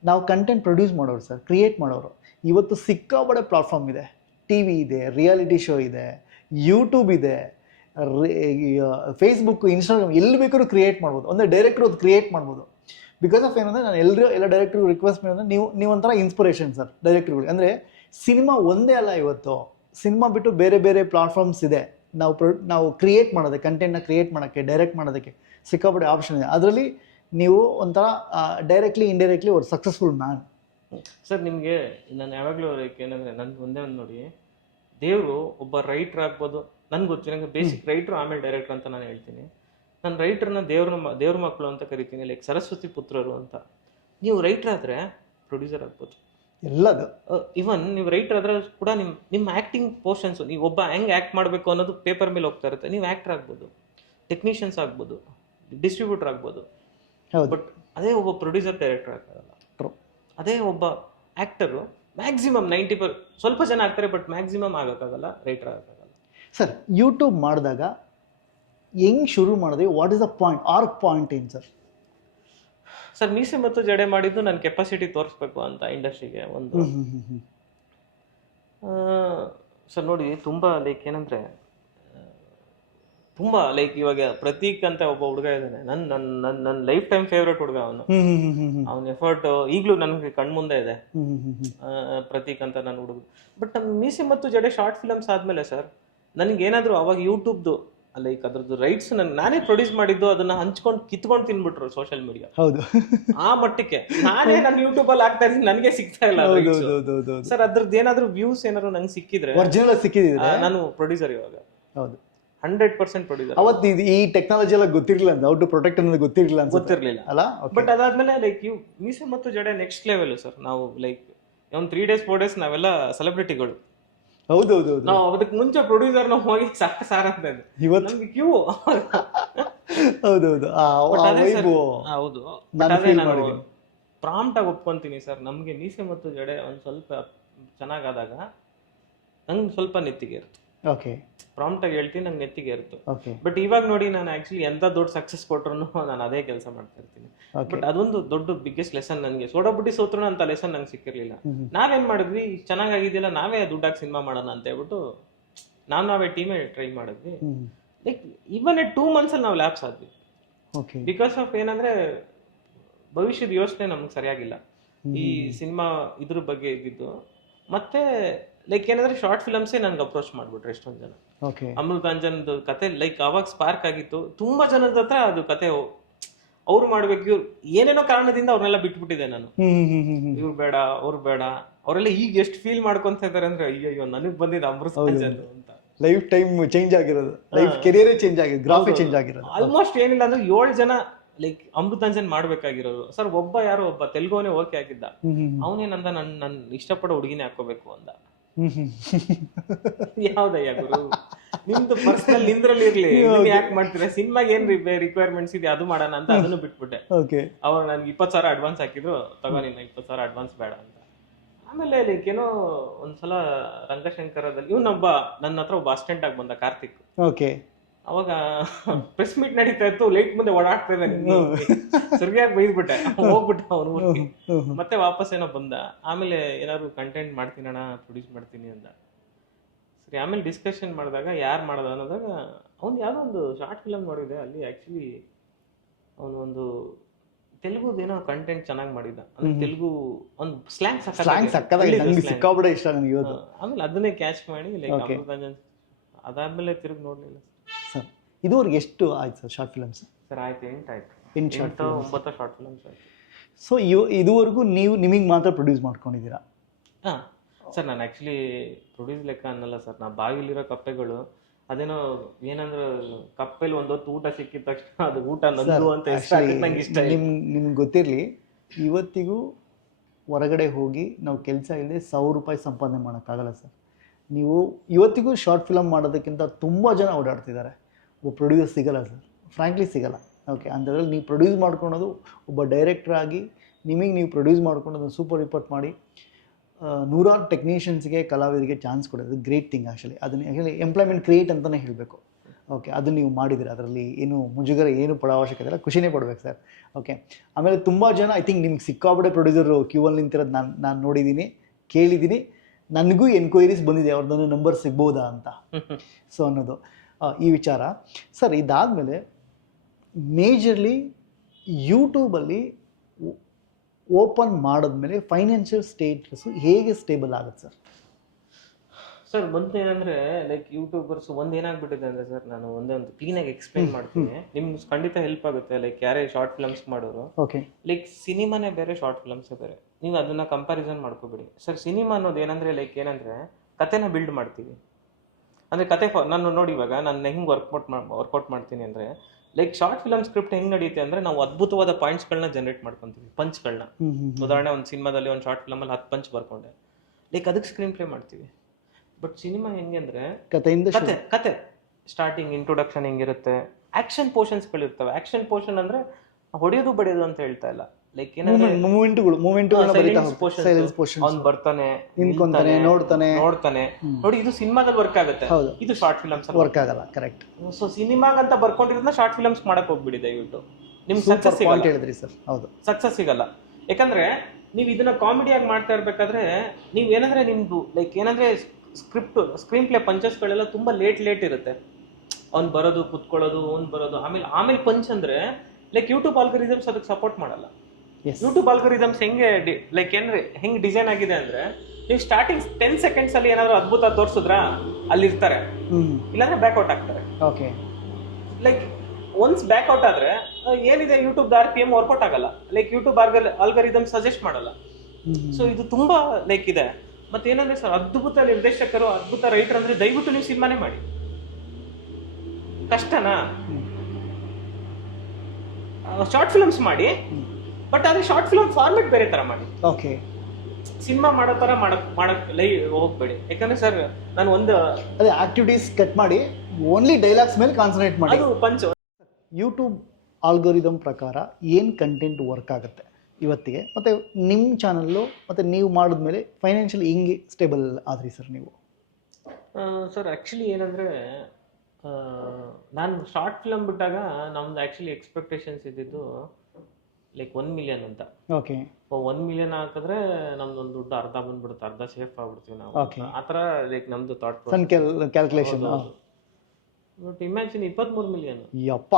ನಾವು ಕಂಟೆಂಟ್ ಪ್ರೊಡ್ಯೂಸ್ ಮಾಡೋರು ಸರ್, ಕ್ರಿಯೇಟ್ ಮಾಡೋರು. ಇವತ್ತು ಸಿಕ್ಕಾಪಟ್ಟೆ ಪ್ಲಾಟ್ಫಾರ್ಮ್ ಇದೆ. ಟಿ ವಿ ಇದೆ, ರಿಯಾಲಿಟಿ ಶೋ ಇದೆ, ಯೂಟ್ಯೂಬ್ ಇದೆ, ಫೇಸ್ಬುಕ್, ಇನ್ಸ್ಟಾಗ್ರಾಮ್, ಎಲ್ಲಿ ಬೇಕಾದ್ರೂ ಕ್ರಿಯೇಟ್ ಮಾಡ್ಬೋದು. ಒಂದು ಡೈರೆಕ್ಟ್ರು ಅದು ಕ್ರಿಯೇಟ್ ಮಾಡ್ಬೋದು. ಬಿಕಾಸ್ ಆಫ್ ಏನಂದರೆ, ನಾನು ಎಲ್ಲ ಡೈರೆಕ್ಟ್ರಿಗೂ ರಿಕ್ವೆಸ್ಟ್ ಮಾಡಿದ್ರೆ, ನೀವೊಂಥರ ಇನ್ಸ್ಪಿರೇಷನ್ ಸರ್ ಡೈರೆಕ್ಟ್ರುಗಳಿಗೆ. ಅಂದರೆ ಸಿನಿಮಾ ಒಂದೇ ಅಲ್ಲ, ಇವತ್ತು ಸಿನಿಮಾ ಬಿಟ್ಟು ಬೇರೆ ಬೇರೆ ಪ್ಲಾಟ್ಫಾರ್ಮ್ಸ್ ಇದೆ. ನಾವು ಕ್ರಿಯೇಟ್ ಮಾಡೋದಕ್ಕೆ, ಕಂಟೆಂಟ್ನ ಕ್ರಿಯೇಟ್ ಮಾಡೋಕ್ಕೆ, ಡೈರೆಕ್ಟ್ ಮಾಡೋದಕ್ಕೆ ಸಿಕ್ಕಾಪಟ್ಟೆ ಆಪ್ಷನ್ ಇದೆ. ಅದರಲ್ಲಿ ನೀವು ಒಂಥರ ಡೈರೆಕ್ಟ್ಲಿ ಇಂಡೈರೆಕ್ಟ್ಲಿ ಒಂದು ಸಕ್ಸಸ್ಫುಲ್ ಮ್ಯಾನ್ ಸರ್. ನಿಮಗೆ ನಾನು ಯಾವಾಗಲೂ ಏನಂದರೆ, ನಂದು ಒಂದೇ ಒಂದು ನೋಡಿ, ದೇವರು ಒಬ್ಬ ರೈಟ್ರ್ ಆಗ್ಬೋದು. ನನ್ಗೆ ಗೊತ್ತಿಲ್ಲ, ನಂಗೆ ಬೇಸಿಕ್ ರೈಟ್ರು ಆಮೇಲೆ ಡೈರೆಕ್ಟರ್ ಅಂತ ನಾನು ಹೇಳ್ತೀನಿ. ನಾನು ರೈಟ್ರನ್ನ ದೇವ್ರ ಮಕ್ಕಳು ಅಂತ ಕರಿತೀನಿ, ಲೈಕ್ ಸರಸ್ವತಿ ಪುತ್ರರು ಅಂತ. ನೀವು ರೈಟ್ರ್ ಆದರೆ ಪ್ರೊಡ್ಯೂಸರ್ ಆಗ್ಬೋದು. ಎಲ್ಲದು ಇವನ್ ನೀವು ರೈಟರ್ ಆದ್ರೆ ಕೂಡ ನಿಮ್ಮ ಆ್ಯಕ್ಟಿಂಗ್ ಪೋರ್ಷನ್ಸು, ನೀವು ಒಬ್ಬ ಹೆಂಗೆ ಆ್ಯಕ್ಟ್ ಮಾಡಬೇಕು ಅನ್ನೋದು ಪೇಪರ್ ಮೇಲೆ ಹೋಗ್ತಾ ಇರುತ್ತೆ. ನೀವು ಆ್ಯಕ್ಟರ್ ಆಗ್ಬೋದು, ಟೆಕ್ನಿಷಿಯನ್ಸ್ ಆಗ್ಬೋದು, ಡಿಸ್ಟ್ರಿಬ್ಯೂಟರ್ ಆಗ್ಬೋದು. ಬಟ್ ಅದೇ ಒಬ್ಬ ಪ್ರೊಡ್ಯೂಸರ್ ಡೈರೆಕ್ಟರ್ ಆಗ್ತಾರಲ್ಲ, ಅದೇ ಒಬ್ಬ ಆ್ಯಕ್ಟರು ಮ್ಯಾಕ್ಸಿಮಮ್ 90% ಸ್ವಲ್ಪ ಜನ ಆಗ್ತಾರೆ, ಬಟ್ ಮ್ಯಾಕ್ಸಿಮಮ್ ಆಗೋಕ್ಕಾಗಲ್ಲ, ರೈಟರ್ ಆಗೋಕ್ಕಾಗಲ್ಲ. ಸರ್, ಯೂಟ್ಯೂಬ್ ಮಾಡಿದಾಗ ಹೆಂಗೆ ಶುರು ಮಾಡಿದೆ? What is the point, arc point ಏನು ಸರ್? ಸರ್, ಮೀಸೆ ಮತ್ತು ಜಡೆ ಮಾಡಿದ್ದು ನನ್ನ ಕೆಪಾಸಿಟಿ ತೋರಿಸ್ಬೇಕು ಅಂತ ಇಂಡಸ್ಟ್ರಿಗೆ ಒಂದು. ಸರ್ ನೋಡಿ, ತುಂಬ ಲೈಕ್ ಏನಂದರೆ, ತುಂಬ ಲೈಕ್ ಇವಾಗ ಪ್ರತೀಕ್ ಅಂತ ಒಬ್ಬ ಹುಡುಗ ಇದ್ದಾನೆ, ನನ್ನ ಲೈಫ್ ಟೈಮ್ ಫೇವ್ರೇಟ್ ಹುಡುಗ ಅವನು. ಅವನ ಎಫರ್ಟ್ ಈಗಲೂ ನನಗೆ ಕಣ್ಮುಂದೆ ಇದೆ, ಪ್ರತೀಕ್ ಅಂತ ನನ್ನ ಹುಡುಗ. ಬಟ್ ನಮ್ಮ ಮೀಸೆ ಮತ್ತು ಜಡೆ ಶಾರ್ಟ್ ಫಿಲಮ್ಸ್ ಆದಮೇಲೆ ಸರ್, ನನಗೇನಾದರೂ ಅವಾಗ ಯೂಟ್ಯೂಬ್ದು ಲೈಕ್ ಅದ್ರದ್ದು ರೈಟ್ಸ್ ನಾನೇ ಪ್ರೊಡ್ಯೂಸ್ ಮಾಡಿದ್ದು, ಅದನ್ನ ಹಂಚ್ಕೊಂಡು ಕಿತ್ಕೊಂಡು ತಿನ್ಬಿಟ್ರು ಸೋಷಿಯಲ್ ಮೀಡಿಯಾ. ಹೌದು, ಆ ಮಟ್ಟಕ್ಕೆ ನಾನೇ ನನ್ನ ಯೂಟ್ಯೂಬ್ ಅಲ್ಲಿ ಆಗ್ತಾ ಇದ್ದೀನಿ, ನನಗೆ ಸಿಗ್ತಾ ಇಲ್ಲ ಸರ್. ಅದ್ರದ್ದು ಏನಾದ್ರು ವ್ಯೂಸ್ ಏನಾದ್ರು ನಂಗೆ ಸಿಕ್ಕಿದ್ರೆ, ಒರಿಜಿನಲ್ ಸಿಕ್ಕಿದ್ರೆ, ನಾನು ಪ್ರೊಡ್ಯೂಸರ್ ಇವಾಗ. ಹೌದು, 100% ಪ್ರೊಡ್ಯೂಸರ್. ಅವತ್ತು ಈ ಟೆಕ್ನಾಲಜಿ ಎಲ್ಲ ಗೊತ್ತಿರಲಿಲ್ಲ, ಹೌ ಟು ಪ್ರೊಟೆಕ್ಟ್ ಅನ್ನೋದು ಗೊತ್ತಿರಲಿಲ್ಲ ಅಲ್ಲ. ಬಟ್ ಅದಾದ್ಮೇಲೆ ಲೈಕ್ ಮೀಸೆ ಮತ್ತು ಜಡೆ ನೆಕ್ಸ್ಟ್ ಲೆವೆಲ್ ಸರ್. ನಾವು ಲೈಕ್ ಒಂದು 3 days 4 days ನಾವೆಲ್ಲ ಸೆಲೆಬ್ರಿಟಿಗಳು. ಹೌದೌದು ನಾವು ಅದಕ್ಕೆ ಮುಂಚೆ ಪ್ರೊಡ್ಯೂಸರ್ನ ಹೋಗಿ ಸಾರ್ ಅಂತ ಇದ್ದೆ. ಇವತ್ತು ನಮ್ಗೆ ಕ್ಯೂ. ಹೌದೌದು ಹೌದು, ನಾನು ಅದೇ feel ನಾನು ಮಾಡಿದ್ದೀನಿ. ಪ್ರಾಂಪ್ಟ್ ಆಗಿ ಒಪ್ಕೊಂತೀನಿ ಸರ್. ನಮ್ಗೆ ಮೀಸೆ ಮತ್ತು ಜಡೆ ಒಂದ್ ಸ್ವಲ್ಪ ಚೆನ್ನಾಗಾದಾಗ ನಂಗೆ ಸ್ವಲ್ಪ ನೆತ್ತಿಗೆ ಇರುತ್ತೆ. ಓಕೆ ಪ್ರಾಂಪ್ಟ್ ಆಗಿ ಹೇಳ್ತೀನಿ, ನಂಗೆ ನೆತ್ತಿಗೆ ಇರುತ್ತೆ. ಓಕೆ ಬಟ್ ಇವಾಗ ನೋಡಿ, ನಾನು ಆಕ್ಚುಲಿ ಎಂತ ದೊಡ್ಡ ಸಕ್ಸಸ್ ಕೊಟ್ರು ನಾನು ಅದೇ ಕೆಲಸ ಮಾಡ್ತಾ ಇರ್ತೀನಿ. ಬಟ್ ಅದೊಂದು ದೊಡ್ಡ ಬಿಗ್ಗೆಸ್ಟ್ ಲೆಸನ್ ನನಗೆ. ಸೋಡಾ ಬುಡ್ಡಿ ಸೋತ್ರು ಅಂತ ಲೆಸನ್ ನಂಗೆ ಸಿಕ್ಕಿರ್ಲಿಲ್ಲ. ನಾವೇನ್ ಮಾಡಿದ್ವಿ, ಚೆನ್ನಾಗಿದ್ದಿಲ್ಲ, ನಾವೇ ದುಡ್ಡಾಗಿ ಸಿನಿಮಾ ಮಾಡೋಣ ಅಂತ ಹೇಳ್ಬಿಟ್ಟು ನಾವೇ ಟೀಮೇ ಟ್ರೈ ಮಾಡಿದ್ವಿ. ಲೈಕ್ ಇವನ್ 2 months ಅಲ್ಲಿ ನಾವು ಲ್ಯಾಬ್ಸ್ ಆದ್ವಿ. ಓಕೆ ಬಿಕಾಸ್ ಆಫ್ ಏನಂದ್ರೆ ಭವಿಷ್ಯದ ಯೋಚನೆ ನಮ್ಗೆ ಸರಿಯಾಗಿಲ್ಲ ಈ ಸಿನಿಮಾ ಇದ್ರ ಬಗ್ಗೆ ಇದ್ದಿದ್ದು. ಮತ್ತೆ ಲೈಕ್ ಏನಂದ್ರೆ ಶಾರ್ಟ್ ಫಿಲಮ್ಸೇ ನನ್ಗೆ ಅಪ್ರೋಚ್ ಮಾಡ್ಬಿಟ್ರು ಎಷ್ಟೊಂದು ಜನ. ಓಕೆ ಅಮೃತಾಂಜನ್ದು ಕತೆ ಲೈಕ್ ಅವಾಗ ಸ್ಪಾರ್ಕ್ ಆಗಿತ್ತು. ತುಂಬಾ ಜನದ ಹತ್ರ ಅದು ಕತೆ ಅವ್ರು ಮಾಡ್ಬೇಕು, ಇವ್ರು ಏನೇನೋ ಕಾರಣದಿಂದ ಅವ್ರನ್ನೆಲ್ಲ ಬಿಟ್ಬಿಟ್ಟಿದೆ ನಾನು. ಇವ್ರು ಬೇಡ, ಅವ್ರು ಬೇಡ, ಅವರೆಲ್ಲ ಈಗ ಎಷ್ಟು ಫೀಲ್ ಮಾಡ್ಕೊಂತ ಇದಾರೆ ಅಂದ್ರೆ, ಅಯ್ಯೋ ನನಗ್ ಬಂದಿದ್ದು ಅಮೃತಾಂಜನ್ ಅಂತ. ಲೈಫ್ ಟೈಮ್ ಚೇಂಜ್ ಆಗಿರೋದು, ಲೈಫ್ ಕೆರಿಯರೇ ಚೇಂಜ್ ಆಗಿರೋದು, ಗ್ರಾಫಿ ಚೇಂಜ್ ಆಗಿರೋದು. ಆಲ್ಮೋಸ್ಟ್ ಏನಿಲ್ಲ ಅಂದ್ರೆ 7 ಜನ ಲೈಕ್ ಅಮೃತಾಂಜನ್ ಮಾಡ್ಬೇಕಾಗಿರೋದು ಸರ್. ಯಾರೋ ಒಬ್ಬ ತೆಲುಗುನೇ ಓಕೆ ಆಗಿದ್ದ, ಅವನೇನಂದ ನನ್ ಇಷ್ಟಪಡೋ ಹುಡುಗಿನೇ ಹಾಕೋಬೇಕು ಅಂದ. ಯಾವ್ದಯ್ಯ ಗುರು, ನಿಮ್ದು ಪರ್ಸನಲ್ ನಿಂದ್ರಲ್ಲಿ ಇರ್ಲಿ, ಯಾಕೆ ಮಾಡ್ತೀರಾ? ಸಿನಿಮಾಗೆ ಏನ್ ರಿಕ್ವೈರ್ಮೆಂಟ್ಸ್ ಇದೆ ಅದು ಮಾಡೋಣ ಅಂತ ಅದನ್ನು ಬಿಟ್ಬಿಟ್ಟೆ. ಅವ್ರು ನನ್ಗೆ 20,000 ಅಡ್ವಾನ್ಸ್ ಹಾಕಿದ್ರು, ತಗೋ ನಿನ್ನ 20,000 ಅಡ್ವಾನ್ಸ್ ಬೇಡ ಅಂತ. ಆಮೇಲೆ ಲೈಕ್ ಏನೋ ಒಂದ್ಸಲ ರಂಗಶಂಕರದಲ್ಲಿ ನನ್ನ ಹತ್ರ ಒಬ್ಬ ಅಸಿಸ್ಟೆಂಟ್ ಆಗಿ ಬಂದ, ಕಾರ್ತಿಕ್. ಓಕೆ ಅವಾಗ ಪ್ರೆಸ್ ಮೀಟ್ ನಡೀತಾ ಇತ್ತು, ಲೈಟ್ ಮುಂದೆ ಓಡಾಡ್ತಾ ಇದ್ದಾನೆ, ಸರಿಯಾಗಿ ಬೈದ್ಬಿಟ್ಟೆ, ಹೋಗ್ಬಿಟ್ಟ ಅವ್ನು ಊರಿಗೆ. ಮತ್ತೆ ವಾಪಸ್ ಏನೋ ಬಂದ. ಆಮೇಲೆ ಏನಾದ್ರು ಕಂಟೆಂಟ್ ಮಾಡ್ತೀನಣ್ಣ, ಪ್ರೊಡ್ಯೂಸ್ ಮಾಡ್ತೀನಿ ಅಂದ. ಸರಿ, ಆಮೇಲೆ ಡಿಸ್ಕಷನ್ ಮಾಡಿದಾಗ ಯಾರು ಮಾಡೋದ ಅನ್ನೋದಾಗ ಅವ್ನು ಯಾವುದೋ ಒಂದು ಶಾರ್ಟ್ ಫಿಲಮ್ ನೋಡಿದೆ. ಅಲ್ಲಿ ಆಕ್ಚುಲಿ ಅವನು ಒಂದು ತೆಲುಗುದೇನೋ ಕಂಟೆಂಟ್ ಚೆನ್ನಾಗಿ ಮಾಡಿದ. ಅಂದ್ರೆ ತೆಲುಗು ಒಂದು ಸ್ಲ್ಯಾಂಗ್ ಸಿಕ್ಕಾಪಟ್ಟೆ ಇಷ್ಟ ನನಗೆ ಇವತ್ತು. ಆಮೇಲೆ ಅದನ್ನೇ ಕ್ಯಾಚ್ ಮಾಡಿ ಲೈಕ್ ಅಮೃತಾಂಜನ್. ಅದಾದ್ಮೇಲೆ ತಿರುಗಿ ನೋಡ್ಲಿಲ್ಲ ಸರ್. ಇದುವರೆಗೆ ಎಷ್ಟು ಆಯ್ತು ಸರ್ ಶಾರ್ಟ್ ಫಿಲಮ್ಸ್? ಸರ್ ಆಯ್ತು, 8 ಆಯ್ತು. 8 9 ಶಾರ್ಟ್ ಫಿಲಮ್ಸ್ ಆಯ್ತು. ಸೊ ಇದುವರೆಗೂ ನೀವು ನಿಮಗೆ ಮಾತ್ರ ಪ್ರೊಡ್ಯೂಸ್ ಮಾಡ್ಕೊಂಡಿದ್ದೀರಾ? ಹಾಂ ಸರ್, ನಾನು ಆ್ಯಕ್ಚುಲಿ ಪ್ರೊಡ್ಯೂಸ್ ಲೆಕ್ಕ ಅನ್ನಲ್ಲ ಸರ್. ನಾ ಬಾವಿಲಿರೋ ಕಪ್ಪೆಗಳು ಅದೇನೋ ಏನಂದ್ರೆ ಕಪ್ಪೆಲಿ ಒಂದೊತ್ತು ಊಟ ಸಿಕ್ಕಿದ ತಕ್ಷಣ ಅದು ಊಟ ನಂದು ಅಂತ ನಂಗೆ ಇಷ್ಟ. ನಿಮ್ಗೆ ಗೊತ್ತಿರಲಿ, ಇವತ್ತಿಗೂ ಹೊರಗಡೆ ಹೋಗಿ ನಾವು ಕೆಲಸ ಇಲ್ಲದೆ 1,000 ರೂಪಾಯಿ ಸಂಪಾದನೆ ಮಾಡೋಕ್ಕಾಗಲ್ಲ ಸರ್. ನೀವು ಇವತ್ತಿಗೂ ಶಾರ್ಟ್ ಫಿಲಮ್ ಮಾಡೋದಕ್ಕಿಂತ ತುಂಬ ಜನ ಓಡಾಡ್ತಿದ್ದಾರೆ. ಒಬ್ಬ ಪ್ರೊಡ್ಯೂಸರ್ ಸಿಗಲ್ಲ ಸರ್, ಫ್ರ್ಯಾಂಕ್ಲಿ ಸಿಗಲ್ಲ. ಓಕೆ, ಅಂಥದ್ರಲ್ಲಿ ನೀವು ಪ್ರೊಡ್ಯೂಸ್ ಮಾಡ್ಕೊಳೋದು, ಒಬ್ಬ ಡೈರೆಕ್ಟ್ರ್ ಆಗಿ ನಿಮಗೆ ನೀವು ಪ್ರೊಡ್ಯೂಸ್ ಮಾಡ್ಕೊಂಡು ಸೂಪರ್ ರಿಪೋರ್ಟ್ ಮಾಡಿ ನೂರಾರು ಟೆಕ್ನಿಷಿಯನ್ಸ್ಗೆ, ಕಲಾವಿದರಿಗೆ ಚಾನ್ಸ್ ಕೊಡೋದು ಗ್ರೇಟ್ ಥಿಂಗ್. ಅದನ್ನ ಆ್ಯಕ್ಚುಲಿ ಎಂಪ್ಲಾಯ್ಮೆಂಟ್ ಕ್ರಿಯೇಟ್ ಅಂತಲೇ ಹೇಳಬೇಕು. ಓಕೆ, ಅದನ್ನು ನೀವು ಮಾಡಿದರೆ ಅದರಲ್ಲಿ ಏನು ಮುಜುಗರ ಏನು ಪಡೋ ಅವಶ್ಯಕತೆ ಇಲ್ಲ, ಖುಷಿನೇ ಪಡ್ಬೇಕು ಸರ್. ಓಕೆ, ಆಮೇಲೆ ತುಂಬ ಜನ ಐ ಥಿಂಕ್ ನಿಮ್ಗೆ ಸಿಕ್ಕಾಪಟ್ಟೆ ಪ್ರೊಡ್ಯೂಸರು ಕ್ಯೂವಲ್ಲಿ ನಿಂತಿರೋದು ನಾನು ನೋಡಿದ್ದೀನಿ, ಕೇಳಿದ್ದೀನಿ. ನನಗೂ ಎನ್ಕ್ವೈರೀಸ್ ಬಂದಿದೆ, ಅವ್ರದ್ದೊಂದು ನಂಬರ್ ಸಿಗ್ಬೋದಾ ಅಂತ. ಸೊ ಅನ್ನೋದು ಈ ವಿಚಾರ ಸರ್. ಇದಾದಮೇಲೆ ಮೇಜರ್ಲಿ ಯೂಟ್ಯೂಬಲ್ಲಿ ಓಪನ್ ಮಾಡಿದ್ಮೇಲೆ ಫೈನಾನ್ಷಿಯಲ್ ಸ್ಟೇಟಸ್ ಹೇಗೆ ಸ್ಟೇಬಲ್ ಆಗುತ್ತೆ ಸರ್? ಸರ್ ಏನಂದ್ರೆ ಲೈಕ್ ಯೂಟ್ಯೂಬರ್ಸ್ ಏನಾಗ್ಬಿಟ್ಟಿದೆ ಅಂದ್ರೆ ಸರ್, ನಾನು ಒಂದು ಕ್ಲೀನಾಗಿ ಎಕ್ಸ್ಪ್ಲೈನ್ ಮಾಡ್ತೀನಿ, ನಿಮ್ಗೆ ಖಂಡಿತ ಹೆಲ್ಪ್ ಆಗುತ್ತೆ. ಲೈಕ್ ಯಾರೇ ಶಾರ್ಟ್ ಫಿಲಮ್ಸ್ ಮಾಡೋರು, ಓಕೆ, ಲೈಕ್ ಸಿನಿಮಾನೇ ಬೇರೆ, ಶಾರ್ಟ್ ಫಿಲಮ್ಸೇ ಬೇರೆ. ನೀವು ಅದನ್ನ ಕಂಪ್ಯಾರಿಸನ್ ಮಾಡ್ಕೋಬೇಡಿ ಸರ್. ಸಿನಿಮಾ ಅನ್ನೋದು ಏನಂದ್ರೆ ಲೈಕ್ ಏನಂದ್ರೆ ಕತೆನ ಬಿಲ್ಡ್ ಮಾಡ್ತೀವಿ. ಅಂದ್ರೆ ಕತೆ ನಾನು ನೋಡಿ, ಇವಾಗ ನಾನು ಹೆಂಗೆ ವರ್ಕೌಟ್ ಮಾಡ್ತೀನಿ ಅಂದ್ರೆ, ಲೈಕ್ ಶಾರ್ಟ್ ಫಿಲಮ್ ಸ್ಕ್ರಿಪ್ಟ್ ಹೆಂಗ್ ನಡೆಯುತ್ತೆ ಅಂದ್ರೆ, ನಾವು ಅದ್ಭುತವಾದ ಪಾಯಿಂಟ್ಸ್ಗಳನ್ನ ಜನರೇಟ್ ಮಾಡ್ಕೊಂತೀವಿ, ಪಂಚ್ಗಳನ್ನ. ಉದಾಹರಣೆ, ಒಂದು ಸಿನಿಮಾದಲ್ಲಿ ಒಂದು ಶಾರ್ಟ್ ಫಿಲಮಲ್ಲಿ 10 ಪಂಚ್ ಬರ್ಕೊಂಡೆ, ಲೈಕ್ ಅದಕ್ಕೆ ಸ್ಕ್ರೀನ್ ಪ್ಲೇ ಮಾಡ್ತೀವಿ. ಬಟ್ ಸಿನಿಮಾ ಹೆಂಗೆ ಅಂದ್ರೆ ಕತೆ ಸ್ಟಾರ್ಟಿಂಗ್ ಇಂಟ್ರೊಡಕ್ಷನ್ ಹೆಂಗಿರುತ್ತೆ, ಆಕ್ಷನ್ ಪೋರ್ಷನ್ಸ್ಗಳಿರ್ತವೆ. ಆಕ್ಷನ್ ಪೋರ್ಷನ್ ಅಂದ್ರೆ ಹೊಡೆಯೋದು ಬಡಿಯೋದು ಅಂತ ಹೇಳ್ತಾ ಇಲ್ಲ, ಲೈಕ್ ಏನಂದ್ರೆ ಅವ್ನು ಬರ್ತಾನೆ, ನಿಂತ್ಕೊಂತಾನೆ, ನೋಡ್ತಾನೆ ನೋಡಿ. ಇದು ಸಿನಿಮಾದಲ್ಲಿ ವರ್ಕ್ ಆಗುತ್ತೆ, ಇದು ಶಾರ್ಟ್ ಫಿಲಮ್ಸ್ ವರ್ಕ್ ಆಗಲ್ಲ. ಕರೆಕ್ಟ್. ಸೊ ಸಿನಿಮಾಗಂತ ಬರ್ಕೊಂಡಿರೋದನ್ನ ಶಾರ್ಟ್ ಫಿಲಮ್ಸ್ ಮಾಡಕ್ ಹೋಗ್ಬಿಡಿ ದಯವಿಟ್ಟು, ನಿಮ್ಗೆ ಸಕ್ಸಸ್ ಸಿಗಲ್ಲ. ಹೇಳಿದ್ರಿ ಸರ್, ಹೌದು, ಸಕ್ಸಸ್ ಸಿಗಲ್ಲ. ಯಾಕಂದ್ರೆ ನೀವು ಇದನ್ನ ಕಾಮಿಡಿಯಾಗಿ ಮಾಡ್ತಾ ಇರ್ಬೇಕಾದ್ರೆ ನೀವು ಏನಂದ್ರೆ ನಿಮ್ದು ಲೈಕ್ ಏನಂದ್ರೆ ಸ್ಕ್ರೀನ್ ಪ್ಲೇ ಪಂಚಸ್ಗಳೆಲ್ಲ ತುಂಬಾ ಲೇಟ್ ಇರುತ್ತೆ. ಅವ್ನು ಬರೋದು, ಕುತ್ಕೊಳ್ಳೋದು, ಆಮೇಲೆ ಪಂಚ್ ಅಂದ್ರೆ ಲೈಕ್ ಯೂಟ್ಯೂಬ್ ಆಲ್ಗರಿದಮ್ಸ್ ಅದಕ್ಕೆ ಸಪೋರ್ಟ್ ಮಾಡಲ್ಲ. ಯೂಟ್ಯೂಬ್ ಆಲ್ಗರಿದಮ್ಸ್ ಲೈಕ್ ಹೆಂಗ್ ಡಿಸೈನ್ ಆಗಿದೆ ಅಂದ್ರೆ, ನೀವು ಸ್ಟಾರ್ಟಿಂಗ್ 10 seconds ಅಲ್ಲಿ ಏನಾದ್ರು ಅದ್ಭುತ ತೋರ್ಸಿದ್ರ ಅಲ್ಲಿ ಇರ್ತಾರೆ, ಇಲ್ಲಾಂದ್ರೆ ಬ್ಯಾಕ್ಔಟ್ ಆಗ್ತಾರೆ. ಓಕೆ, ಲೈಕ್ ಒನ್ಸ್ ಬ್ಯಾಕ್ಔಟ್ ಆದ್ರೆ ಏನಿದೆ ಯೂಟ್ಯೂಬ್ RPM ವರ್ಕೌಟ್ ಆಗಲ್ಲ, ಲೈಕ್ ಯೂಟ್ಯೂಬ್ ಆಲ್ಗರಿದಮ್ ಸಜೆಸ್ಟ್ ಮಾಡಲ್ಲ. ಸೊ ಇದು ತುಂಬಾ ಲೈಕ್ ಇದೆ. ಮತ್ತೆ ಏನಂದ್ರೆ ಸರ್, ಅದ್ಭುತ ನಿರ್ದೇಶಕರು, ಅದ್ಭುತ ರೈಟರ್ ಅಂದ್ರೆ ದಯವಿಟ್ಟು ನೀವು ಸಿನಿಮಾನೇ ಮಾಡಿ. ಕಷ್ಟನಾ? ಶಾರ್ಟ್ ಫಿಲ್ಮ್ಸ್ ಮಾಡಿ, ಬಟ್ ಅದೇ ಶಾರ್ಟ್ ಫಿಲ್ಮ್ ಫಾರ್ಮೆಟ್ ಬೇರೆ ತರ ಮಾಡಿ. ಓಕೆ, ಸಿನಿಮಾ ಮಾಡೋ ಥರ ಮಾಡಕ್ ಹೋಗ್ಬೇಡಿ. ಯಾಕಂದ್ರೆ ಸರ್ ನಾನು ಒಂದು ಅದೇ ಆಕ್ಟಿವಿಟೀಸ್ ಕಟ್ ಮಾಡಿ ಓನ್ಲಿ ಡೈಲಾಗ್ಸ್ ಮೇಲೆ ಕಾನ್ಸಂಟ್ರೇಟ್ ಮಾಡಿ. ಅದು ಪಂಚ್. ಯೂಟ್ಯೂಬ್ ಆಲ್ಗೋರಿದಮ್ ಪ್ರಕಾರ ಏನು ಕಂಟೆಂಟ್ ವರ್ಕ್ ಆಗುತ್ತೆ ಇವತ್ತಿಗೆ, ಮತ್ತು ನಿಮ್ಮ ಚಾನಲ್ಲು ಮತ್ತು ನೀವು ಮಾಡಿದ್ಮೇಲೆ ಫೈನಾನ್ಷಿಯಲಿ ಹೆಂಗೆ ಸ್ಟೇಬಲ್ ಆದ್ರಿ ಸರ್ ನೀವು? ಸರ್ ಆ್ಯಕ್ಚುಲಿ ಏನಂದರೆ ನಾನು ಶಾರ್ಟ್ ಫಿಲಮ್ ಬಿಟ್ಟಾಗ ನಮ್ದು ಆ್ಯಕ್ಚುಲಿ ಎಕ್ಸ್ಪೆಕ್ಟೇಷನ್ಸ್ ಇದ್ದಿದ್ದು ಲೈಕ್ 1 ಮಿಲಿಯನ್ ಅಂತ. ಓಕೆ. 1 ಮಿಲಿಯನ್ ಹಾಕಿದ್ರೆ ನಮ್ದೊಂದು ದುಡ್ಡು ಅರ್ಧ ಬಂದ್ಬಿಡುತ್ತೆ, ಅರ್ಧ ಸೇಫ್ ಆಗ್ಬಿಡ್ತೀವಿ ನಾವು. Okay. ಆ ಥರ ಲೈಕ್ ನಮ್ಮದು ಥಾಟ್ ಸಣ್ಣ ಕ್ಯಾಲ್ಕುಲೇಷನ್. But imagine 23 million. ಯಪ್ಪ.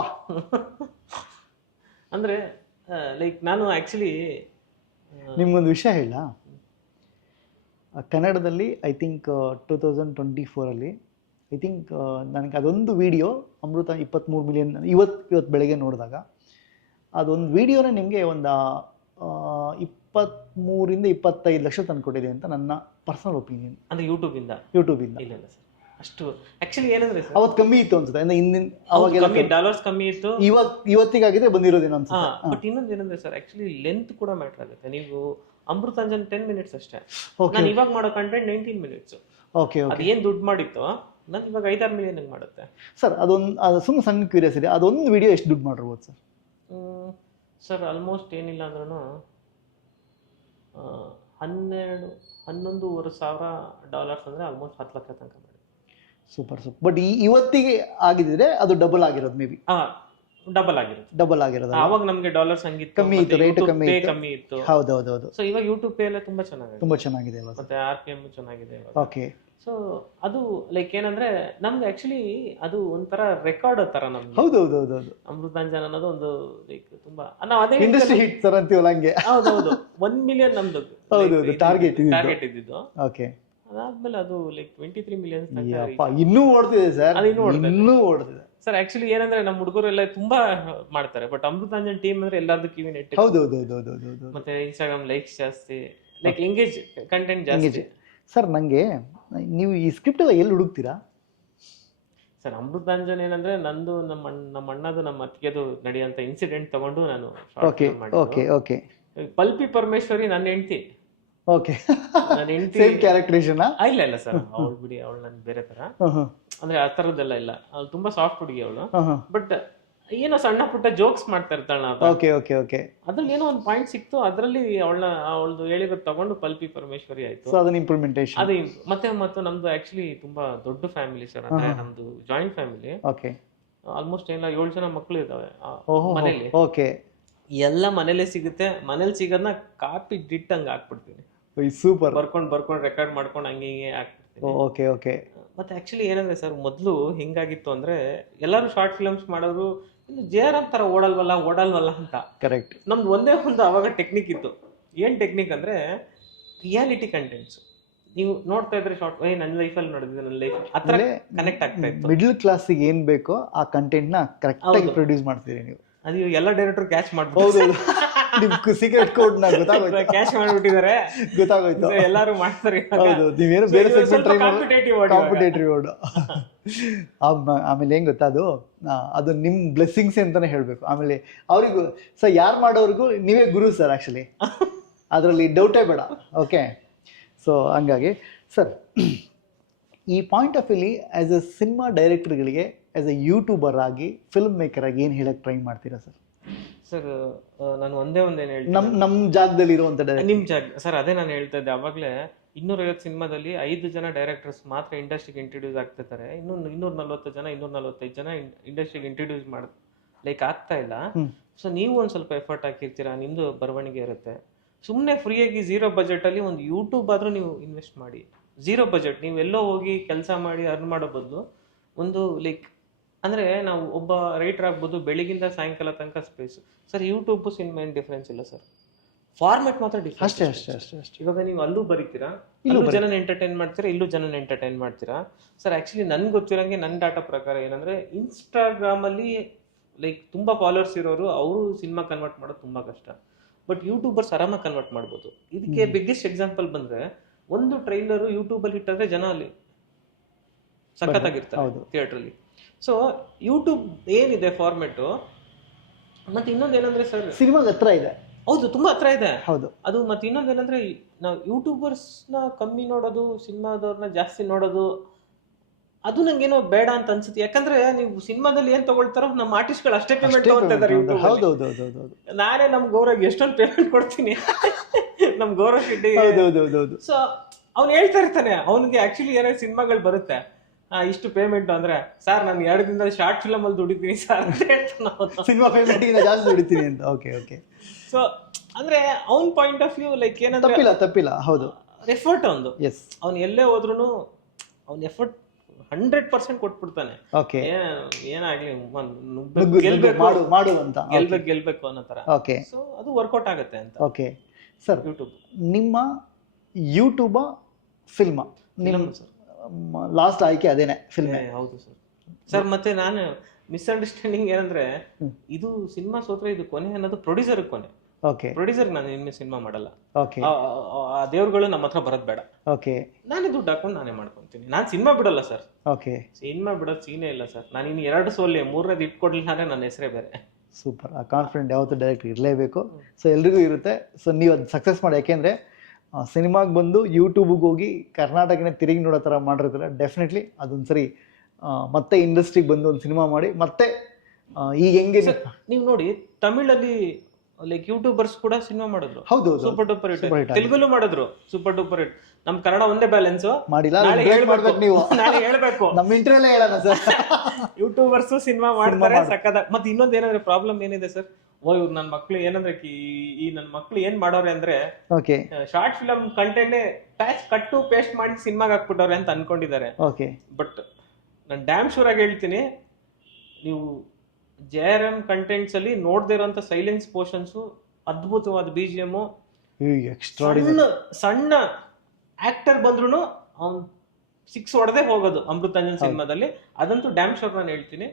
ಅಂದರೆ ಲೈಕ್ ನಾನು ಆ್ಯಕ್ಚುಲಿ ನಿಮ್ಗೊಂದು ವಿಷಯ ಹೇಳ, ಕನ್ನಡದಲ್ಲಿ ಐ ಥಿಂಕ್ 2024 ಐ ಥಿಂಕ್ ನನಗೆ ಅದೊಂದು ವಿಡಿಯೋ ಅಮೃತ 23 ಮಿಲಿಯನ್ ಇವತ್ತು ಬೆಳಗ್ಗೆ ನೋಡಿದಾಗ ಅದೊಂದು ವಿಡಿಯೋನೇ ನಿಮಗೆ ಒಂದು 23 ಇಂದ 25 ಲಕ್ಷ ತಂದುಕೊಟ್ಟಿದೆ ಅಂತ ನನ್ನ ಪರ್ಸನಲ್ ಒಪಿನಿಯನ್. ಅಂದರೆ ಯೂಟ್ಯೂಬಿಂದ ಇಲ್ಲ ಸರ್ ಅಷ್ಟು ಆ್ಯಕ್ಚುಲಿ ಏನಂದ್ರೆ ಸರ್ ಅವತ್ತು ಕಮ್ಮಿ ಇತ್ತು ಅನ್ಸುತ್ತೆ, ಅಂದರೆ ಹಿಂದಿನ ಅವಾಗೆಲ್ಲ ಡಾಲರ್ಸ್ ಕಮ್ಮಿ ಇತ್ತು. ಇವತ್ತಿಗಾಗಿದೆ ಬಂದಿರೋದೇನು ಅನ್ಸುತ್ತೆ. ಬಟ್ ಇನ್ನೊಂದು ಏನಂದ್ರೆ ಸರ್ ಆ್ಯಕ್ಚುಲಿ ಲೆಂತ್ ಕೂಡ ಮ್ಯಾಟರ್ ಆಗುತ್ತೆ. ನೀವು ಅಮೃತಾಂಜನ್ 10 ಮಿನಿಟ್ಸ್ ಅಷ್ಟೇ, ನಾನು ಇವಾಗ ಮಾಡೋ ಕಂಟೆಂಟ್ 19 ಮಿನಿಟ್ಸ್. ಓಕೆ. ಅದು ಏನು ದುಡ್ಡು ಮಾಡಿತ್ತು ನಾನು ಇವಾಗ 5-6 ಮಿಲಿಯನ್ ಮಾಡುತ್ತೆ ಸರ್. ಅದು ಸುಮ್ಮನೆ ಸಣ್ಣ ಕ್ಯೂರಿಯಾಸಿಟಿ, ಅದೊಂದು ವಿಡಿಯೋ ಎಷ್ಟು ದುಡ್ಡು ಮಾಡಿರ್ಬೋದು ಸರ್? ಸರ್ ಆಲ್ಮೋಸ್ಟ್ ಏನಿಲ್ಲ ಅಂದ್ರೂ $11,500 ಅಂದರೆ ಆಲ್ಮೋಸ್ಟ್ 10 ಲಕ್ಷ ತನಕ ಮಾಡಿ. ಸೂಪರ್. ಬಟ್ ಇವತ್ತಿಗೆ ಆಗಿದ್ರೆ ಅದು ಡಬಲ್ ಆಗಿರೋದು, ಮೇ ಬಿ ಡಬಲ್ ಆಗಿರೋದು. ಅವಾಗ ನಮಗೆ ಡಾಲರ್ಸ್ ಹಂಗಿತ್ತು, ಕಮ್ಮಿ ಇತ್ತು, ರೇಟ್ ಕಮ್ಮಿ ಇತ್ತು. ಹೌದೌದು. ಸೊ ಇವಾಗ ಯೂಟ್ಯೂಬ್ ಪೇ ಎಲ್ಲ ತುಂಬಾ ಚೆನ್ನಾಗಿದೆ ಅಲ್ವಾ? ಮತ್ತೆ RPM ಚೆನ್ನಾಗಿದೆ. ಓಕೆ. ಸೊ ಅದು ಲೈಕ್ ಏನಂದ್ರೆ ನಮ್ಗೆ ಆಕ್ಚುಲಿ ಅದು ಒಂಥರ ರೆಕಾರ್ಡ್ ತರ ನಮ್ಗೆ. ಹೌದೌದು. ಅಮೃತಾಂಜನ್ ಅನ್ನೋದು ಒಂದು ಲೈಕ್ ತುಂಬಾ ನಾವು ಅದೇ ಇಂಡಸ್ಟ್ರಿ ಹಿಟ್ ತರ ಅಂತೀವಲ್ಲ ಹಂಗೆ. ಹೌದೌದು. 1 ಮಿಲಿಯನ್ ನಮ್ದು ಟಾರ್ಗೆಟ್ ಇದ್ದಿದ್ದು. ಓಕೆ. ಅದಾದ್ಮೇಲೆ ಅದು ಲೈಕ್ 23 ಮಿಲಿಯನ್ ಇನ್ನೂ ಓಡ್ತಿದೆ ಸರ್, ಇನ್ನೂ ಓಡ್ತಿದೆ ಸರ್. ಆಕ್ಚುಲಿ ಏನಂದ್ರೆ ನಮ್ಮ ಹುಡುಗರು ಎಲ್ಲ ತುಂಬಾ ಮಾಡ್ತಾರೆ, ಬಟ್ ಅಮೃತಾಂಜನ್ ಟೀಮ್ ಅಂದ್ರೆ ಎಲ್ಲಾರ್ದು ಕಿವಿ ನೆಟ್. ಹೌದೌದು. ಮತ್ತೆ ಇನ್ಸ್ಟಾಗ್ರಾಮ್ ಲೈಕ್ಸ್ ಜಾಸ್ತಿ, ಲೈಕ್ ಎಂಗೇಜ್ ಕಂಟೆಂಟ್ ಜಾಸ್ತಿ. ಸರ್ ನನಗೆ ನೀವು ಈ ಸ್ಕ್ರಿಪ್ಟ್ ಎಲ್ಲ ಎಲ್ಲಿ ಹುಡುಕ್ತೀರಾ ಸರ್? ಅಮೃತಾಂಜನ್ ಏನಂದ್ರೆ ನಂದು ನಮ್ಮ ಅಣ್ಣದು ನಮ್ಮ ಅತ್ತಿಗೆದು ನಡೆಯುವಂತ ಇನ್ಸಿಡೆಂಟ್ ತಗೊಂಡು ನಾನು ಓಕೆ. ಪಲ್ಪಿ ಪರಮೇಶ್ವರಿ ನನ್ನ ಹೆಂಡತಿ. ಓಕೆ. ನನ್ನ ಹೆಂಡತಿ ಸೇಮ್ ಕ್ಯಾರೆಕ್ಟರೇಷನ್? ಇಲ್ಲ ಸರ್, ಅವಳು ಬಿಡಿ, ಅವಳು ನನ್ ಬೇರೆ ತರ, ಅಂದ್ರೆ ಆ ತರದ್ದೆಲ್ಲ ಇಲ್ಲ. ಅವಳು ತುಂಬಾ ಸಾಫ್ಟ್ ಹುಡುಗಿ ಅವಳು. ಬಟ್ ಏನೋ ಸಣ್ಣ ಪುಟ್ಟ ಜೋಕ್ಸ್ ಮಾಡ್ತಾ ಇರ್ತಾಳ. ಓಕೆ. ಅದ್ರಲ್ಲಿ ಏನೋ ಒಂದು ಪಾಯಿಂಟ್ ಸಿಕ್ತು, ಅದ್ರಲ್ಲಿ ಅವಳದು ಹೇಳಿರೋದು ತಗೊಂಡು ಪಲ್ಪಿ ಪರಮೇಶ್ವರಿ ಆಯ್ತು. ಸೊ ಅದನ್ನ ಇಂಪ್ಲಿಮೆಂಟೇಷನ್. ಅದು ಮತ್ತೆ ನಮ್ದು ಆಕ್ಚುಲಿ ತುಂಬಾ ದೊಡ್ಡ ಫ್ಯಾಮಿಲಿ ಸರ್, ಅಂದ್ರೆ ನಮ್ದು ಜಾಯಿಂಟ್ ಫ್ಯಾಮಿಲಿ. ಓಕೆ. ಆಲ್ಮೋಸ್ಟ್ ಏನಿಲ್ಲ 7 ಜನ ಮಕ್ಕಳು ಇದಾವೆ ಮನೇಲಿ. ಓಕೆ. ಎಲ್ಲ ಮನೇಲೆ ಸಿಗುತ್ತೆ. ಮನೇಲಿ ಸಿಗೋದನ್ನ ಕಾಪಿ ಡಿಟ್ ಹಂಗ ಹಾಕ್ಬಿಡ್ತೀನಿ. ಸೂಪರ್. ಬರ್ಕೊಂಡು ರೆಕಾರ್ಡ್ ಮಾಡ್ಕೊಂಡು ಹಂಗೆ ಹಾಕ್ಬಿಡ್ತೀನಿ. ಓಕೆ. ಮತ್ತೆ ಆಕ್ಚುಲಿ ಏನಂದ್ರೆ ಸರ್, ಮೊದಲು ಹಿಂಗಾಗಿತ್ತು ಅಂದ್ರೆ ಎಲ್ಲರೂ ಶಾರ್ಟ್ ಫಿಲ್ಮ್ಸ್ ಮಾಡೋರು JRM ತರ ಓಡಲ್ವಲ್ಲ ಅಂತ. ಕರೆಕ್ಟ್. ನಮ್ದು ಒಂದೇ ಒಂದು ಅವಾಗ ಟೆಕ್ನಿಕ್ ಇತ್ತು. ಏನ್ ಟೆಕ್ನಿಕ್ ಅಂದ್ರೆ ರಿಯಾಲಿಟಿ ಕಂಟೆಂಟ್ಸ್. ನೀವು ನೋಡ್ತಾ ಇದ್ರೆ ಶಾರ್ಟ್ ನನ್ನ ಲೈಫಲ್ಲಿ ನೋಡಿದ್ರೆ ನನ್ನ ಲೈಫ್ ಆತರ ಕನೆಕ್ಟ್ ಆಗ್ತಾ ಇತ್ತು. ಮಿಡ್ಲ್ ಕ್ಲಾಸಿಗೆ ಏನ್ ಬೇಕೋ ಆ ಕಂಟೆಂಟ್ ನ ಕರೆಕ್ಟ್ ಆಗಿ ಪ್ರೊಡ್ಯೂಸ್ ಮಾಡ್ತೀರಿ ನೀವು. ಅದು ಎಲ್ಲ ಡೈರೆಕ್ಟರ್ ಕ್ಯಾಚ್ ಮಾಡ್ಬೋದು. ನಿಮ್ ಸೀಕ್ರೆಟ್ ಕೋಡ್ ನ ಕ್ಯಾಚ್ ಮಾಡ್ಬಿಟ್ಟಿದ್ದಾರೆ, ಗೊತ್ತಾಗೋಯ್ತು. ಎಲ್ಲರೂ ಮಾಡ್ತಾರೆ. ಹೌದು, ನೀವೇನು ಬೇರೆ ಸೆಗ್ಮೆಂಟ್ ಟ್ರೈ ಕಾಂಪಿಟೇಟಿವ್ ವರ್ಡ್. ಆಮೇಲೆ ಹೆಂಗ್ ಗೊತ್ತಾ, ಅದು ನಿಮ್ ಬ್ಲೆಸ್ಸಿಂಗ್ಸ್ ಅಂತಾನೆ ಹೇಳ್ಬೇಕು. ಆಮೇಲೆ ಅವ್ರಿಗೂ ಸರ್, ಯಾರು ಮಾಡೋರ್ಗು ನೀವೇ ಗುರು ಸರ್ ಆಕ್ಚುಲಿ, ಅದರಲ್ಲಿ ಡೌಟೇ ಬೇಡ. ಓಕೆ. ಸೊ ಹಂಗಾಗಿ ಸರ್, ಈ ಪಾಯಿಂಟ್ ಆಫ್ ವ್ಯೂಲಿ ಆಸ್ ಎ ಸಿನಿಮಾ ಡೈರೆಕ್ಟರ್ಗಳಿಗೆ, ಆಸ್ ಎ ಯೂಟ್ಯೂಬರ್ ಆಗಿ, ಫಿಲ್ಮ್ ಮೇಕರ್ ಆಗಿ ಏನು ಹೇಳಕ್ ಟ್ರೈ ಮಾಡ್ತೀರಾ ಸರ್? ಸರ್ ನಾನು ಒಂದೇನು ಹೇಳ್ತೀನಿ, ನಮ್ಮ ಜಾಗದಲ್ಲಿ ಇರುವಂತ ನಿಮ್ಮ ಜಾಗ ಸರ್, ಅದೇ ನಾನು ಹೇಳ್ತಾ ಇದ್ದೆ ಅವಾಗಲೇ. 250 ಸಿನಿಮಾದಲ್ಲಿ 5 ಜನ ಡೈರೆಕ್ಟರ್ಸ್ ಮಾತ್ರ ಇಂಡಸ್ಟ್ರಿಗೆ ಇಂಟ್ರೊಡ್ಯೂಸ್ ಆಗ್ತಿರ್ತಾರೆ. ಇನ್ನು 245 ಜನ ಇಂಡಸ್ಟ್ರಿಗೆ ಇಂಟ್ರೊಡ್ಯೂಸ್ ಲೈಕ್ ಆಗ್ತಾ ಇಲ್ಲ. ಸೊ ನೀವು ಒಂದು ಸ್ವಲ್ಪ ಎಫರ್ಟ್ ಹಾಕಿರ್ತೀರಾ, ನಿಮ್ದು ಬರವಣಿಗೆ ಇರುತ್ತೆ. ಸುಮ್ಮನೆ ಫ್ರೀಯಾಗಿ 0 ಬಜೆಟಲ್ಲಿ ಒಂದು ಯೂಟ್ಯೂಬ್ ಆದರೂ ನೀವು ಇನ್ವೆಸ್ಟ್ ಮಾಡಿ. 0 ಬಜೆಟ್, ನೀವು ಎಲ್ಲೋ ಹೋಗಿ ಕೆಲಸ ಮಾಡಿ ಅರ್ನ್ ಮಾಡೋ ಬದಲು ಒಂದು ಲೈಕ್, ಅಂದರೆ ನಾವು ಒಬ್ಬ ರೈಟರ್ ಆಗ್ಬೋದು, ಬೆಳಿಗಿಂದ ಸಾಯಂಕಾಲ ತನಕ ಸ್ಪೇಸ್. ಸರ್ ಯೂಟ್ಯೂಬ್ ಸಿನಿಮಾ ಏನು ಡಿಫ್ರೆನ್ಸ್ ಇಲ್ಲ ಸರ್, ಫಾರ್ಮೆಟ್ ಮಾತ್ರ ಡಿಫ್ರೆನ್ಸ್ ಅಷ್ಟೇ. ಇವಾಗ ನೀವು ಅಲ್ಲೂ ಬರೀತೀರಾ, ಇಲ್ಲೂ ಜನನ ಎಂಟರ್ಟೈನ್ ಮಾಡ್ತೀರಾ, ಇಲ್ಲೂ ಜನನ ಎಂಟರ್ಟೈನ್ ಮಾಡ್ತೀರಾ. ಸರ್ ಆ್ಯಕ್ಚುಲಿ ನನ್ಗೆ ಗೊತ್ತಿರೋಂಗೆ ನನ್ನ ಡಾಟಾ ಪ್ರಕಾರ ಏನಂದರೆ, ಇನ್ಸ್ಟಾಗ್ರಾಮಲ್ಲಿ ಲೈಕ್ ತುಂಬ ಫಾಲೋವರ್ಸ್ ಇರೋರು ಅವರು ಸಿನಿಮಾ ಕನ್ವರ್ಟ್ ಮಾಡೋದು ತುಂಬ ಕಷ್ಟ. ಬಟ್ ಯೂಟ್ಯೂಬರ್ಸ್ ಆರಾಮಾಗಿ ಕನ್ವರ್ಟ್ ಮಾಡ್ಬೋದು. ಇದಕ್ಕೆ ಬಿಗ್ಗೆಸ್ಟ್ ಎಕ್ಸಾಂಪಲ್ ಬಂದರೆ, ಒಂದು ಟ್ರೈಲರು ಯೂಟ್ಯೂಬಲ್ಲಿ ಹಿಟ್ಟಾದರೆ ಜನ ಅಲ್ಲಿ ಸಖತ್ತಾಗಿರ್ತಾರೆ ಥಿಯೇಟ್ರಲ್ಲಿ. ಸೊ ಯೂಟ್ಯೂಬ್ ಏನಿದೆ ಫಾರ್ಮೆಟು. ಮತ್ತೆ ಇನ್ನೊಂದು ಏನಂದ್ರೆ ಸರ್, ಸಿನಿಮಾಗೆ ಹತ್ರ ಇದೆ. ಹೌದು ತುಂಬಾ ಹತ್ರ ಇದೆ. ಹೌದು. ಅದು ಮತ್ತೆ ಇನ್ನೊಂದೇನಂದ್ರೆ ನಾವು ಯೂಟ್ಯೂಬರ್ಸ್ನ ಕಮ್ಮಿ ನೋಡೋದು, ಸಿನಿಮಾದವ್ರನ್ನ ಜಾಸ್ತಿ ನೋಡೋದು, ಅದು ನಂಗೇನೋ ಬೇಡ ಅಂತ ಅನ್ಸುತ್ತೆ. ಯಾಕಂದ್ರೆ ನೀವು ಸಿನಿಮಾದಲ್ಲಿ ಏನ್ ತಗೊಳ್ತಾರೋ ನಮ್ಮ ಆರ್ಟಿಸ್ಟ್ಗಳು ಅಷ್ಟೇ ಪೇಮೆಂಟ್ ತಗೊಳ್ತಾ ಇದಾರೆ ಯೂಟ್ಯೂಬ್. ಹೌದೌದೌದೌದು. ನಾನೇ ನಮ್ ಗೌರವ್ಗೆ ಎಷ್ಟೊಂದು ಪೇಮೆಂಟ್ ಕೊಡ್ತೀನಿ ನಮ್ ಗೌರವ್ ಶೆಟ್ಟಿ. ಹೌದೌದೌದು. ಸೊ ಅವ್ನು ಹೇಳ್ತಾ ಇರ್ತಾನೆ, ಅವ್ನಿಗೆ ಆಕ್ಚುಲಿ ಏನಾದ್ರು ಸಿನಿಮಾಗಳು ಬರುತ್ತೆ, ಇಷ್ಟು ಪೇಮೆಂಟ್ ಅಂದ್ರೆ, ಸರ್ ನಾನು 2 ದಿನದಲ್ಲಿ ಶಾರ್ಟ್ ಫಿಲಮ್ ಅಲ್ಲಿ ದುಡಿತೀನಿ ಸರ್ ಅಂತ ಹೇಳ್ತಾನೆ. ಸಿನಿಮಾ ಪೇಮೆಂಟ್ ಜಾಸ್ತಿ ದುಡಿತೀನಿ ಅಂತ. Okay okay. ಸೊ ಅಂದ್ರೆ ಅವ್ನ್ ಪಾಯಿಂಟ್ ಆಫ್ ವ್ಯೂ ಲೈಕ್ ಏನಂದ್ರೆ ತಪ್ಪಿಲ್ಲ. ಹೌದು. ಎಫರ್ಟ್ ಒಂದು, ಎಸ್. ಅವ್ನು ಎಲ್ಲೇ ಹೋದ್ರು ಅವ್ನ ಎಫರ್ಟ್ 100% ಕೊಟ್ಬಿಡ್ತಾನೆ. ಓಕೆ. ಏನಾಗ್ಲಿ ಗೆಲ್ಬೇಕು ಅನ್ನೋ ತರ. ಓಕೆ. ಸೊ ಅದು ವರ್ಕೌಟ್ ಆಗುತ್ತೆ ಅಂತ. ಓಕೆ ಸರ್, ಯೂಟ್ಯೂಬ್ ನಿಮ್ಮ ಯೂಟ್ಯೂಬ ಫಿಲ್ಮ ನಿಮ್ಮ ಲಾಸ್ಟ್ ಆಯ್ಕೆ ಅದೇನೆ ಫಿಲ್ಮ್? ಹೌದು ಸರ್. ಸರ್ ಮತ್ತೆ ನಾನು ಮಿಸ್ಅಂಡರ್ಸ್ಟ್ಯಾಂಡಿಂಗ್ ಏನಂದ್ರೆ, ಇದು ಸಿನಿಮಾ ಸೋತ್ರೆ ಇದು ಕೊನೆ ಅನ್ನೋದು ಪ್ರೊಡ್ಯೂಸರ್ ಕೊನೆ. ಓಕೆ. ಪ್ರೊಡ್ಯೂಸರ್ ನಾನು ಇನ್ನು ಸಿನಿಮಾ ಮಾಡಲ್ಲ, ಓಕೆ, ಆ ದೇವ್ರುಗಳು ನಮ್ಮ ಹತ್ರ ಬರೋದ್ ಬೇಡ, ಓಕೆ, ನಾನೇ ದುಡ್ಡು ಹಾಕೊಂಡು ನಾನೇ ಮಾಡ್ಕೊಂತೀನಿ, ನಾನು ಸಿನಿಮಾ ಬಿಡಲ್ಲ ಸರ್. ಓಕೆ. ಸಿನಿಮಾ ಬಿಡೋದು ಸೀನೇ ಇಲ್ಲ ಸರ್. ನಾನು ಇನ್ನು 2 ಸೋಲಿ 3ನೇದು ಇಟ್ಕೊಡ್ಲಿಲ್ಲ ಅಂದ್ರೆ ನನ್ನ ಹೆಸರೇ ಬೇರೆ. ಸೂಪರ್. ಆ ಕಾನ್ಫಿಡೆಂಟ್ ಯಾವತ್ತೂ ಡೈರೆಕ್ಟ್ ಇರಲೇಬೇಕು. ಸೊ ಎಲ್ರಿಗೂ ಇರುತ್ತೆ. ಸೊ ನೀವು ಅದು ಸಕ್ಸಸ್ ಮಾಡಿ. ಯಾಕೆಂದರೆ ಸಿನಿಮಾಗೆ ಬಂದು ಯೂಟ್ಯೂಬಿಗೆ ಹೋಗಿ ಕರ್ನಾಟಕನೇ ತಿರುಗಿ ನೋಡೋ ಥರ ಮಾಡಿರ್ತಾರೆ. ಡೆಫಿನೆಟ್ಲಿ ಅದೊಂದು ಸರಿ ಮತ್ತೆ ಇಂಡಸ್ಟ್ರಿಗೆ ಬಂದು ಒಂದು ಸಿನಿಮಾ ಮಾಡಿ ಮತ್ತೆ ಈಗ ಹೆಂಗೆ ನೀವು ನೋಡಿ, ತಮಿಳಲ್ಲಿ ಲೈಕ್ ಯೂಟ್ಯೂಬರ್ಸ್ ಕೂಡ ಸಿನಿಮಾ ಮಾಡಿದ್ರು. ಹೌದು, ಸೂಪರ್ ಡೂಪರ್ ಹಿಟ್. ತೆಲುಗಲ್ಲೂ ಮಾಡಿದ್ರು ಸೂಪರ್ ಡೂಪರ್ ಹಿಟ್. ನಮ್ ಕನ್ನಡ ಒಂದೇ ಬ್ಯಾಲೆನ್ಸ್ ಮಾಡಿಲ್ಲ. ನೀವು ನಾಳೆ ಹೇಳ್ಬೇಕು, ನಮ್ಮ ಇಂಟರ್ವ್ಯೂಲೇ ಹೇಳೋಣ ಸರ್. ಯೂಟ್ಯೂಬರ್ಸ್ ಸಿನಿಮಾ ಮಾಡ್ತಾರೆ ಸಕ್ಕದ. ಮತ್ತೆ ಇನ್ನೊಂದು ಏನಂದ್ರೆ ಪ್ರಾಬ್ಲಮ್ ಏನಿದೆ ಸರ್, ಇವ್ರು ನನ್ನ ಮಕ್ಳು ಏನಂದ್ರೆ ಈ ನನ್ನ ಮಕ್ಳು ಏನ್ ಮಾಡೋರೆ ಅಂದ್ರೆ, ಓಕೆ, ಶಾರ್ಟ್ ಫಿಲಮ್ ಕಂಟೆಂಟ್ ಕಟ್ಟು ಪೇಸ್ಟ್ ಮಾಡಿ ಸಿನಿಮಾಗೆ ಹಾಕ್ಬಿಟ್ಟವ್ರೆ ಅಂತ ಅನ್ಕೊಂಡಿದ್ದಾರೆ. ಓಕೆ. ಬಟ್ ನಾನು ಡ್ಯಾಮ್ ಶೂರ್ ಆಗಿ ಹೇಳ್ತೀನಿ, ನೀವು JRM ಕಂಟೆಂಟ್ಸ್ ಅಲ್ಲಿ ನೋಡದೇ ಇರೋಂಥ ಸೈಲೆನ್ಸ್ ಪೋರ್ಷನ್ಸ್, ಅದ್ಭುತವಾದ BGM, ಸಣ್ಣ ಆಕ್ಟರ್ ಬಂದ್ರು ಅವ್ನು 6 ಹೊಡೆದೇ ಹೋಗೋದು ಅಮೃತಾಂಜನ್ ಸಿನಿಮಾದಲ್ಲಿ. ಅದಂತೂ ಡ್ಯಾಮ್ ಶೋರ್ ನಾನು ಹೇಳ್ತೀನಿ.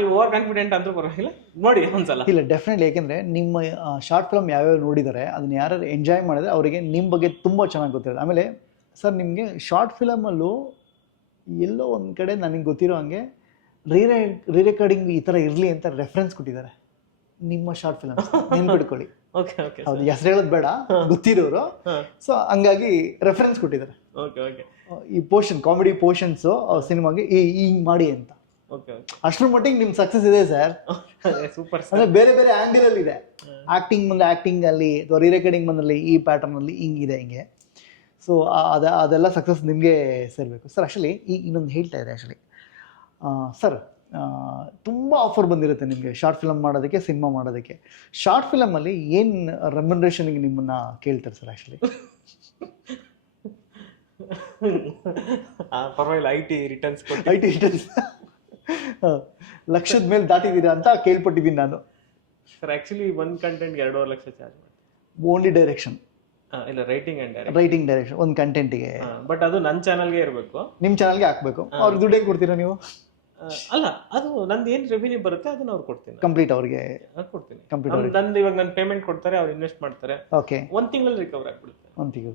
ನೀವು ಓವರ್ ಕಾನ್ಫಿಡೆಂಟ್ ಅಂದ್ರೂ ಪರವಾಗಿಲ್ಲ, ನೋಡಿ ಒಂದ್ಸಲ. ಇಲ್ಲ, ಡೆಫಿನೆಟ್ಲಿ. ಯಾಕೆಂದ್ರೆ ನಿಮ್ಮ ಶಾರ್ಟ್ ಫಿಲ್ಮ್ ಯಾವ್ಯಾವ ನೋಡಿದ್ದಾರೆ ಅದನ್ನ ಯಾರು ಎಂಜಾಯ್ ಮಾಡಿದ್ರೆ ಅವರಿಗೆ ನಿಮ್ಮ ಬಗ್ಗೆ ತುಂಬ ಚೆನ್ನಾಗಿ ಗೊತ್ತಿರುತ್ತೆ. ಆಮೇಲೆ ಸರ್, ನಿಮಗೆ ಶಾರ್ಟ್ ಫಿಲಮಲ್ಲೂ ಎಲ್ಲೋ ಒಂದು ಕಡೆ ನನಗೆ ಗೊತ್ತಿರೋ ಹಂಗೆ ರೀರೆಕಾರ್ಡಿಂಗ್ ಈ ಥರ ಇರಲಿ ಅಂತ ರೆಫರೆನ್ಸ್ ಕೊಟ್ಟಿದ್ದಾರೆ ನಿಮ್ಮ ಶಾರ್ಟ್ ಫಿಲಮ್. ನೆನ್ಪಿಡ್ಕೊಳ್ಳಿ. ಹೌದು, ಹೆಸರು ಹೇಳೋದು ಬೇಡ, ಗೊತ್ತಿರೋರು. ಸೊ ಹಂಗಾಗಿ ರೆಫರೆನ್ಸ್ ಕೊಟ್ಟಿದ್ದಾರೆ. ಈ ಪೋರ್ಷನ್, ಕಾಮಿಡಿ ಪೋರ್ಷನ್ಸು ಸಿನಿಮಾಗೆ ಹಿಂಗ್ ಮಾಡಿ ಅಂತ. ಅಷ್ಟ್ರ ಮಟ್ಟಿಗೆ ನಿಮ್ ಸಕ್ಸಸ್ ಇದೆ ಸರ್. ಸೂಪರ್. ಅಂದ್ರೆ ಬೇರೆ ಬೇರೆ ಆಂಗಲ್ ಅಲ್ಲಿ ಇದೆ. ಆಕ್ಟಿಂಗ್ ಮುಂದೆ ಆಕ್ಟಿಂಗ್ ಅಲ್ಲಿ, ಅಥವಾ ರೀರೆಕಾರ್ಡಿಂಗ್ ಬಂದಲ್ಲಿ ಈ ಪ್ಯಾಟರ್ನ್ ಅಲ್ಲಿ ಹಿಂಗಿದೆ, ಹಿಂಗೆ. ಸೊ ಅದೆಲ್ಲ ಸಕ್ಸಸ್ ನಿಮಗೆ ಸೇರಬೇಕು ಸರ್. ಆ್ಯಕ್ಚುಲಿ ಈಗ ಇನ್ನೊಂದು ಹೇಳ್ತಾ ಇದೆ ಆ್ಯಕ್ಚುಲಿ ಸರ್, ತುಂಬ ಆಫರ್ ಬಂದಿರುತ್ತೆ ನಿಮಗೆ ಶಾರ್ಟ್ ಫಿಲಮ್ ಮಾಡೋದಕ್ಕೆ, ಸಿನಿಮಾ ಮಾಡೋದಕ್ಕೆ. ಶಾರ್ಟ್ ಫಿಲಮಲ್ಲಿ ಏನು ರೆಮ್ಯುನರೇಷನ್ಗೆ ನಿಮ್ಮನ್ನು ಕೇಳ್ತಾರೆ ಸರ್? ಆ್ಯಕ್ಚುಲಿ ಪರವಾಗಿಲ್ಲ, IT ರಿಟರ್ನ್ಸ್ ಲಕ್ಷದ ಮೇಲೆ ದಾಟಿದ್ದೀರಾ ಅಂತ ಕೇಳ್ಪಟ್ಟಿದ್ದೀನಿ ನಾನು ಸರ್. ಆ್ಯಕ್ಚುಲಿ ಒಂದು ಕಂಟೆಂಟ್ 2.5 ಲಕ್ಷ ಚಾರ್ಜ್ ಮಾಡಿ. Only direction? ಇಲ್ಲ, ರೈಟಿಂಗ್ ಡೈರೆಕ್ಷನ್ ಒಂದು ಕಂಟೆಂಟ್ಗೆ. ಬಟ್ ಅದು ನನ್ನ ಚಾನಲ್ಗೆ ಇರಬೇಕು, ನಿಮ್ಮ ಚಾನಲ್ಗೆ ಹಾಕ್ಬೇಕು. ಅವ್ರಿಗೆ ದುಡ್ಡು ಹೆಂಗೆ ಕೊಡ್ತೀರಾ ನೀವು? ಅಲ್ಲ, ಅದು ನಂದು ಏನು ರೆವಿನ್ಯೂ ಬರುತ್ತೆ ಅದನ್ನ ಅವ್ರು ಕೊಡ್ತೀನಿ, ಕಂಪ್ಲೀಟ್ ಅವ್ರಿಗೆ ಕೊಡ್ತೀನಿ. ನಂದು ಇವಾಗ ನನ್ನ ಪೇಮೆಂಟ್ ಕೊಡ್ತಾರೆ, ಅವ್ರು ಇನ್ವೆಸ್ಟ್ ಮಾಡ್ತಾರೆ. ಓಕೆ. 1 ತಿಂಗಳಲ್ಲಿ ರಿಕವರ್ ಆಗ್ಬಿಡುತ್ತೆ. 1 ತಿಂಗಳು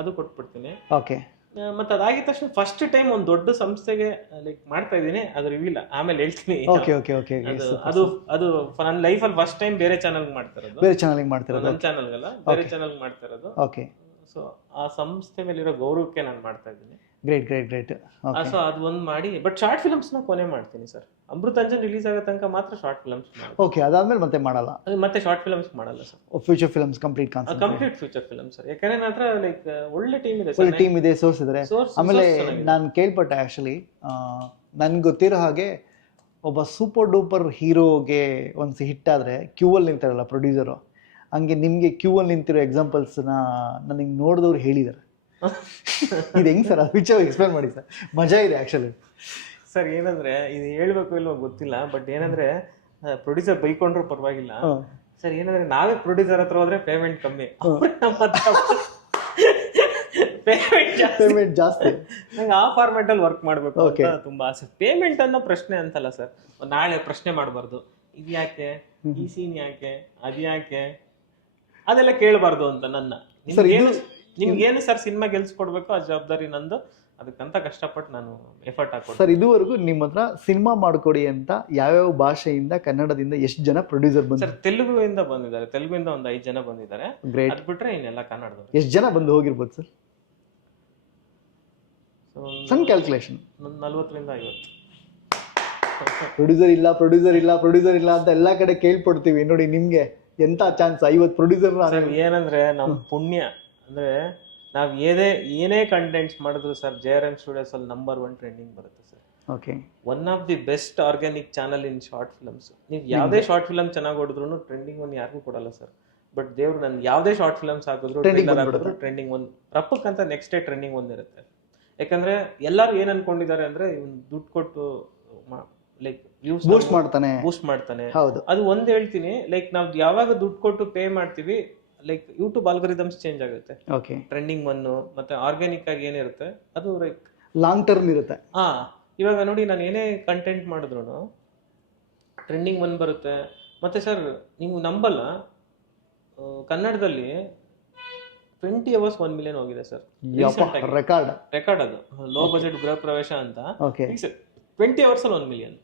ಅದು ಕೊಟ್ಬಿಡ್ತೀನಿ. ಓಕೆ. ಮತ್ತೆ ಅದಾಗಿದ ತಕ್ಷಣ ಫಸ್ಟ್ ಟೈಮ್ ಒಂದು ದೊಡ್ಡ ಸಂಸ್ಥೆಗೆ ಲೈಕ್ ಮಾಡ್ತಾ ಇದ್ದೀನಿ. ಅದು ರಿವೀಲ್ ಆಮೇಲೆ ಹೇಳ್ತೀನಿ. Okay okay okay. ಅದು ನನ್ನ ಲೈಫಲ್ಲಿ ಫಸ್ಟ್ ಟೈಮ್ ಬೇರೆ ಚಾನಲ್ ಮಾಡ್ತಾ ಇರೋದು. ಬೇರೆ ಚಾನಲ್ಗೆ ಮಾಡ್ತಾ ಇರೋದು? ನನ್ನ ಚಾನಲ್ಗಲ್ಲ, ಬೇರೆ ಚಾನಲ್ ಮಾಡ್ತಾ ಇರೋದು. ಓಕೆ. ಸೊ ಆ ಸಂಸ್ಥೆ ಮೇಲಿರೋ ಗೌರವಕ್ಕೆ ನಾನು ಮಾಡ್ತಾ ಇದ್ದೀನಿ. Great great great. ಸೊ ಅದು ಒಂದು ಮಾಡಿ, ಬಟ್ ಶಾರ್ಟ್ ಫಿಲಮ್ಸ್ ನ ಕೊನೆ ಮಾಡ್ತೀನಿ ಸರ್. ಅಮೃತಾಂಜನ್ ರಿಲೀಸ್ ಆಗೋ ತನಕ ಮಾತ್ರ ಶಾರ್ಟ್ ಫಿಲಮ್ಸ್. ಓಕೆ, ಅದಾದ್ಮೇಲೆ ಮತ್ತೆ ಮಾಡಲ್ಲ? ಮತ್ತೆ ಶಾರ್ಟ್ ಫಿಲಮ್ಸ್ ಮಾಡಲ್ಲ sir. Future films complete future films sir. ಯಾಕಂದ್ರೆ ನನ್ನ ಹತ್ರ ಲೈಕ್ ಒಳ್ಳೆ ಟೀಮ್ ಇದೆ, ಒಳ್ಳೆ ಟೀಮ್ ಇದೆ, ಸೋರ್ಸ್ ಇದ್ದಾರೆ. ಆಮೇಲೆ ನಾನು ಕೇಳ್ಪಟ್ಟೆ ಆ್ಯಕ್ಚುಲಿ, ನನ್ಗೆ ಗೊತ್ತಿರೋ ಹಾಗೆ ಒಬ್ಬ ಸೂಪರ್ ಡೂಪರ್ ಹೀರೋಗೆ ಒಂದು ಹಿಟ್ ಆದರೆ ಕ್ಯೂವಲ್ಲಿ ನಿಂತಾರಲ್ಲ ಪ್ರೊಡ್ಯೂಸರು, ಹಂಗೆ ನಿಮಗೆ ಕ್ಯೂವಲ್ಲಿ ನಿಂತಿರೋ ಎಕ್ಸಾಂಪಲ್ಸ್ನ ನನಗೆ ನೋಡಿದವ್ರು ಹೇಳಿದ್ದಾರೆ. ಇದು ಹೆಂಗ್ ಸರ್? ಅದು ವಿಚಾರ ಎಕ್ಸ್ಪ್ಲೇನ್ ಮಾಡಿ ಸರ್, ಮಜಾ ಇದೆ ಆ್ಯಕ್ಚುಲಿ. ಸರ್ ಏನಂದ್ರೆ, ಇದು ಹೇಳ್ಬೇಕು ಇಲ್ವೋ ಗೊತ್ತಿಲ್ಲ, ಬಟ್ ಏನಂದ್ರೆ ಪ್ರೊಡ್ಯೂಸರ್ ಬೈಕೊಂಡ್ರು ಪರವಾಗಿಲ್ಲ ಸರ್. ಏನಂದ್ರೆ ನಾವೇ ಪ್ರೊಡ್ಯೂಸರ್ ಹತ್ರ ಹೋದ್ರೆ ಪೇಮೆಂಟ್ ಕಮ್ಮಿ, ಪೇಮೆಂಟ್ ಜಾಸ್ತಿ. ನಂಗೆ ಆ ಫಾರ್ಮ್ಯಾಟ್ ಅಲ್ಲಿ ವರ್ಕ್ ಮಾಡ್ಬೇಕು ಅಂತ ತುಂಬಾ ಆಸೆ. ಪೇಮೆಂಟ್ ಅನ್ನೋ ಪ್ರಶ್ನೆ ಅಂತಲ್ಲ ಸರ್, ನಾಳೆ ಪ್ರಶ್ನೆ ಮಾಡಬಾರ್ದು, ಇದು ಯಾಕೆ, ಈ ಸೀನ್ ಯಾಕೆ, ಅದು ಯಾಕೆ, ಅದೆಲ್ಲ ಕೇಳಬಾರ್ದು ಅಂತ. ನಿಮ್ಗೇನು ಸರ್ ಸಿನಿಮಾ ಗೆಲ್ಸ್ಕೊಡ್ಬೇಕು, ಆ ಜವಾಬ್ದಾರಿ ನಂದು. ಅದಕ್ಕಂತ ಕಷ್ಟಪಟ್ಟು ನಾನು ಎಫರ್ಟ್ ಹಾಕೊಂಡು. ಸರ್ ಇದುವರೆಗೂ ನಿಮ್ಮ ಹತ್ರ ಸಿನಿಮಾ ಮಾಡ್ಕೊಡಿ ಅಂತ ಯಾವ್ಯಾವ ಭಾಷೆಯಿಂದ ಕನ್ನಡದಿಂದ ಎಷ್ಟು ಜನ ಪ್ರೊಡ್ಯೂಸರ್ ಬಂದು? ಸರ್ ತೆಲುಗುವಿಂದ ಬಂದಿದ್ದಾರೆ, ತೆಲುಗುವಿಂದ ಒಂದು 5 ಜನ ಬಂದಿದ್ದಾರೆ. ಗ್ರೇಟ್. ಅದ್ ಬಿಟ್ರೆ ಇನ್ನೆಲ್ಲ ಕನ್ನಡದವರು. ಎಷ್ಟು ಜನ ಬಂದು ಹೋಗಿರ್ಬೋದು ಸರ್? ಸಣ್ಣ ಕ್ಯಾಲ್ಕುಲೇಷನ್. 40ರಿಂದ 50. ಪ್ರೊಡ್ಯೂಸರ್ ಇಲ್ಲ ಅಂತ ಎಲ್ಲಾ ಕಡೆ ಕೇಳ್ಪಡ್ತೀವಿ ನೋಡಿ, ನಿಮ್ಗೆ ಎಂತ ಚಾನ್ಸ್ 50 ಪ್ರೊಡ್ಯೂಸರ್? ಏನಂದ್ರೆ ನಮ್ ಪುಣ್ಯ ಅಂದ್ರೆ ನಾವ್ ಏನೇ ಕಂಟೆಂಟ್ಸ್ ಮಾಡಿದ್ರು ಸರ್ JRM ಸ್ಟುಡಿಯೋಸ್ ಅಲ್ಲಿ ನಂಬರ್ 1 ಟ್ರೆಂಡಿಂಗ್ ಬರುತ್ತೆ sir. Okay. One of the best organic channel in short films. ನೀವು ಯಾವ್ದೇ ಶಾರ್ಟ್ ಫಿಲ್ಮ್ ಚೆನ್ನಾಗಿ ಹೊಡೆದ್ರು ಟ್ರೆಂಡಿಂಗ್ 1 ಯಾರಿಗೂ ಕೊಡಲ್ಲ ಸರ್. ಬಟ್ ದೇವ್ರು ನನ್ಗೆ ಯಾವ್ದೇ ಶಾರ್ಟ್ ಫಿಲ್ಮ್ಸ್ ಹಾಕಿದ್ರು ಟ್ರೆಂಡಿಂಗ್ 1 ರಪ್ಪಕ್ಕಂತ ನೆಕ್ಸ್ಟ್ ಡೇ ಟ್ರೆಂಡಿಂಗ್ 1 ಇರುತ್ತೆ. ಯಾಕಂದ್ರೆ ಎಲ್ಲರೂ ಏನ್ ಅನ್ಕೊಂಡಿದ್ದಾರೆ ಅಂದ್ರೆ ಇವ್ನು ದುಡ್ಡು ಕೊಟ್ಟು ಲೈಕ್ ಬೂಸ್ಟ್ ಮಾಡ್ತಾನೆ. ಹೌದು. ಅದು ಒಂದ್ ಹೇಳ್ತೀನಿ, ಲೈಕ್ ನಾವ್ ಯಾವಾಗ ದುಡ್ಡು ಕೊಟ್ಟು ಪೇ ಮಾಡ್ತೀವಿ ಲೈಕ್ ಯೂಟ್ಯೂಬ್ ಆಲ್ಗರಿದಮ್ಸ್ ಚೇಂಜ್ ಆಗುತ್ತೆ. ಓಕೆ. ಟ್ರೆಂಡಿಂಗ್ 1 ಮತ್ತೆ ಆರ್ಗ್ಯಾನಿಕ್ ಆಗಿ ಏನಿರುತ್ತೆ ಅದು ಲೈಕ್ ಲಾಂಗ್ ಟರ್ಮ್ ಇರುತ್ತೆ. ಇವಾಗ ನೋಡಿ ನಾನು ಏನೇ ಕಂಟೆಂಟ್ ಮಾಡಿದ್ರು ಟ್ರೆಂಡಿಂಗ್ 1 ಬರುತ್ತೆ. ಮತ್ತೆ ಸರ್ ನೀವು ನಂಬಲ್ಲ, ಕನ್ನಡದಲ್ಲಿ 20 hours 1 million ಹೋಗಿದೆ ಸರ್. ರೆಕಾರ್ಡ್ ಅದು ಲೋ ಬಜೆಟ್ ಗೃಹ ಪ್ರವೇಶ ಅಂತ. 20 hours ಅಲ್ಲಿ 1 million.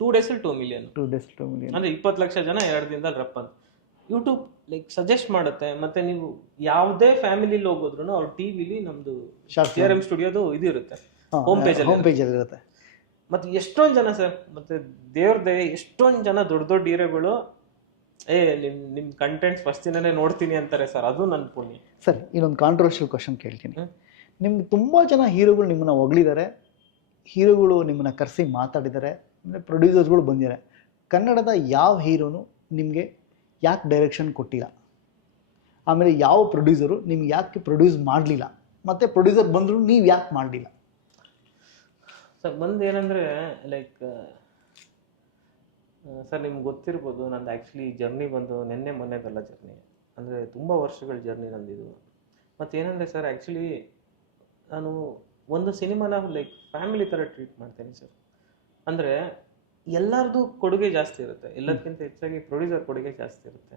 2 days ಅಲ್ಲಿ 2 million. ಅಂದ್ರೆ 20 ಲಕ್ಷ ಜನ 2 ದಿನದಲ್ಲಿ ರಪ್ ಅಂತ ಯೂಟ್ಯೂಬ್ ಲೈಕ್ ಸಜೆಸ್ಟ್ ಮಾಡುತ್ತೆ. ಮತ್ತೆ ನೀವು ಯಾವುದೇ ಫ್ಯಾಮಿಲಿಲಿ ಹೋಗೋದ್ರು ಅವ್ರ ಟಿವಿಲಿ ನಮ್ದು JRM ಸ್ಟುಡಿಯೋದು ಇದು ಇರುತ್ತೆ, ಹೋಮ್ ಪೇಜ್ ಅಲ್ಲಿ ಇರುತ್ತೆ. ಮತ್ತೆ ಎಷ್ಟೊಂದು ಜನ ಸರ್, ಮತ್ತೆ ದೇವ್ರ ದಯೆ ಎಷ್ಟೊಂದು ಜನ ದೊಡ್ಡ ಹೀರೋಗಳು ನಿಮ್ ಕಂಟೆಂಟ್ಸ್ ಫಸ್ಟ್ ದಿನನೇ ನೋಡ್ತೀನಿ ಅಂತಾರೆ ಸರ್. ಅದು ನನ್ನ ಪುಣ್ಯ. ಸರ್ ಇನ್ನೊಂದು ಕಾಂಟ್ರವರ್ಷಿಯಲ್ ಕ್ವಶನ್ ಕೇಳ್ತೀನಿ. ನಿಮ್ಗೆ ತುಂಬಾ ಜನ ಹೀರೋಗಳು ನಿಮ್ಮನ್ನ ಹೊಗಳಿದ್ದಾರೆ, ಹೀರೋಗಳು ನಿಮ್ಮನ್ನ ಕರೆಸಿ ಮಾತಾಡಿದ್ದಾರೆ, ಅಂದರೆ ಪ್ರೊಡ್ಯೂಸರ್ಸ್ಗಳು ಬಂದಿದ್ದಾರೆ. ಕನ್ನಡದ ಯಾವ ಹೀರೋನು ನಿಮಗೆ ಯಾಕೆ ಡೈರೆಕ್ಷನ್ ಕೊಟ್ಟಿಲ್ಲ? ಆಮೇಲೆ ಯಾವ ಪ್ರೊಡ್ಯೂಸರು ನಿಮ್ಗೆ ಯಾಕೆ ಪ್ರೊಡ್ಯೂಸ್ ಮಾಡಲಿಲ್ಲ? ಮತ್ತು ಪ್ರೊಡ್ಯೂಸರ್ ಬಂದರೂ ನೀವು ಯಾಕೆ ಮಾಡಲಿಲ್ಲ? ಸರ್ ಏನಂದರೆ ಲೈಕ್ ಸರ್ ನಿಮ್ಗೆ ಗೊತ್ತಿರ್ಬೋದು, ನಂದು ಆ್ಯಕ್ಚುಲಿ ಜರ್ನಿ ಬಂದು ನೆನ್ನೆ ಮೊನ್ನೆದಲ್ಲ ಜರ್ನಿ, ಅಂದರೆ ತುಂಬ ವರ್ಷಗಳ ಜರ್ನಿ ನಂದಿದು. ಮತ್ತು ಏನಂದರೆ ಸರ್ ಆ್ಯಕ್ಚುಲಿ ನಾನು ಒಂದು ಸಿನಿಮಾನ ಲೈಕ್ ಫ್ಯಾಮಿಲಿ ಥರ ಟ್ರೀಟ್ ಮಾಡ್ತೇನೆ ಸರ್. ಅಂದರೆ ಎಲ್ಲರದು ಕೊಡುಗೆ ಜಾಸ್ತಿ ಇರುತ್ತೆ, ಎಲ್ಲದಕ್ಕಿಂತ ಹೆಚ್ಚಾಗಿ ಪ್ರೊಡ್ಯೂಸರ್ ಕೊಡುಗೆ ಜಾಸ್ತಿ ಇರುತ್ತೆ.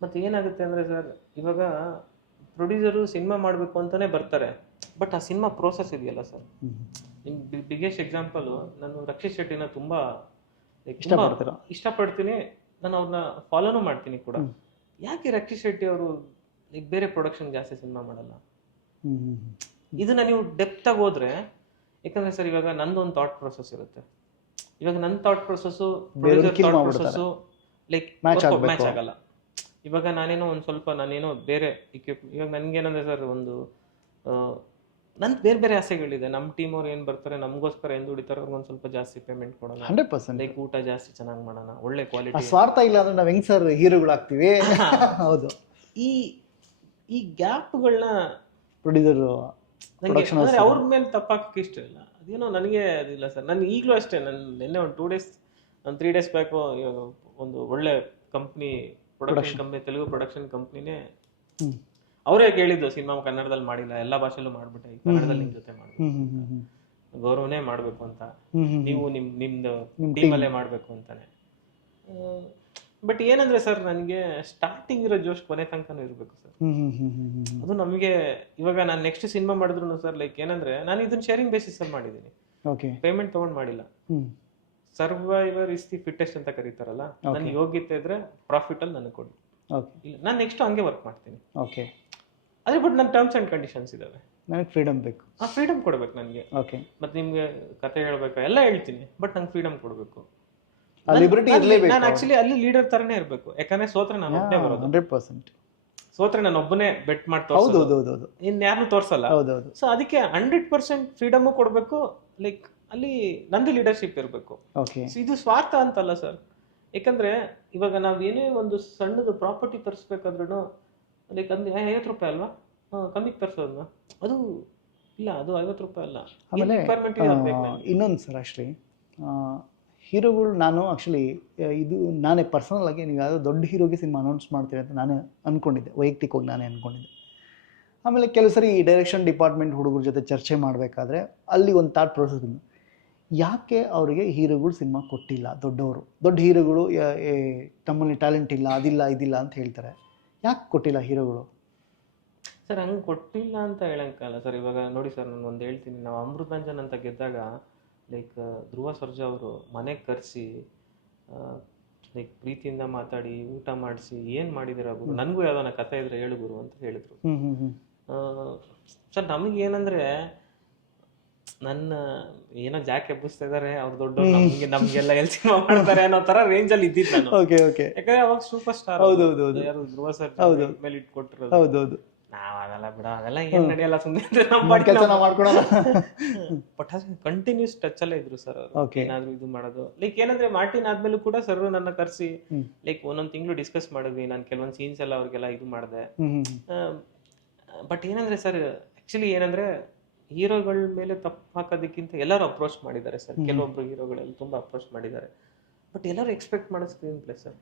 ಮತ್ತು ಏನಾಗುತ್ತೆ ಅಂದರೆ ಸರ್, ಇವಾಗ ಪ್ರೊಡ್ಯೂಸರು ಸಿನಿಮಾ ಮಾಡಬೇಕು ಅಂತಲೇ ಬರ್ತಾರೆ, ಬಟ್ ಆ ಸಿನಿಮಾ ಪ್ರೋಸೆಸ್ ಇದೆಯಲ್ಲ ಸರ್. ನಿಮ್ಗೆ ಬಿಗ್ಗೆಸ್ಟ್ ಎಕ್ಸಾಂಪಲು, ನಾನು ರಕ್ಷಿತ್ ಶೆಟ್ಟಿನ ತುಂಬ ಇಷ್ಟಪಡ್ತೀನಿ, ನಾನು ಅವ್ರನ್ನ ಫಾಲೋನು ಮಾಡ್ತೀನಿ ಕೂಡ. ಯಾಕೆ ರಕ್ಷಿತ್ ಶೆಟ್ಟಿ ಅವರು ಲೈಕ್ ಬೇರೆ ಪ್ರೊಡಕ್ಷನ್ ಜಾಸ್ತಿ ಸಿನಿಮಾ ಮಾಡಲ್ಲ? ಇದನ್ನ ನೀವು ಡೆಪ್ತ್ ಆಗಿ ಹೋದ್ರೆ, ಯಾಕಂದ್ರೆ ಸರ್ ಇವಾಗ ನಂದೊಂದು ಥಾಟ್ ಪ್ರೊಸೆಸ್ ಇರುತ್ತೆ. ಇವಾಗ ನನ್ನ thought process producer thought process like match ಆಗಲ್ಲ. ಇವಾಗ ನಾನೇನೋ ಬೇರೆ ಇವಾಗ ನನಗೇನಂದ್ರೆ ಸರ್, ನನ್ ಬೇರೆ ಆಸೆಗಳಿದೆ. ನಮ್ಮ ಟೀಮ್ ಅವ್ರು ಏನ್ ಬರ್ತಾರೆ ನಮಗೋಸ್ಕರ ಏನು ದುಡಿತಾರೆ, ಅವ್ರಿಗೆ ಸ್ವಲ್ಪ ಜಾಸ್ತಿ ಪೇಮೆಂಟ್ ಕೊಡೋಣ, 100%. ಲೈಕ್ ಊಟ ಜಾಸ್ತಿ ಚೆನ್ನಾಗಿ ಮಾಡೋಣ, ಒಳ್ಳೆ ಕ್ವಾಲಿಟಿ. ಸ್ವಾರ್ಥ ಇಲ್ಲ ಅಂದ್ರೆ ನಾವ್ ಹೆಂಗ್ ಸರ್ ಹೀರೋಗಳಾಗ್ತೀವಿ? ಹೌದು. ಈ ಗ್ಯಾಪ್ಗಳನ್ನ ಪ್ರೊಡ್ಯೂಸರ್ ನನಗೆ ಅವ್ರ ಮೇಲೆ ತಪ್ಪಾಕಕ್ಕೆ ಇಷ್ಟ ಇಲ್ಲ. ಅದೇನೋ ನನಗೆ ಅದಿಲ್ಲ ಸರ್. ನಾನು ಈಗಲೂ ಅಷ್ಟೇ, ನಾನು ನಿನ್ನೆ ಒಂದು 2 days 3 days ಬ್ಯಾಕು ಒಂದು ಒಳ್ಳೆ company, production company, Telugu production ಕಂಪ್ನಿನೇ ಅವರೇ ಕೇಳಿದ್ದು, ಸಿನಿಮಾ ಕನ್ನಡದಲ್ಲಿ ಮಾಡಿಲ್ಲ, ಎಲ್ಲ ಭಾಷೆಲ್ಲೂ ಮಾಡ್ಬಿಟ್ಟೆ, ಕನ್ನಡದಲ್ಲಿ ನಿಮ್ ಜೊತೆ ಮಾಡ್ಬೇಕು, ಗೌರವನೇ ಮಾಡ್ಬೇಕು ಅಂತ, ನೀವು ನಿಮ್ದು ಟೀಮಲ್ಲೇ ಮಾಡ್ಬೇಕು ಅಂತಾನೆ. ಬಟ್ ಏನಂದ್ರೆ ಸರ್, ನನಗೆ ಸ್ಟಾರ್ಟಿಂಗ್ ಇರೋ ಜೋಶ್ ಕೊನೆ ತನಕನೂ ಇರಬೇಕು ಸರ್. ಅದು ನಮಗೆ ಇವಾಗ ನಾನು ನೆಕ್ಸ್ಟ್ ಸಿನಿಮಾ ಮಾಡಿದ್ರು ಸರ್, ಲೈಕ್ ಏನಂದ್ರೆ ನಾನು ಇದನ್ನ ಶೇರಿಂಗ್ ಬೇಸಿಸ್ ಅಲ್ಲಿ ಮಾಡಿದ್ದೀನಿ, ಪೇಮೆಂಟ್ ತಗೊಂಡ್ ಮಾಡಿಲ್ಲ. ಸರ್ವೈವರ್ ಇಸ್ ದಿ ಫಿಟ್ಟೆಸ್ಟ್ ಅಂತ ಕರೀತಾರಲ್ಲ, ನನ್ಗೆ ಯೋಗ್ಯತೆ ಇದ್ರೆ ಪ್ರಾಫಿಟ್ ಅಲ್ಲಿ ನನಗೆ ಕೊಡಿ, ಇಲ್ಲ ನಾನು ನೆಕ್ಸ್ಟ್ ಹಂಗೆ ವರ್ಕ್ ಮಾಡ್ತೀನಿ. ಅದೇ ಬಟ್ ನನ್ನ ಟರ್ಮ್ಸ್ ಅಂಡ್ ಕಂಡೀಷನ್ಸ್ ಇದಾವೆ, ನನಗೆ ಫ್ರೀಡಮ್ ಬೇಕು. ಆ ಫ್ರೀಡಮ್ ಕೊಡ್ಬೇಕು ನನಗೆ. ಮತ್ತೆ ನಿಮ್ಗೆ ಕತೆ ಹೇಳ್ಬೇಕು, ಎಲ್ಲ ಹೇಳ್ತೀನಿ, ಬಟ್ ನಂಗೆ ಫ್ರೀಡಮ್ ಕೊಡ್ಬೇಕು. ನಾನು ಆಕ್ಚುಲಿ ಅಲ್ಲಿ ಲೀಡರ್ ತರನೇ ಇರ್ಬೇಕು, ಯಾಕಂದ್ರೆ ಸೋತ್ರೆ ನಾನು ಒಬ್ಬನೇ ಬರೋದು. 100% ಸೋತ್ರೆ ನಾನು ಒಬ್ಬನೇ ಬೆಟ್ ಮಾಡ್ತಾ ಇನ್ಯಾರನ್ನೂ ತೋರ್ಸಲ್ಲ. ಸೊ ಅದಕ್ಕೆ 100% ಫ್ರೀಡಮ್ ಕೊಡ್ಬೇಕು, ಲೈಕ್ ಅಲ್ಲಿ ನಂದು ಲೀಡರ್ಶಿಪ್ ಇರಬೇಕು. ಇದು ಸ್ವಾರ್ಥ ಅಂತಲ್ಲ ಸರ್. ಯಾಕಂದ್ರೆ ಇವಾಗ ನಾವ್ ಏನೇ ಒಂದು ಸಣ್ಣದು ಪ್ರಾಪರ್ಟಿ ತರಿಸ್ಬೇಕಾದ್ರೂ ಲೈಕ್ ಅಂದ್ರೆ 50 ರೂಪಾಯಿ ಅಲ್ವಾ, ಕಮ್ಮಿಗೆ ತರಿಸೋದನ್ನ, ಅದು ಇಲ್ಲ, ಅದು 50 ರೂಪಾಯಿ ಅಲ್ಲ. ಇನ್ನೊಂದು ಸರ್, ಆಕ್ಚುಲಿ ಹೀರೋಗಳು, ನಾನು ಆ್ಯಕ್ಚುಲಿ ಇದು ನಾನೇ ಪರ್ಸನಲ್ ಆಗಿ ನೀವು ಯಾವುದೋ ದೊಡ್ಡ ಹೀರೋಗೆ ಸಿನಿಮಾ ಅನೌನ್ಸ್ ಮಾಡ್ತೀರಿ ಅಂತ ನಾನೇ ಅಂದ್ಕೊಂಡಿದ್ದೆ, ವೈಯಕ್ತಿಕವಾಗಿ ನಾನೇ ಅಂದ್ಕೊಂಡಿದ್ದೆ. ಆಮೇಲೆ ಕೆಲವು ಸರಿ ಈ ಡೈರೆಕ್ಷನ್ ಡಿಪಾರ್ಟ್ಮೆಂಟ್ ಹುಡುಗರ ಜೊತೆ ಚರ್ಚೆ ಮಾಡಬೇಕಾದ್ರೆ ಅಲ್ಲಿ ಒಂದು ಥಾಟ್ ಪ್ರೊಸೆಸ್, ಯಾಕೆ ಅವರಿಗೆ ಹೀರೋಗಳು ಸಿನಿಮಾ ಕೊಟ್ಟಿಲ್ಲ? ದೊಡ್ಡ ಹೀರೋಗಳು ತಮ್ಮಲ್ಲಿ ಟ್ಯಾಲೆಂಟ್ ಇಲ್ಲ, ಅದಿಲ್ಲ ಇದಿಲ್ಲ ಅಂತ ಹೇಳ್ತಾರೆ, ಯಾಕೆ ಕೊಟ್ಟಿಲ್ಲ ಹೀರೋಗಳು? ಸರ್ ಹಂಗೆ ಕೊಟ್ಟಿಲ್ಲ ಅಂತ ಹೇಳಂಕಲ್ಲ ಸರ್. ಇವಾಗ ನೋಡಿ ಸರ್, ನಾನು ಒಂದು ಹೇಳ್ತೀನಿ. ನಾವು ಅಮೃತಾಂಜನ್ ಅಂತ ಗೆದ್ದಾಗ ಲೈಕ್ ಧ್ರುವ ಸರ್ಜಾ ಅವರು ಮನೆಗೆ ಕರೆಸಿ ಲೈಕ್ ಪ್ರೀತಿಯಿಂದ ಮಾತಾಡಿ ಊಟ ಮಾಡಿಸಿ ಏನು ಮಾಡಿದಿರ ಗುರು, ನನಗೂ ಯಾವ್ದಾನ ಕಥೆ ಇದ್ರೆ ಹೇಳು ಗುರು ಅಂತ ಹೇಳಿದ್ರು. ಸರ್ ನಮಗೆ ಏನಂದ್ರೆ ನನ್ನ ಏನೋ ಜಾಕ್ ಎಬ್ಬಿಸ್ತಾ ಇದಾರೆ ಅವ್ರು ದೊಡ್ಡ, ನಮ್ಗೆಲ್ಲ ಎಲ್ ಸಿನಿಮಾ ಮಾಡ್ತಾರೆ ಅನ್ನೋ ತರ ರೇಂಜ್ ಅಲ್ಲಿ ಇದ್ದಿದ್ದು ನಾನು. ಯಾಕಂದ್ರೆ ಅವಾಗ ಸೂಪರ್ ಸ್ಟಾರ್ ಯಾರು ಧ್ರುವ ಸರ್ಜಾ ಮೇಲೆ ಇಟ್ಕೊಟ್ಟಿರೋದು. ನಾವ್ ಅದೆಲ್ಲ ಬಿಡ, ಅದೆಲ್ಲ ಏನ್ ನಡೆಯಲ್ಲ, ಸುಮ್ಮನೆ ಬಟ್ ಕಂಟಿನ್ಯೂಸ್ ಟಚ್ ಅಲ್ಲೇ ಇದ್ರು ಸರ್ ಅವರು. ಏನಾದ್ರು ಇದು ಮಾಡೋದು ಲೈಕ್ ಏನಂದ್ರೆ ಮಾರ್ಟಿನ್ ಆದ್ಮೇಲೂ ಕೂಡ ಸರ್ ನನ್ನ ಕರ್ಸಿ ಲೈಕ್ ಒಂದೊಂದ್ ತಿಂಗಳು ಡಿಸ್ಕಸ್ ಮಾಡಿದ್ವಿ. ನಾನು ಕೆಲವೊಂದ್ ಸೀನ್ಸ್ ಎಲ್ಲ ಅವ್ರಿಗೆಲ್ಲ ಇದು ಮಾಡಿದೆ. ಬಟ್ ಏನಂದ್ರೆ ಸರ್ ಆಕ್ಚುಲಿ ಏನಂದ್ರೆ ಹೀರೋಗಳ ಮೇಲೆ ತಪ್ಪು ಹಾಕೋದಕ್ಕಿಂತ ಎಲ್ಲರೂ ಅಪ್ರೋಚ್ ಮಾಡಿದ್ದಾರೆ ಸರ್. ಕೆಲವೊಬ್ರು ಹೀರೋಗಳಲ್ಲಿ ತುಂಬಾ ಅಪ್ರೋಚ್ ಮಾಡಿದ್ದಾರೆ. ಬಟ್ ಎಲ್ಲರೂ ಎಕ್ಸ್ಪೆಕ್ಟ್ ಮಾಡೋ ಸ್ಕ್ರೀನ್ ಪ್ಲೇ ಸರ್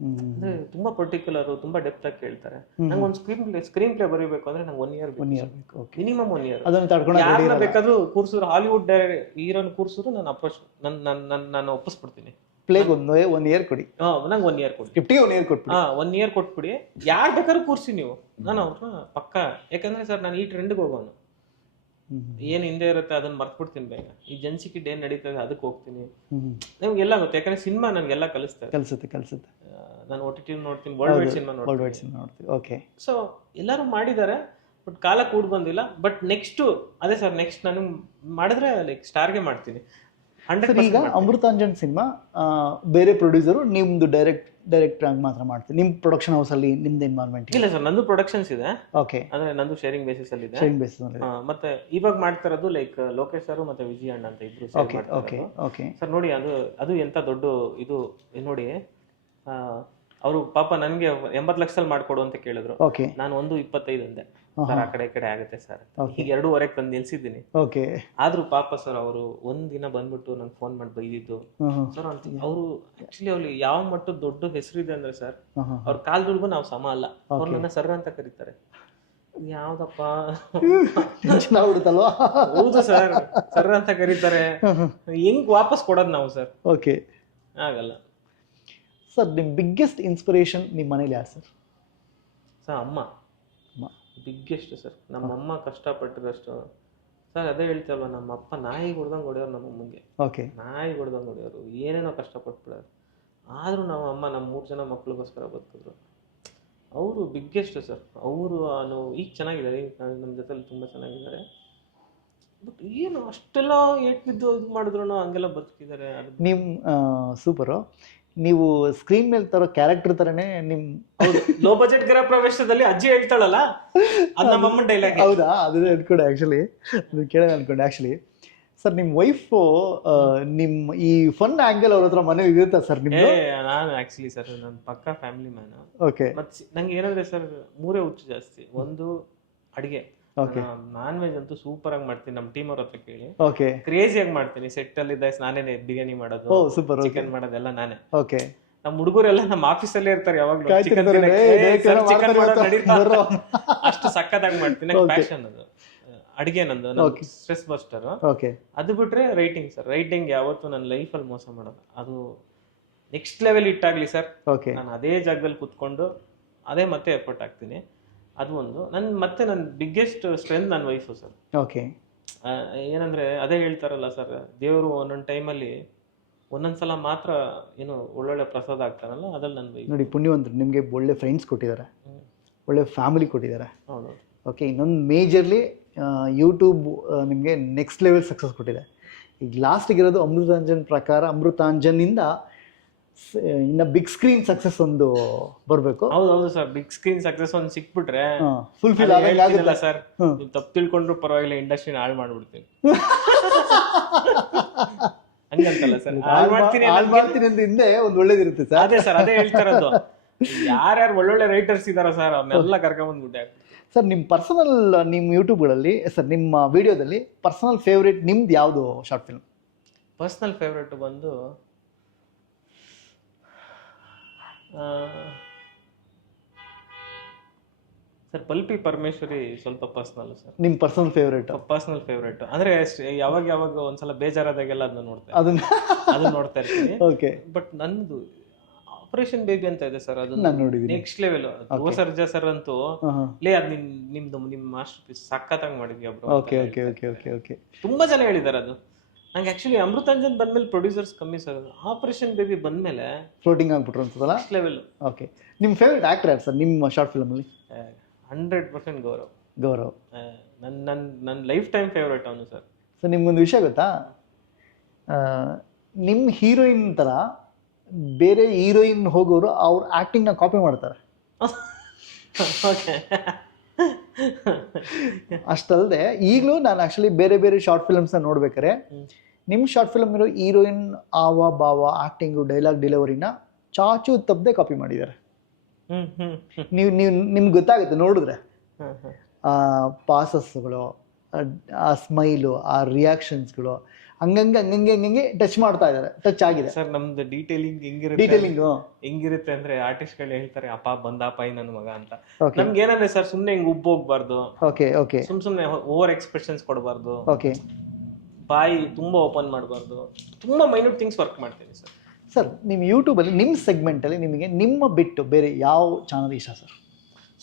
ಅಂದ್ರೆ ತುಂಬಾ ಪರ್ಟಿಕ್ಯುಲರ್, ತುಂಬಾ ಡೆಪ್ತ್ ಆಗಿ ಕೇಳ್ತಾರೆ. ನಂಗೆ ಒಂದು ಸ್ಕ್ರೀನ್ ಪ್ಲೇ ಬರೀಬೇಕು ಅಂದ್ರೆ ನಂಗೆ 1 year ಮಿನಿಮಮ್ 1 year. ಯಾರನ್ನ ಬೇಕಾದ್ರೂ ಕೂರ್ಸಿದ್ರು, ಹಾಲಿವುಡ್ ಹೀರೋನ್ ಕೂರ್ಸಿದ್ರು ನಾನು ಅಪ್ರೋಚ್ ನಾನು ಒಪ್ಪಿಸ್ಬಿಡ್ತೀನಿ. ಪ್ಲೇಗ್ 1 year ಕೊಡಿ, ನಂಗೆ 1 year ಕೊಡಿ, 1 year ಕೊಟ್ಬಿಡಿ. 1 year ಕೊಟ್ಬಿಡಿ. ಯಾರು ಬೇಕಾದ್ರೂ ಕೂರ್ಸಿ ನೀವು, ನಾನು ಅವ್ರನ್ನ ಪಕ್ಕ. ಯಾಕಂದ್ರೆ ಸರ್ ನಾನು ಈ ಟ್ರೆಂಡ್ಗೆ ಹೋಗೋನು, ಏನ್ ಹಿಂದೆ ಇರುತ್ತೆ ಅದನ್ನ ಮರ್ತ್ಬಿಡ್ತೀನಿ ಬೇಗ. ಈ ಜನ್ಸಿಕಿಡ್ ಏನ್ ನಡೀತದೆ ಅದಕ್ಕೆ ಹೋಗ್ತೀನಿ. ನಿಮ್ಗೆಲ್ಲ ಗೊತ್ತು, ಯಾಕಂದ್ರೆ ಸಿನಿಮಾ ನನ್ಗೆಲ್ಲ ಕಲಿಸುತ್ತೆ. ನಾನು OTT ನೋಡ್ತೀನಿ, ವರ್ಲ್ಡ್ ವೈಡ್ ಸಿನಿಮಾ ನೋಡ್ತೀನಿ. ಸೊ ಎಲ್ಲರೂ ಮಾಡಿದ್ದಾರೆ, ಬಟ್ ಕಾಲ ಕೂಡ ಬಂದಿಲ್ಲ. ಬಟ್ ನೆಕ್ಸ್ಟ್ ಅದೇ ಸರ್, ನೆಕ್ಸ್ಟ್ ನಾನು ಮಾಡಿದ್ರೆ ಲೈಕ್ ಸ್ಟಾರ್ಗೆ ಮಾಡ್ತೀನಿ. ಈಗ ಅಮೃತಾಂಜನ್ ಸಿನಿಮಾ ಬೇರೆ ಪ್ರೊಡ್ಯೂಸರು, ನಿಮ್ದು ಡೈರೆಕ್ಟ್ ಆಗಿ ಮಾತ್ರ ಮಾಡ್ತೀವಿ? ನಿಮ್ ಪ್ರೊಡಕ್ಷನ್ ಹೌಸ್ ಅಲ್ಲಿ ನಿಮ್ದು ಇನ್ವಾಲ್ವ್ಮೆಂಟ್ ಇಲ್ಲ ಸರ್? ನಂದು ಪ್ರೊಡಕ್ಷನ್ಸ್ ಇದೆ. ಓಕೆ, ಅಂದ್ರೆ ನಂದು ಶೇರಿಂಗ್ ಬೇಸಿಸ್ ಅಲ್ಲಿ ಇದೆ. ಮತ್ತೆ ಇವಾಗ ಮಾಡ್ತಾ ಇರೋದು ಲೈಕ್ ಲೋಕೇಶ್ ಸರ್ ಮತ್ತೆ ವಿಜಯ್ ಅಣ್ಣ ಅಂತ ಇಬ್ರು ಸರ್. ನೋಡಿ ಅದು ಎಂತ ದೊಡ್ಡ ಇದು ನೋಡಿ. ಅವರು ಪಾಪ ನನ್ಗೆ 80 ಲಕ್ಷದಲ್ಲಿ ಮಾಡ್ಕೊಡು ಅಂತ ಕೇಳಿದ್ರು. ನಾನು 1.25 ಅಂದೆ ಸರ್, ಆ ಕಡೆ ಈ ಕಡೆ ಆಗುತ್ತೆ ಸರ್. ಈಗ 2.5 ತಂದು ನಿಲ್ಸಿದ್ದೀನಿ. ಆದ್ರೂ ಪಾಪ ಸರ್ ಅವರು ಒಂದಿನ ಬಂದ್ಬಿಟ್ಟು ನಂಗೆ ಫೋನ್ ಮಾಡಿ ಬೈದಿದ್ದು ಸರ್ ಅಂತ. ಅವರು ಆಕ್ಚುಲಿ ಅವ್ರಿಗೆ ಯಾವ ಮಟ್ಟ ದೊಡ್ಡ ಹೆಸರಿದೆ ಅಂದ್ರೆ ಸರ್, ಅವ್ರ ಕಾಲ್ದುಡ್ಗೂ ನಾವು ಸಮ ಅಲ್ಲ. ಅವ್ರು ನನ್ನ ಸರ್ ಅಂತ ಕರೀತಾರೆ. ಯಾವ್ದಪ್ಪ ಹೌದು ಸರ್, ಸರ್ ಅಂತ ಕರೀತಾರೆ. ಹೆಂಗ್ ವಾಪಸ್ ಕೊಡೋದು ನಾವು ಸರ್? ಆಗಲ್ಲ ಸರ್. ನಿಮ್ ಬಿಗ್ಗೆಸ್ಟ್ ಇನ್ಸ್ಪಿರೇಷನ್ ನಿಮ್ ಮನೇಲಿ ಯಾರು ಸರ್? ಅಮ್ಮ ಬಿಗ್ಗೆಸ್ಟ್ ಸರ್. ನಮ್ಮ ಅಮ್ಮ ಕಷ್ಟಪಟ್ಟಿರೋಷ್ಟು ಸರ್. ಅದೇ ಹೇಳ್ತಲ್ವ, ನಮ್ಮ ಅಪ್ಪ ನಾಯಿ ಹೊಡ್ದಂಗೆ ಹೊಡೆಯೋರು ನಮ್ಮ ಅಮ್ಮಗೆ. ನಾಯಿ ಹೊಡ್ದಂಗೆ ಹೊಡೆಯೋರು, ಏನೇನೋ ಕಷ್ಟಪಟ್ಬಿಡೋರು. ಆದ್ರೂ ನಮ್ಮ ಅಮ್ಮ ನಮ್ಮ 3 ಜನ ಮಕ್ಳಿಗೋಸ್ಕರ ಬದುಕಿದ್ರು. ಅವರು ಬಿಗ್ಗೆಸ್ಟ್ ಸರ್. ಅವರು ಈಗ ಚೆನ್ನಾಗಿದ್ದಾರೆ, ನಮ್ಮ ಜೊತೆಲಿ ತುಂಬಾ ಚೆನ್ನಾಗಿದ್ದಾರೆ. ಬಟ್ ಏನು ಅಷ್ಟೆಲ್ಲ ಏಟ್ ಬಿದ್ದು ಇದು ಮಾಡಿದ್ರು ಹಂಗೆಲ್ಲ ಬದುಕಿದ್ದಾರೆ. ನಿಮ್ ಸೂಪರು. ನೀವು ಸ್ಕ್ರೀನ್ ಮೇಲೆ ತರೋ ಕ್ಯಾರೆಕ್ಟರ್ ತರನೇ ನಿಮ್ ಲೋ ಬಜೆಟ್ ಗೃಹ ಪ್ರವೇಶದಲ್ಲಿ ಅಜ್ಜಿ ಹೇಳ್ತಾಳಲ್ಲ, ಅದು ನಮ್ಮ ಅಮ್ಮನ ಡೈಲಾಗ್. ಹೌದಾ? ಅದನ್ನೇ ಅನ್ಕೊಂಡೆ ಆಕ್ಚುಲಿ, ಅದು ಕೇಳೋಣ ಅನ್ಕೊಂಡೆ ಆಕ್ಚುಲಿ. ಸರ್ ನಿಮ್ಮ ವೈಫು ನಿಮ್ ಈ ಫನ್ ಆಂಗಲ್ ಅವ್ರ ಹತ್ರ ಮನೆ ಇರುತ್ತಾ ಸರ್ ನಿಮ್ಗೆ? ನಾನು ಆಕ್ಚುಲಿ ಸರ್ ನನ್ನ ಪಕ್ಕಾ ಫ್ಯಾಮಿಲಿ ಮ್ಯಾನ್. ಮತ್ತೆ ನಂಗೆ ಏನಂದ್ರೆ ಸರ್ 3 ಹುಚ್ಚು ಜಾಸ್ತಿ. ಒಂದು ಅಡಿಗೆ, ನಾನ್ ವೆಜ್ ಅಂತೂ ಸೂಪರ್ ಆಗಿ ಮಾಡ್ತೀನಿ. ನಮ್ಮ ಟೀಮ್ ಅವ್ರ ಹತ್ರ ಕೇಳಿ, ಕ್ರೇಜಿ ಆಗಿ ಮಾಡ್ತೀನಿ. ಸೆಟ್ ಅಲ್ಲಿ ಇದ್ದಾಗ ನಾನೇ ಬಿರಿಯಾನಿ ಮಾಡೋದು, ಚಿಕನ್ ಮಾಡೋದೆಲ್ಲ ನಾನೇ. ನಮ್ಮ ಹುಡುಗರೆಲ್ಲ ನಮ್ಮ ಆಫೀಸಲ್ಲೇ ಇರ್ತಾರೆ, ಯಾವಾಗ್ಲೂ ಚಿಕನ್ ಅಷ್ಟು ಸಕ್ಕತ್ತಾಗಿ ಮಾಡ್ತೀನಿ. ನಂಗೆ ಪ್ಯಾಷನ್ ಅದು ಅಡಿಗೆ, ನಂದು ಸ್ಟ್ರೆಸ್ ಬಸ್ಟರ್. ಅದು ಬಿಟ್ರೆ ರೈಟಿಂಗ್ ಸರ್. ರೈಟಿಂಗ್ ಯಾವತ್ತು ನನ್ನ ಲೈಫಲ್ಲಿ ಮೋಸ ಮಾಡೋದು. ಅದು ನೆಕ್ಸ್ಟ್ ಲೆವೆಲ್ ಇಟ್ಟಾಗ್ಲಿ ಸರ್, ನಾನು ಅದೇ ಜಾಗದಲ್ಲಿ ಕುತ್ಕೊಂಡು ಅದೇ ಮತ್ತೆ ಎಫರ್ಟ್ ಹಾಕ್ತೀನಿ. ಅದು ಒಂದು ನನ್ನ ಬಿಗ್ಗೆಸ್ಟ್ ಸ್ಟ್ರೆಂತ್ ನನ್ನ ವೈಫು ಸರ್. ಏನಂದ್ರೆ ಅದೇ ಹೇಳ್ತಾರಲ್ಲ ಸರ್, ದೇವರು ಒಂದೊಂದು ಟೈಮಲ್ಲಿ ಒಂದೊಂದ್ಸಲ ಮಾತ್ರ ಏನು ಒಳ್ಳೊಳ್ಳೆ ಪ್ರಸಾದ ಆಗ್ತಾರಲ್ಲ, ಅದ್ರಲ್ಲಿ ನನ್ನ ವೈಫ್. ನೋಡಿ, ಪುಣ್ಯವಂತರು, ನಿಮಗೆ ಒಳ್ಳೆ ಫ್ರೆಂಡ್ಸ್ ಕೊಟ್ಟಿದ್ದಾರೆ, ಒಳ್ಳೆ ಫ್ಯಾಮಿಲಿ ಕೊಟ್ಟಿದ್ದಾರೆ. ಓಕೆ, ಇನ್ನೊಂದು ಮೇಜರ್ಲಿ ಯೂಟ್ಯೂಬ್ ನಿಮಗೆ ನೆಕ್ಸ್ಟ್ ಲೆವೆಲ್ ಸಕ್ಸಸ್ ಕೊಟ್ಟಿದೆ. ಈಗ ಲಾಸ್ಟಿಗಿರೋದು ಅಮೃತಾಂಜನ್ ಪ್ರಕಾರ, ಅಮೃತಾಂಜನ್ನಿಂದ ಇನ್ನ ಬಿಗ್ ಸ್ಕ್ರೀನ್ ಸಕ್ಸಸ್ ಒಂದು ಬರಬೇಕು. ಹೌದು ಸರ್, ಬಿಗ್ ಸ್ಕ್ರೀನ್ ಸಕ್ಸಸ್ ಒಂದು ಸಿಕ್ಬಿಟ್ರೆ ಫುಲ್ಫಿಲ್ ಆಗಿಲ್ಲ ಸರ್. ನೀವು ತಪ್ಪು ತಿಳ್ಕೊಂಡ್ರು ಪರವಾಗಿಲ್ಲ, ಇಂಡಸ್ಟ್ರಿನ ಹಾಳು ಮಾಡ್ಬಿಡ್ತೀನಿ. ಹಂಗಂತಲ್ಲ ಸರ್, ಹಾಳು ಮಾಡ್ತೀನಿ ಅಂತ ಹಿಂದೆ ಒಂದು ಒಳ್ಳೇದಿರುತ್ತೆ ಸರ್. ಅದೇ ಸರ್, ಅದೇ ಹೇಳ್ತಾ ಇರೋದು. ಯಾರ್ಯಾರು ಒಳ್ಳೊಳ್ಳೆ ರೈಟರ್ಸ್ ಇದಾರ ಸರ್, ಅವ್ರನ್ನೆಲ್ಲ ಕರ್ಕೊಂಡ್ಬಂದು ಗುಡ್ಡೆ ಹಾಕ್ತೀನಿ ಸರ್. ನಿಮ್ಮ ಪರ್ಸನಲ್, ನಿಮ್ಮ ಯೂಟ್ಯೂಬ್ಗಳಲ್ಲಿ ಸರ್, ನಿಮ್ಮ ವಿಡಿಯೋದಲ್ಲಿ ಪರ್ಸನಲ್ ಫೇವ್ರೇಟ್ ನಿಮ್ದು ಯಾವುದು ಶಾರ್ಟ್ ಫಿಲ್ಮ್? ಪರ್ಸನಲ್ ಫೇವ್ರೇಟ್ ಬಂದು ಸರ್ ಪಲ್ಪಿ ಪರಮೇಶ್ವರಿ. ಸ್ವಲ್ಪ ಪರ್ಸನಲ್ ಸರ್. ನಿಮ್ಮ ಪರ್ಸನಲ್ ಫೇವ್ರೇಟ್ ಅಂದ್ರೆ ಯಾವಾಗ ಒಂದ್ಸಲ ಬೇಜಾರಾದಾಗೆಲ್ಲ ಅದನ್ನ ನೋಡ್ತಾ ಇರ್ತೀನಿ. ಬಟ್ ನಂದು ಆಪರೇಷನ್ ಬೇಬಿ ಅಂತ ಇದೆ ಸರ್, ಅದು ನಾನು ನೋಡಿದ್ದೀನಿ. Next level. Dhruva Sarja sir ಅಂತೂ ಲೇ ಅದು ನಿಮ್ದು ನಿಮ್ಮ ಮಾಸ್ಟರ್ ಪೀಸ್ ಸಖತ್ತಾಗಿ ಮಾಡಿದ್ಯಾ bro. Okay okay okay okay okay. ತುಂಬಾ ಜನ ಹೇಳಿದ್ದಾರೆ ಅದು. ನಂಗೆ ಆಕ್ಚುಲಿ ಅಮೃತಾಂಜನ್ ಬಂದ್ಮೇಲೆ ಪ್ರೊಡ್ಯೂಸರ್ಸ್ ಕಮ್ಮಿ ಸರ್, ಆಪರೇಷನ್ ಬೇಬಿ ಬಂದ್ಮೇಲೆ ಫ್ಲೋಟಿಂಗ್ ಆಗ್ಬಿಟ್ರು ಅನ್ಸದಲ್ಲ. Next level. ಓಕೆ, ನಿಮ್ಮ ಫೇವ್ರೆಟ್ ಆಕ್ಟರ್ ಯಾರು ಸರ್ ನಿಮ್ಮ ಶಾರ್ಟ್ ಫಿಲ್ಮಲ್ಲಿ? 100% ಗೌರವ್. ಗೌರವ್ ನನ್ನ ಲೈಫ್ ಟೈಮ್ ಫೇವ್ರೇಟ್ ಅವನು ಸರ್. ಸೊ ನಿಮ್ಗೊಂದು ವಿಷಯ ಗೊತ್ತಾ, ನಿಮ್ಮ ಹೀರೋಯಿನ್ ಥರ ಬೇರೆ ಹೀರೋಯಿನ್ ಹೋಗೋರು ಅವ್ರ ಆ್ಯಕ್ಟಿಂಗ್ನ ಕಾಪಿ ಮಾಡ್ತಾರೆ. ಓಕೆ. ಅಷ್ಟಲ್ಲದೆ ಈಗಲೂ ನಾನು ಆ್ಯಕ್ಚುಲಿ ಬೇರೆ ಬೇರೆ ಶಾರ್ಟ್ ಫಿಲ್ಮ್ಸ್ನ ನೋಡ್ಬೇಕಾರೆ ನಿಮ್ಮ ಶಾರ್ಟ್ ಫಿಲ್ಮ್ ಇರೋ ಹೀರೋಯಿನ್ ಆವ ಭಾವ ಆ್ಯಕ್ಟಿಂಗು ಡೈಲಾಗ್ ಡೆಲಿವರಿನ ಚಾಚು ತಪ್ಪದೆ ಕಾಪಿ ಮಾಡಿದ್ದಾರೆ. ನೀವು ನಿಮ್ಗೆ ಗೊತ್ತಾಗುತ್ತೆ ನೋಡಿದ್ರೆ, ಆ ಪಾಸಸ್ಗಳು, ಆ ಸ್ಮೈಲು, ಆ ರಿಯಾಕ್ಷನ್ಸ್ಗಳು ಹಂಗಂಗೆ ಟಚ್ ಮಾಡ್ತಾ ಇದ್ದಾರೆ, ಟಚ್ ಆಗಿದೆ ಸರ್. ನಮ್ದು ಡೀಟೇಲಿಂಗ್ ಹೆಂಗಿರುತ್ತೆ ಅಂದ್ರೆ ಆರ್ಟಿಸ್ಟ್ಗಳು ಹೇಳ್ತಾರೆ ಅಪ್ಪ ಬಂದಪ್ಪ ನನ್ನ ಮಗ ಅಂತ. ನಮ್ಗೆ ಏನಂದ್ರೆ ಸರ್ ಸುಮ್ನೆ ಹಿಂಗ್ ಉಬ್ಬೋಗ್ಬಾರ್ದು. Okay okay. ಸುಮ್ನೆ ಓವರ್ ಎಕ್ಸ್ಪ್ರೆಷನ್ಸ್ ಕೊಡಬಾರ್ದು. ಓಕೆ. ಬಾಯಿ ತುಂಬಾ ಓಪನ್ ಮಾಡಬಾರ್ದು. ತುಂಬಾ ಮೈನ್ಯೂಟ್ ಥಿಂಗ್ಸ್ ವರ್ಕ್ ಮಾಡ್ತೀನಿ ಸರ್. ಸರ್ ನಿಮ್ಮ ಯೂಟ್ಯೂಬಲ್ಲಿ ನಿಮ್ಮ ಸೆಗ್ಮೆಂಟಲ್ಲಿ ನಿಮಗೆ ನಿಮ್ಮ ಬಿಟ್ಟು ಬೇರೆ ಯಾವ ಚಾನಲ್ ಇಷ್ಟ ಸರ್?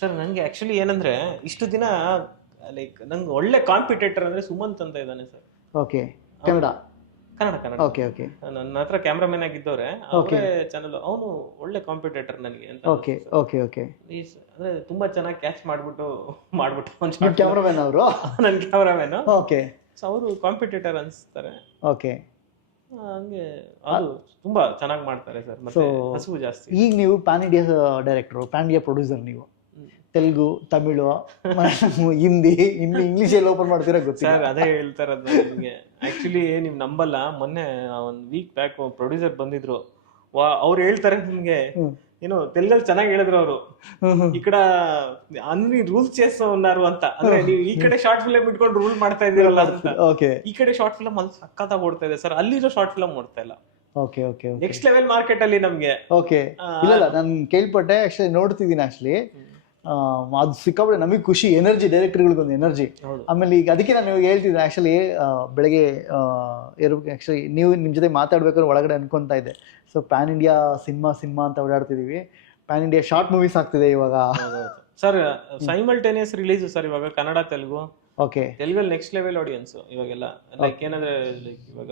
ಸರ್ ನನಗೆ ಆ್ಯಕ್ಚುಲಿ ಏನಂದರೆ ಇಷ್ಟು ದಿನ ಲೈಕ್ ನಂಗೆ ಒಳ್ಳೆ ಕಾಂಪಿಟೇಟರ್ ಅಂದರೆ ಸುಮಂತ್ ಅಂತ ಇದ್ದಾನೆ sir. Okay. Kannada. Okay okay. ನನ್ನ ಹತ್ರ ಕ್ಯಾಮ್ರಾಮನ್ ಆಗಿದ್ದವ್ರೆ, ಅವರೇ ಚಾನಲ್. ಅವನು ಒಳ್ಳೆ ಕಾಂಪಿಟೇಟರ್ ನನಗೆ ಅಂತ. Okay okay okay. ಅಂದರೆ ತುಂಬ ಚೆನ್ನಾಗಿ ಕ್ಯಾಚ್ ಮಾಡಿಬಿಟ್ಟು ಕ್ಯಾಮ್ರಾಮನ್ ಅವರು ನನ್ನ ಕ್ಯಾಮ್ರಾಮನ್. ಓಕೆ. ಸೊ ಅವರು ಕಾಂಪಿಟೇಟರ್ ಅನಿಸ್ತಾರೆ. ಓಕೆ. ಹಂಗೆ ಅದು ತುಂಬಾ ಚೆನ್ನಾಗಿ ಮಾಡ್ತಾರೆ ಸರ್. ಮತ್ತೆ ಹಸುವು ಜಾಸ್ತಿ. ಈಗ ನೀವು PAN India director, PAN India producer, ನೀವು ತೆಲುಗು, ತಮಿಳು, ಹಿಂದಿ, ಇಂಗ್ಲಿಷ್ ಎಲ್ಲ ಓಪನ್ ಮಾಡ್ತೀರಾ ಗೊತ್ತಿಲ್ಲ ಸರ್. ಅದೇ ಹೇಳ್ತಾರದು ನಿಮಗೆ. ಆಕ್ಚುಲಿ ನೀವು ನಂಬಲ್ಲ, ಮೊನ್ನೆ ಒಂದು ವೀಕ್ ಬ್ಯಾಕ್ ಪ್ರೊಡ್ಯೂಸರ್ ಬಂದಿದ್ರು. ಅವ್ರು ಹೇಳ್ತಾರೆ ನಿಮ್ಗೆ ಏನು ತೆಲುಗಲ್ಲಿ ಚೆನ್ನಾಗಿ ಹೇಳಿದ್ರು ಅವರು, ಈ ಕಡೆ ಅన్ని ರೂಲ್ಸ್ చేస్తూ ఉన్నారు ಅಂತ. ಅಂದ್ರೆ ನೀವು ಈ ಕಡೆ ಶಾರ್ಟ್ ಫಿಲ್ಮ್ ಇಟ್ಕೊಂಡು ರೂಲ್ ಮಾಡ್ತಾ ಇದೀರಲ್ಲ ಅಂತ. ಈ ಕಡೆ ಶಾರ್ಟ್ ಫಿಲ್ಮ್ ಅಲ್ಲಿ ಸಕ್ಕತ್ತಾಗಿ ಓಡ್ತಾ ಇದೆ ಸರ್, ಅಲ್ಲಿರೋ ಶಾರ್ಟ್ ಫಿಲ್ಮ್ ಓಡ್ತಾ ಇಲ್ಲ. Okay okay. Next level market ಅಲ್ಲಿ ನಮ್ಗೆ. ಓಕೆ. ಇಲ್ಲ ನಾನು ಕೇಳ್ಪಟ್ಟೆ, ಆಕ್ಚುಲಿ ನೋಡ್ತಿದ್ದೀನಿ. ಆಕ್ಚುಲಿ ಅದು ಸಿಕ್ಕಾಬಿಟ್ಟೆ ನಮಗೆ ಖುಷಿ, ಎನರ್ಜಿ, ಡೈರೆಕ್ಟರ್ಗಳಿಗೊಂದು ಎನರ್ಜಿ. ಆಮೇಲೆ ಈಗ ಅದಕ್ಕೆ ನಾನು ಇವಾಗ ಹೇಳ್ತಿದ್ದೆ ಆ್ಯಕ್ಚುಲಿ ಬೆಳಗ್ಗೆ ಆ್ಯಕ್ಚುಲಿ ನೀವು ನಿಮ್ಮ ಜೊತೆ ಮಾತಾಡ್ಬೇಕಾದ್ರೆ ಒಳಗಡೆ ಅನ್ಕೊತಾ ಇದ್ದೆ. ಸೊ ಪ್ಯಾನ್ ಇಂಡಿಯಾ ಸಿನಿಮಾ ಅಂತ ಓಡಾಡ್ತಿದ್ದೀವಿ, ಪ್ಯಾನ್ ಇಂಡಿಯಾ ಶಾರ್ಟ್ ಮೂವೀಸ್ ಆಗ್ತಿದೆ ಇವಾಗ ಸರ್. ಸೈಮಲ್ಟೇನಿಯಸ್ ರಿಲೀಸ್ ಸರ್ ಇವಾಗ ಕನ್ನಡ, ತೆಲುಗು. ಓಕೆ. ತೆಲುಗಲ್ಲಿ ನೆಕ್ಸ್ಟ್ ಲೆವೆಲ್ ಆಡಿಯನ್ಸ್ ಇವಾಗೆಲ್ಲ. ಲೈಕ್ ಏನಂದ್ರೆ ಲೈಕ್ ಇವಾಗ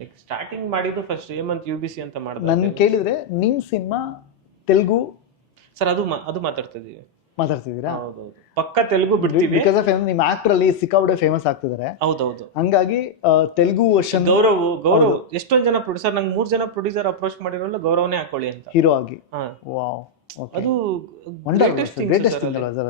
ಲೈಕ್ ಸ್ಟಾರ್ಟಿಂಗ್ ಮಾಡಿದ್ದು ಫಸ್ಟ್ ಹೇಮಂತ್ UBC ಅಂತ ಮಾಡಿದ್ರು. ನನ್ನ ಕೇಳಿದ್ರೆ ನಿಮ್ಮ ಸಿನಿಮಾ ತೆಲುಗು ಸರ್ ಅದು ಮಾತಾಡ್ತಿದ್ದೀರಾ? ಹೌದೌದು, ಪಕ್ಕ ತೆಲುಗು ಬಿಡ್ತೀವಿ. ಬಿಕಾಸ್ ಆಫ್ ನಿಮ್ಮ ಆಕ್ಟರ್ ಅಲ್ಲಿ ಸಿಕ್ಕಾಬಿಟ್ಟೆ ಫೇಮಸ್ ಆಗ್ತಿದ್ದಾರೆ. ಹೌದೌದು. ಹಂಗಾಗಿ ತೆಲುಗು ವರ್ಷನ್ ಗೌರವ್ ಎಷ್ಟೊಂದು ಜನ ಪ್ರೊಡ್ಯೂಸರ್, ನಂಗೆ 3 ಜನ ಪ್ರೊಡ್ಯೂಸರ್ ಅಪ್ರೋಚ್ ಮಾಡಿರೋಲ್ಲ ಗೌರವನೇ ಹಾಕೊಳ್ಳಿ ಅಂತ, ಹೀರೋ ಆಗಿ. ವಾವ್, ಅದು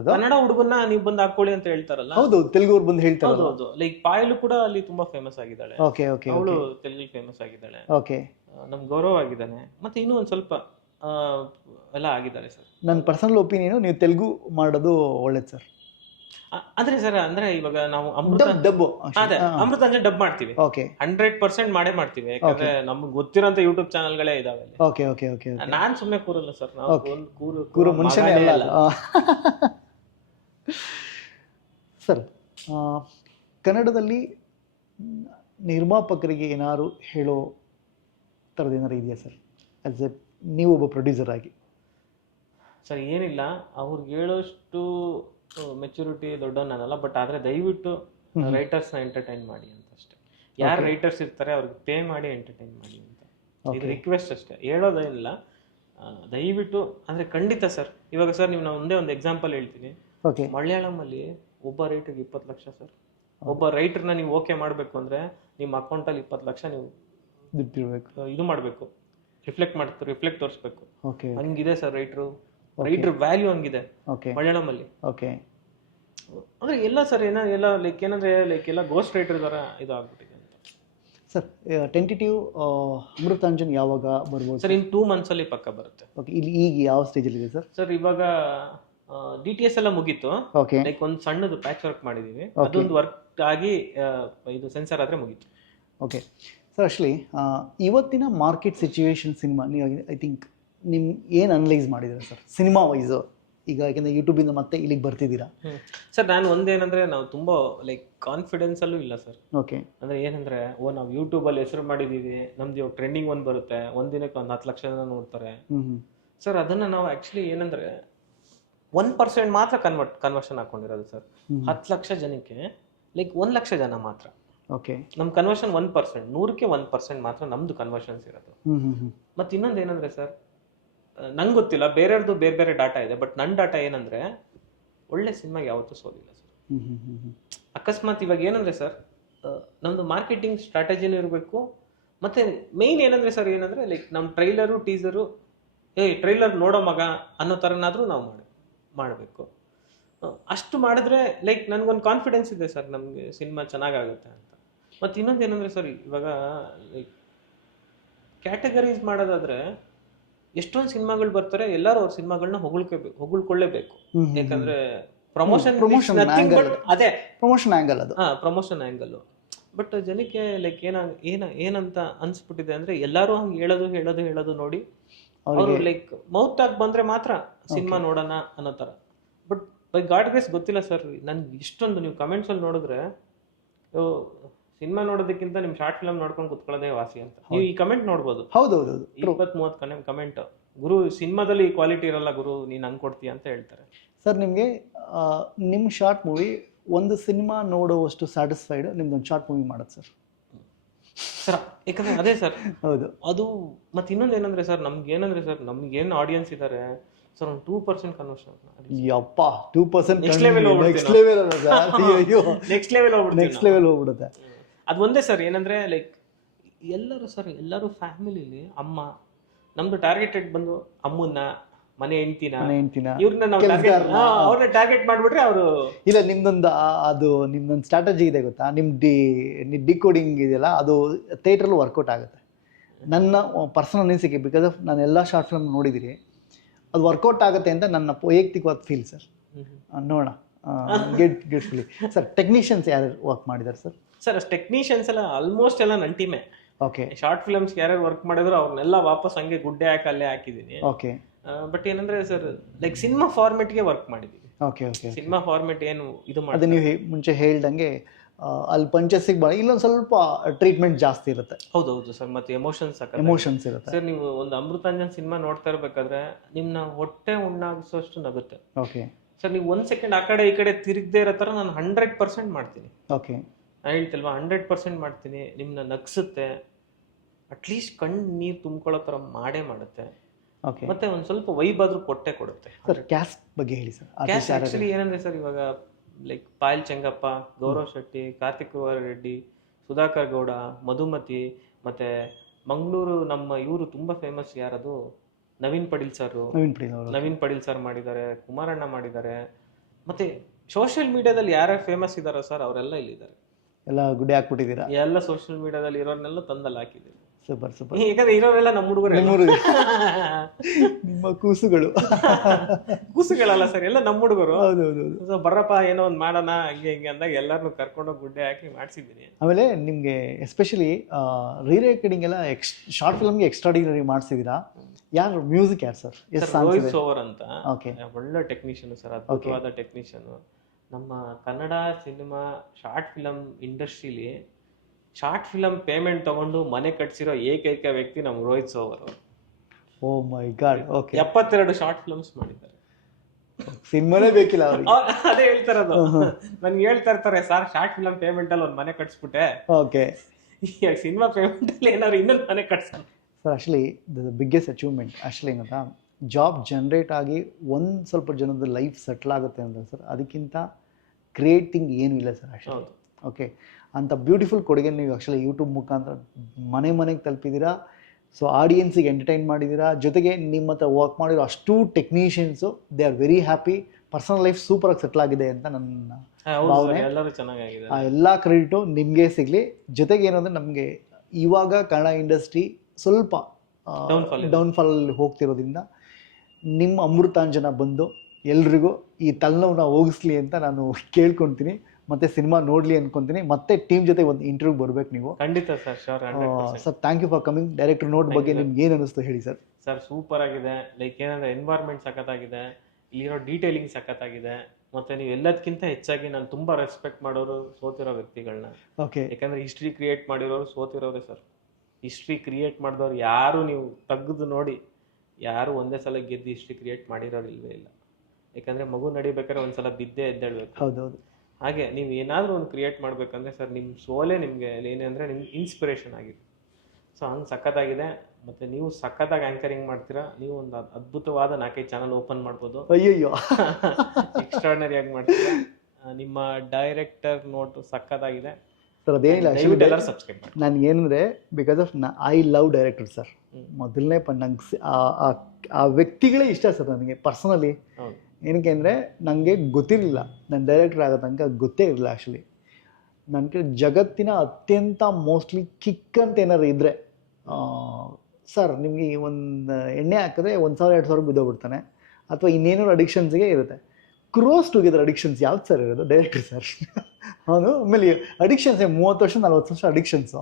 ಕನ್ನಡ ಹುಡುಗನ್ನ ನೀವು ಬಂದು ಹಾಕೊಳ್ಳಿ ಅಂತ ಹೇಳ್ತಾರಲ್ಲ. ಹೌದು, ತೆಲುಗು ಅವ್ರು ಬಂದು ಹೇಳ್ತಾರೆ. ಹೌದು. ಲೈಕ್ ಪಾಯಲು ಕೂಡ ಅಲ್ಲಿ ತುಂಬಾ ಫೇಮಸ್ ಆಗಿದ್ದಾಳೆ. Okay okay. ಅವಳು ತೆಲುಗು ಫೇಮಸ್ ಆಗಿದ್ದಾಳೆ. ಓಕೆ. ನಮ್ ಗೌರವ್ ಆಗಿದ್ದಾನೆ. ಮತ್ತೆ ಇನ್ನೂ ಒಂದ್ ಸ್ವಲ್ಪ ಎಲ್ಲ ಆಗಿದ್ದಾರೆ ಸರ್. ನನ್ನ ಪರ್ಸನಲ್ ಒಪಿನಿಯನ್, ನೀವು ತೆಲುಗು ಮಾಡೋದು ಒಳ್ಳೇದು ಸರ್. ಅಂದ್ರೆ ಸರ್, ಅಂದ್ರೆ ಇವಾಗ ನಾವು ಅಮೃತಾಂಜನ್ ಡಬ್ ಮಾಡ್ತೀವಿ. ಓಕೆ. 100% ಮಾಡೇ ಮಾಡ್ತೀವಿ, ಯಾಕಂದ್ರೆ ನಮ್ಗೆ ಗೊತ್ತಿರೋಂತ ಯೂಟ್ಯೂಬ್ ಚಾನಲ್ಗಳೇ ಇದಾವೆ. Okay okay okay. ನಾನ್ ಸುಮ್ಮನೆ ಕೂರಲ್ಲ ಸರ್, ನಾವು ಕೂರು ಮನುಷ್ಯನೇ ಅಲ್ಲ ಸರ್. ಕನ್ನಡದಲ್ಲಿ ನಿರ್ಮಾಪಕರಿಗೆ ಏನಾದ್ರು ಹೇಳೋ ಥರದ್ದು ಏನಾರು ಇದೆಯಾ ಸರ್, ಆಸ್ ಎ ನೀವು ಒಬ್ಬ ಪ್ರೊಡ್ಯೂಸರ್ ಆಗಿ? ಸರ್ ಏನಿಲ್ಲ, ಅವ್ರಿಗೆ ಹೇಳೋಷ್ಟು ಮೆಚುರಿಟಿ ದೊಡ್ಡವನಲ್ಲ. ಬಟ್ ಆದರೆ ದಯವಿಟ್ಟು ರೈಟರ್ಸ್ನ ಎಂಟರ್ಟೈನ್ ಮಾಡಿ ಅಂತ ಅಷ್ಟೇ. ಯಾರು ರೈಟರ್ಸ್ ಇರ್ತಾರೆ ಅವ್ರಿಗೆ ಪೇ ಮಾಡಿ ಎಂಟರ್ಟೈನ್ ಮಾಡಿ ಅಂತ, ಇದು ರಿಕ್ವೆಸ್ಟ್ ಅಷ್ಟೇ, ಹೇಳೋದೇನಿಲ್ಲ. ದಯವಿಟ್ಟು ಅಂದರೆ ಖಂಡಿತ ಸರ್. ಇವಾಗ ಸರ್ ನೀವು ಒಂದೇ ಒಂದು ಎಕ್ಸಾಂಪಲ್ ಹೇಳ್ತೀನಿ. ಮಲಯಾಳಮಲ್ಲಿ ಒಬ್ಬ ರೈಟರ್ಗೆ 20 ಲಕ್ಷ ಸರ್. ಒಬ್ಬ ರೈಟರ್ನ ನೀವು ಓಕೆ ಮಾಡಬೇಕು ಅಂದರೆ ನಿಮ್ಮ ಅಕೌಂಟಲ್ಲಿ 20 ಲಕ್ಷ ನೀವು ಇದು ಮಾಡಬೇಕು, ರಿಫ್ಲೆಕ್ಟ್ ತೋರಿಸ್ಬೇಕು. ಹಂಗಿದೆ ಸರ್ ರೈಟರ್ ವ್ಯಾಲ್ಯೂ ಹಂಗಿದೆ ಮಲಯಾಳಮಲ್ಲಿ. ಓಕೆ. ಅಂದ್ರೆ ಎಲ್ಲ ಸರ್ ಎಲ್ಲ ಲೈಕ್ ಏನಂದ್ರೆ ಲೈಕ್ ಎಲ್ಲ ಗೋಸ್ಟ್ ರೈಟರ್ ತರ ಇದು ಆಗ್ಬಿಟ್ಟಿದೆ ಅಂತ ಸರ್. ಟೆಂಟೇಟಿವ್ ಅಮೃತಾಂಜನ್ ಯಾವಾಗ ಬರ್ಬೋದು ಸರ್? ಇನ್ 2 months ಅಲ್ಲಿ ಪಕ್ಕ ಬರುತ್ತೆ. ಓಕೆ. ಇಲ್ಲಿ ಈಗ ಯಾವ ಸ್ಟೇಜಲ್ಲಿ ಇದೆ ಸರ್? ಸರ್ ಇವಾಗ DTS ಎಲ್ಲ ಮುಗೀತು. ಓಕೆ. ಲೈಕ್ ಒಂದು ಸಣ್ಣದು ಪ್ಯಾಚ್ ವರ್ಕ್ ಮಾಡಿದೀವಿ, ಅದೊಂದು ವರ್ಕ್ ಆಗಿ ಇದು ಸೆನ್ಸರ್ ಆದ್ರೆ ಮುಗೀತು. Okay sir. ಆಕ್ಚುಲಿ ಇವತ್ತಿನ ಮಾರ್ಕೆಟ್ ಸಿಚುವೇಶನ್ ಸಿನಿಮಾ ನೀವು ಐ ಥಿಂಕ್ ಏನು ಅನಲೈಸ್ ಮಾಡಿದ್ದೀರಾ ಸರ್? ಸಿನಿಮಾ ವೈಸು ಈಗ ಯಾಕೆಂದರೆ ಯೂಟ್ಯೂಬಿಂದ ಮತ್ತೆ ಇಲ್ಲಿಗೆ ಬರ್ತಿದ್ದೀರಾ? ಸರ್ ನಾನು ಒಂದೇನಂದ್ರೆ ನಾವು ತುಂಬ ಲೈಕ್ ಕಾನ್ಫಿಡೆನ್ಸ್ ಅಲ್ಲೂ ಇಲ್ಲ ಸರ್. ಓಕೆ. ಅಂದ್ರೆ ಏನಂದ್ರೆ ನಾವು ಯೂಟ್ಯೂಬಲ್ಲಿ ಹೆಸರು ಮಾಡಿದೀವಿ, ನಮ್ದು ಇವಾಗ ಟ್ರೆಂಡಿಂಗ್ ಒಂದು ಬರುತ್ತೆ, ಒಂದಿನಕ್ಕೆ ಒಂದು 10 ಲಕ್ಷ ಜನ ನೋಡ್ತಾರೆ ಸರ್. ಅದನ್ನ ನಾವು ಆಕ್ಚುಲಿ ಏನಂದ್ರೆ 1% ಮಾತ್ರ ಕನ್ವರ್ಷನ್ ಹಾಕೊಂಡಿರೋದು ಸರ್. 10 ಲಕ್ಷ ಜನಕ್ಕೆ ಲೈಕ್ 1 ಲಕ್ಷ ಜನ ಮಾತ್ರ. ಓಕೆ. ನಮ್ ಕನ್ವರ್ಷನ್ 1%, 100ಕ್ಕೆ 1% ಮಾತ್ರ ನಮ್ದು ಕನ್ವರ್ಷನ್ಸ್ ಇರೋದು. ಮತ್ತೆ ಇನ್ನೊಂದು ಏನಂದ್ರೆ ಸರ್, ನಂಗೆ ಗೊತ್ತಿಲ್ಲ, ಬೇರೆಯವ್ರದ್ದು ಬೇರೆ ಬೇರೆ ಡಾಟಾ ಇದೆ, ಬಟ್ ನನ್ನ ಡಾಟಾ ಏನಂದ್ರೆ ಒಳ್ಳೆ ಸಿನಿಮಾಗೆ ಯಾವತ್ತೂ ಸೋಲಿಲ್ಲ ಸರ್. ಅಕಸ್ಮಾತ್ ಇವಾಗ ಏನಂದ್ರೆ ಸರ್, ನಮ್ದು ಮಾರ್ಕೆಟಿಂಗ್ ಸ್ಟ್ರಾಟಜಿನೂ ಇರಬೇಕು. ಮತ್ತೆ ಮೇಯ್ನ್ ಏನಂದ್ರೆ ಸರ್, ಏನಂದ್ರೆ ಲೈಕ್ ನಮ್ಮ ಟ್ರೈಲರು ಟೀಸರು ಟ್ರೈಲರ್ ನೋಡೋ ಮಗ ಅನ್ನೋ ಥರನಾದ್ರೂ ನಾವು ಮಾಡಬೇಕು. ಅಷ್ಟು ಮಾಡಿದ್ರೆ ಲೈಕ್ ನನಗೊಂದು ಕಾನ್ಫಿಡೆನ್ಸ್ ಇದೆ ಸರ್, ನಮಗೆ ಸಿನಿಮಾ ಚೆನ್ನಾಗಾಗುತ್ತೆ ಅಂತ. ಮತ್ತು ಇನ್ನೊಂದು ಏನಂದ್ರೆ ಸರ್, ಇವಾಗ ಲೈಕ್ ಕ್ಯಾಟಗರೀಸ್ ಮಾಡೋದಾದ್ರೆ ಎಷ್ಟೊಂದು ಸಿನಿಮಾಗಳು ಬರ್ತಾರೆ, ಎಲ್ಲರೂ ಅವ್ರ ಸಿನಿಮಾಗಳನ್ನ ಹೊಗಳ್ಕೊಳ್ಳೇಬೇಕು. ಯಾಕಂದ್ರೆ ಪ್ರಮೋಷನ್ ಅದೇ ಪ್ರಮೋಷನ್ ಆಂಗಲ್, ಅದು ಪ್ರಮೋಷನ್ ಆಂಗಲ್. ಬಟ್ ಜನಕ್ಕೆ ಲೈಕ್ ಏನಂತ ಅನ್ಸ್ಬಿಟ್ಟಿದೆ ಅಂದ್ರೆ, ಎಲ್ಲರೂ ಹಂಗೆ ಹೇಳೋದು ನೋಡಿ ಅವರು ಲೈಕ್ ಮೌತ್ ಆಗಿ ಬಂದ್ರೆ ಮಾತ್ರ ಸಿನಿಮಾ ನೋಡೋಣ ಅನ್ನೋ ತರ. ಬಟ್ ಬೈ ಗಾಡ್ ಗ್ರೇಸ್ ಗೊತ್ತಿಲ್ಲ ಸರ್, ನನ್ಗೆ ಇಷ್ಟೊಂದು ನೀವು ಕಮೆಂಟ್ಸ್ ಅಲ್ಲಿ ನೋಡಿದ್ರೆ ಸಿನಿಮಾ ನೋಡೋದಕ್ಕಿಂತ ನಿಮ್ ಶಾರ್ಟ್ ಫಿಲ್ಮ್ ನೋಡ್ಕೊಂಡು ಕುತ್ಕೊಳ್ಳೋದೇ ವಾಸಿ ಅಂತ. ನೀವು ಈ ಕಮೆಂಟ್ ನೋಡ್ಬೋದು. ಹೌದೌದು, 20-30 ಕಮೆಂಟ್, ಗುರು ಸಿನಿಮಾದಲ್ಲಿ ಕ್ವಾಲಿಟಿ ಇರಲ್ಲ ಗುರು, ನೀನ್ ಹಂಗ್ ಕೊಡ್ತೀಯ ಅಂತ ಹೇಳ್ತಾರೆ ಸರ್. ನಿಮ್ಗೆ ನಿಮ್ ಶಾರ್ಟ್ ಮೂವಿ ಒಂದು ಸಿನಿಮಾ ನೋಡುವಷ್ಟು ಸ್ಯಾಟಿಸ್ಫೈಡ್ ನಿಮ್ದೊಂದು ಶಾರ್ಟ್ ಮೂವಿ ಮಾಡೋದು ಸರ್. ಸರ್ ಯಾಕಂದ್ರೆ ಅದೇ ಸರ್, ಹೌದು ಅದು. ಮತ್ತೆ ಇನ್ನೊಂದು ಏನಂದ್ರೆ ಸರ್, ನಮ್ಗೇನಂದ್ರೆ ಸರ್, ನಮ್ಗೇನು ಆಡಿಯನ್ಸ್ ಇದ್ದಾರೆ ಸರ್, ಒಂದು 2% ಕನ್ವರ್ಷನ್. ಯಪ್ಪ, 2% ನೆಕ್ಸ್ಟ್ ಲೆವೆಲ್ ಹೋಗ್ಬಿಡುತ್ತೆ. ಅದು ಒಂದೇ ಸರ್. ಏನಂದ್ರೆ ಲೈಕ್ ಎಲ್ಲರೂ ಫ್ಯಾಮಿಲಿಲಿ ಅಮ್ಮ, ನಮ್ದು ಟಾರ್ಗೆಟೆಡ್ ಬಂದು ಅಮ್ಮನ್ನ, ಮನೆ ಹೆಂಡ್ತಿನ, ಇವ್ರನ್ನ ನಾವು ಅವ್ರನ್ನ ಟಾರ್ಗೆಟ್ ಮಾಡ್ಬಿಟ್ರೆ ಅವರು ಇಲ್ಲ. ನಿಮ್ದೊಂದು ಅದು ನಿಮ್ದೊಂದು ಸ್ಟ್ರಾಟಜಿ ಇದೆ ಗೊತ್ತಾ, ನಿಮ್ ಡಿಕೋಡಿಂಗ್ ಇದೆಯಲ್ಲ, ಅದು ಥಿಯೇಟ್ರಲ್ಲಿ ವರ್ಕೌಟ್ ಆಗುತ್ತೆ. ನನ್ನ ಪರ್ಸನಲ್ ಅನಿಸಿಕೆ, ಬಿಕಾಸ್ ಆಫ್ ನಾನು ಎಲ್ಲ ಶಾರ್ಟ್ ಫಿಲ್ಮ್ ನೋಡಿದಿರಿ, ಅದು ವರ್ಕೌಟ್ ಆಗುತ್ತೆ ಅಂತ ನನ್ನ ವೈಯಕ್ತಿಕವಾದ ಫೀಲ್ ಸರ್. ನೋಡೋಣ, ಗೆಟ್ ಫೀಲ್. ಸರ್ ಟೆಕ್ನಿಷಿಯನ್ಸ್ ಯಾರು ವರ್ಕ್ ಮಾಡಿದ್ದಾರೆ ಸರ್? ಸರ್ ಟೆಕ್ನಿಷಿಯನ್ಸ್ ಎಲ್ಲ ಆಲ್ಮೋಸ್ಟ್ ಎಲ್ಲ ನನ್ನ ಟೀಮೇ. ಓಕೆ. ಶಾರ್ಟ್ ಫಿಲ್ಮ್ಸ್ ಯಾರ್ಯಾರು ವರ್ಕ್ ಮಾಡಿದ್ರು ಅವ್ರನ್ನೆಲ್ಲ ವಾಪಸ್ ಹಂಗೆ ಗುಡ್ಡೆ ಅಲ್ಲೇ ಹಾಕಿದ್ದೀನಿ. ಓಕೆ. ಬಟ್ ಏನಂದ್ರೆ ಸರ್, ಲೈಕ್ ಸಿನಿಮಾ ಫಾರ್ಮೆಟ್ಗೆ ವರ್ಕ್ ಮಾಡಿದ್ದೀವಿ. Okay okay. ಸಿನಿಮಾ ಫಾರ್ಮೆಟ್ ಏನು ಇದು ಮಾಡಿ, ಅದು ನೀವು ಮುಂಚೆ ಹೇಳ್ದಂಗೆ ಅಲ್ಲಿ ಪಂಚಸಿಗೆ ಇಲ್ಲೊಂದು ಸ್ವಲ್ಪ ಟ್ರೀಟ್ಮೆಂಟ್ ಜಾಸ್ತಿ ಇರುತ್ತೆ. ಹೌದೌದು ಸರ್. ಮತ್ತೆ ಎಮೋಷನ್ಸ್ ಇರುತ್ತೆ ಸರ್. ನೀವು ಒಂದು ಅಮೃತಾಂಜನ್ ಸಿನಿಮಾ ನೋಡ್ತಾ ಇರ್ಬೇಕಾದ್ರೆ ನಿಮ್ನ ಹೊಟ್ಟೆ ಉಣ್ಣಾಗಿಸೋಷ್ಟು ನಗುತ್ತೆ. Okay sir. ನೀವು 1 ಸೆಕೆಂಡ್ ಆ ಕಡೆ ಈ ಕಡೆ ತಿರುಗದೆ ಇರೋ ಥರ ನಾನು 100% ಮಾಡ್ತೀನಿ. ಓಕೆ. ನಾನು ಹೇಳ್ತಿಲ್ವಾ, 100% ಮಾಡ್ತೀನಿ. ನಿಮ್ನ ನಗ್ಸುತ್ತೆ, ಅಟ್ಲೀಸ್ಟ್ ಕಣ್ಣು ನೀರು ತುಂಬ್ಕೊಳ್ಳೋ ಥರ ಮಾಡುತ್ತೆ. ಓಕೆ. ಮತ್ತೆ ಒಂದು ಸ್ವಲ್ಪ ವೈಬ್ ಆದ್ರೂ ಕೊಡುತ್ತೆ ಸರ್. ಕ್ಯಾಸ್ಟ್ ಬಗ್ಗೆ ಹೇಳಿ ಸರ್. ಕ್ಯಾಸ್ಟ್ ಆಕ್ಚುಲಿ ಏನಂದ್ರೆ ಸರ್, ಇವಾಗ ಲೈಕ್ ಪಾಯಲ್ ಚೆಂಗಪ್ಪ, ಗೌರವ್ ಶೆಟ್ಟಿ, ಕಾರ್ತಿಕ್ ರೆಡ್ಡಿ, ಸುಧಾಕರ್ ಗೌಡ, ಮಧುಮತಿ, ಮತ್ತೆ ಮಂಗಳೂರು ನಮ್ಮ ಇವರು ತುಂಬಾ ಫೇಮಸ್, ಯಾರದು ನವೀನ್ ಪಡೀಲ್ ಸರ್ ಮಾಡಿದ್ದಾರೆ, ಕುಮಾರಣ್ಣ ಮಾಡಿದ್ದಾರೆ. ಮತ್ತೆ ಸೋಷಿಯಲ್ ಮೀಡಿಯಾದಲ್ಲಿ ಯಾರ್ಯಾರು ಫೇಮಸ್ ಇದಾರೋ ಸರ್, ಅವರೆಲ್ಲ ಇಲ್ಲಿದ್ದಾರೆ. ಎಲ್ಲ ಗುಡ್ಡೆ ಹಾಕ್ಬಿಟ್ಟಿದ್ದೀರಾ? ಎಲ್ಲ ಸೋಷಿಯಲ್ ಮೀಡಿಯಾದಲ್ಲಿ ಇರೋರ್ನೆಲ್ಲ ತಂದಲ್ಲಿ ಹಾಕಿದ್ದೀವಿ. Super super. ಯಾಕಂದ್ರೆ ಇರೋರೆಲ್ಲ ನಮ್ಮ ಹುಡುಗರು, ನಿಮ್ಮ ಕೂಸುಗಳಲ್ಲ ಸರ್, ಎಲ್ಲ ನಮ್ಮ ಹುಡುಗರು. ಹೌದೌದು. ಬರ್ರಪ್ಪ ಏನೋ ಒಂದು ಮಾಡೋಣ ಹಂಗೆ ಹಿಂಗೆ ಅಂದಾಗ ಎಲ್ಲರನ್ನು ಕರ್ಕೊಂಡೋಗಿ ಗುಡ್ಡೆ ಹಾಕಿ ಮಾಡಿಸಿದ್ದೀನಿ. ಆಮೇಲೆ ನಿಮಗೆ ಎಸ್ಪೆಷಲಿ ರೀರೇಕಡಿಂಗ್ ಎಲ್ಲ ಶಾರ್ಟ್ ಫಿಲ್ಮ್ಗೆ ಎಕ್ಸ್ಟ್ರಾಡಿನರಿ ಮಾಡಿಸಿದ್ದೀರಾ. ಯಾರು ಮ್ಯೂಸಿಕ್ ಯಾರು ಸರ್? ರೋಹಿತ್ ಸೋವರ್ ಅಂತ. ಓಕೆ. ಒಳ್ಳೆ ಟೆಕ್ನಿಷಿಯನ್ ಸರ್, ಅದ್ಭುತವಾದ ಟೆಕ್ನಿಷಿಯನ್. ನಮ್ಮ ಕನ್ನಡ ಸಿನಿಮಾ ಶಾರ್ಟ್ ಫಿಲಮ್ ಇಂಡಸ್ಟ್ರಿಲಿ ಶಾರ್ಟ್ ಫಿಲಮ್ ಪೇಮೆಂಟ್ ತಗೊಂಡು ಮನೆ ಕಟ್ಸಿರೋ ಏಕೈಕ ವ್ಯಕ್ತಿ ನಮ್ಮ ರೋಹಿತ್ ಸೋವರ್ ಅವರು. Oh my god. Okay. 72 short films ಮಾಡಿದ್ದಾರೆ. ಸಿನಿಮಾನೇ ಬೇಕಿಲ್ಲ ಅವ್ರಿಗೆ. ಅದೇ ಹೇಳ್ತಾರದು, ನನ್ಗೆ ಹೇಳ್ತಾ ಇರ್ತಾರೆ, ಸರ್ ಶಾರ್ಟ್ ಫಿಲಮ್ ಪೇಮೆಂಟ್ ಅಲ್ಲಿ ಒಂದು ಮನೆ ಕಟ್ಸ್ಬಿಟ್ಟೆ. ಓಕೆ. ಈಗ ಸಿನಿಮಾ ಪೇಮೆಂಟ್ ಅಲ್ಲಿ ಏನಾದ್ರು ಇನ್ನೊಂದು ಮನೆ ಕಟ್ಸೋಣ sir. Actually the biggest achievement actually ಏನಂತ, ಜಾಬ್ ಜನರೇಟ್ ಆಗಿ ಒಂದು ಸ್ವಲ್ಪ ಜನದ ಲೈಫ್ ಸೆಟ್ಲ್ ಆಗುತ್ತೆ ಅಂತ ಸರ್, ಅದಕ್ಕಿಂತ ಗ್ರೇಟ್ ಥಿಂಗ್ ಏನೂ ಇಲ್ಲ ಸರ್ ಆ್ಯಕ್ಚುಲಿ. ಓಕೆ. ಅಂಥ ಬ್ಯೂಟಿಫುಲ್ ಕೊಡುಗೆ ನೀವು ಆ್ಯಕ್ಚುಲಿ ಯೂಟ್ಯೂಬ್ ಮುಖಾಂತರ ಮನೆಗೆ ತಲುಪಿದ್ದೀರಾ. ಸೊ ಆಡಿಯನ್ಸಿಗೆ ಎಂಟರ್ಟೈನ್ ಮಾಡಿದ್ದೀರಾ, ಜೊತೆಗೆ ನಿಮ್ಮ ಹತ್ರ ವರ್ಕ್ ಮಾಡಿರೋ ಅಷ್ಟು technicians they are very happy. Personal life ಸೂಪರಾಗಿ ಸೆಟ್ಲ್ ಆಗಿದೆ ಅಂತ ನನ್ನ ಭಾವನೆ. ಆ ಎಲ್ಲ ಕ್ರೆಡಿಟು ನಿಮಗೆ ಸಿಗಲಿ. ಜೊತೆಗೆ ಏನಂದರೆ, ನಮಗೆ ಇವಾಗ ಕನ್ನಡ ಇಂಡಸ್ಟ್ರಿ ಸ್ವಲ್ಪ ಡೌನ್ಫಾಲಲ್ಲಿ ಹೋಗ್ತಿರೋದ್ರಿಂದ ನಿಮ್ಮ ಅಮೃತಾಂಜನ ಬಂದು ಎಲ್ರಿಗೂ ಈ ತಲೆನೋವನ್ನ ಹೋಗಿಸ್ಲಿ ಅಂತ ನಾನು ಕೇಳ್ಕೊತೀನಿ. ಮತ್ತೆ ಸಿನಿಮಾ ನೋಡ್ಲಿ ಅನ್ಕೊಂತೀನಿ. ಮತ್ತೆ ಟೀಮ್ ಜೊತೆ ಒಂದು ಇಂಟರ್ವ್ಯೂ ಬರ್ಬೇಕು ನೀವು. ಖಂಡಿತ sir, sure. Sir thank you for coming. Director note ಬಗ್ಗೆ ನಿಮ್ಗೆ ಏನು ಅನಿಸ್ತು ಹೇಳಿ ಸರ್. ಸರ್ ಸೂಪರ್ ಆಗಿದೆ. ಲೈಕ್ ಏನಂದ್ರೆ ಎನ್ವೈರ್ಮೆಂಟ್ ಸಖತ್ತಾಗಿದೆ. ಇಲ್ಲಿರೋ ಡೀಟೇಲಿಂಗ್ ಸಖತ್ತಾಗಿದೆ. ಮತ್ತು ನೀವು ಎಲ್ಲದಕ್ಕಿಂತ ಹೆಚ್ಚಾಗಿ ನಾನು ತುಂಬ ರೆಸ್ಪೆಕ್ಟ್ ಮಾಡೋರು ಸೋತಿರೋ ವ್ಯಕ್ತಿಗಳನ್ನ. ಓಕೆ. ಯಾಕಂದರೆ ಹಿಸ್ಟ್ರಿ ಕ್ರಿಯೇಟ್ ಮಾಡಿರೋರು ಸೋತಿರೋರೆ ಸರ್. ಹಿಸ್ಟ್ರಿ ಕ್ರಿಯೇಟ್ ಮಾಡಿದವ್ರು ಯಾರು ನೀವು ತೆಗೆದು ನೋಡಿ, ಯಾರು ಒಂದೇ ಸಲ ಗೆದ್ದು ಹಿಸ್ಟ್ರಿ ಕ್ರಿಯೇಟ್ ಮಾಡಿರೋರು ಇಲ್ವೇ ಇಲ್ಲ. ಯಾಕಂದರೆ ಮಗು ನಡಿಬೇಕಾದ್ರೆ ಒಂದ್ಸಲ ಬಿದ್ದೇ ಎದ್ದೇಳಬೇಕು. ಹೌದೌದು. ಹಾಗೆ ನೀವು ಏನಾದರೂ ಒಂದು ಕ್ರಿಯೇಟ್ ಮಾಡಬೇಕಂದ್ರೆ ಸರ್ ನಿಮ್ಮ ಸೋಲೇ ನಿಮಗೆ ಏನಂದರೆ ನಿಮ್ಗೆ ಇನ್ಸ್ಪಿರೇಷನ್ ಆಗಿದೆ. ಸೊ ಹಂಗೆ ಸಖತ್ತಾಗಿದೆ. ಮತ್ತು ನೀವು ಸಖತ್ತಾಗಿ ಆ್ಯಂಕರಿಂಗ್ ಮಾಡ್ತೀರಾ. ನೀವು ಒಂದು ಅದ್ಭುತವಾದ 4-5 ಚಾನಲ್ ಓಪನ್ ಮಾಡ್ಬೋದು. ಅಯ್ಯಯ್ಯೋ. ಎಕ್ಸ್ಟ್ರಾರ್ನರಿಯಾಗಿ ಮಾಡ್ತೀರಾ. ನಿಮ್ಮ ಡೈರೆಕ್ಟರ್ ನೋಟು ಸಖತ್ತಾಗಿದೆ ಸರ್. ಅದೇನಿಲ್ಲ, ದಯವಿಟ್ಟು ಎಲ್ಲರೂ ಸಬ್ಸ್ಕ್ರೈಬ್ ಮಾಡಿ. ನನಗೇನಂದರೆ because of I love director sir. ಮೊದಲನೇ ನಂಗೆ ಆ ವ್ಯಕ್ತಿಗಳೇ ಇಷ್ಟ ಸರ್ ನನಗೆ ಪರ್ಸನಲಿ. ಹೌದು. ಏನಕ್ಕೆ ಅಂದರೆ ನನಗೆ ಗೊತ್ತಿರಲಿಲ್ಲ ನಾನು ಡೈರೆಕ್ಟರ್ ಆಗೋ ತನಕ ಗೊತ್ತೇ ಇರಲಿಲ್ಲ ಆ್ಯಕ್ಚುಲಿ. ನನಗೆ ಜಗತ್ತಿನ ಅತ್ಯಂತ ಮೋಸ್ಟ್ಲಿ ಕಿಕ್ ಅಂತ ಏನಾದ್ರು ಇದ್ದರೆ ಸರ್, ನಿಮಗೆ ಒಂದು ಎಣ್ಣೆ ಹಾಕಿದ್ರೆ 1,000-2,000 ಬಿದ್ದೋಗ್ಬಿಡ್ತಾನೆ, ಅಥವಾ ಇನ್ನೇನೋ ಅಡಿಕ್ಷನ್ಸ್ಗೆ ಇರುತ್ತೆ. ಕ್ರೋಸ್ ಟುಗೆದರ್ ಅಡಿಕ್ಷನ್ಸ್ ಯಾವ್ದು ಸರ್ ಇರೋದು? Director sir. ಅವನು ಆಮೇಲೆ ಅಡಿಕ್ಷನ್ಸ್ 30 ವರ್ಷ 40 ವರ್ಷ ಅಡಿಕ್ಷನ್ಸು.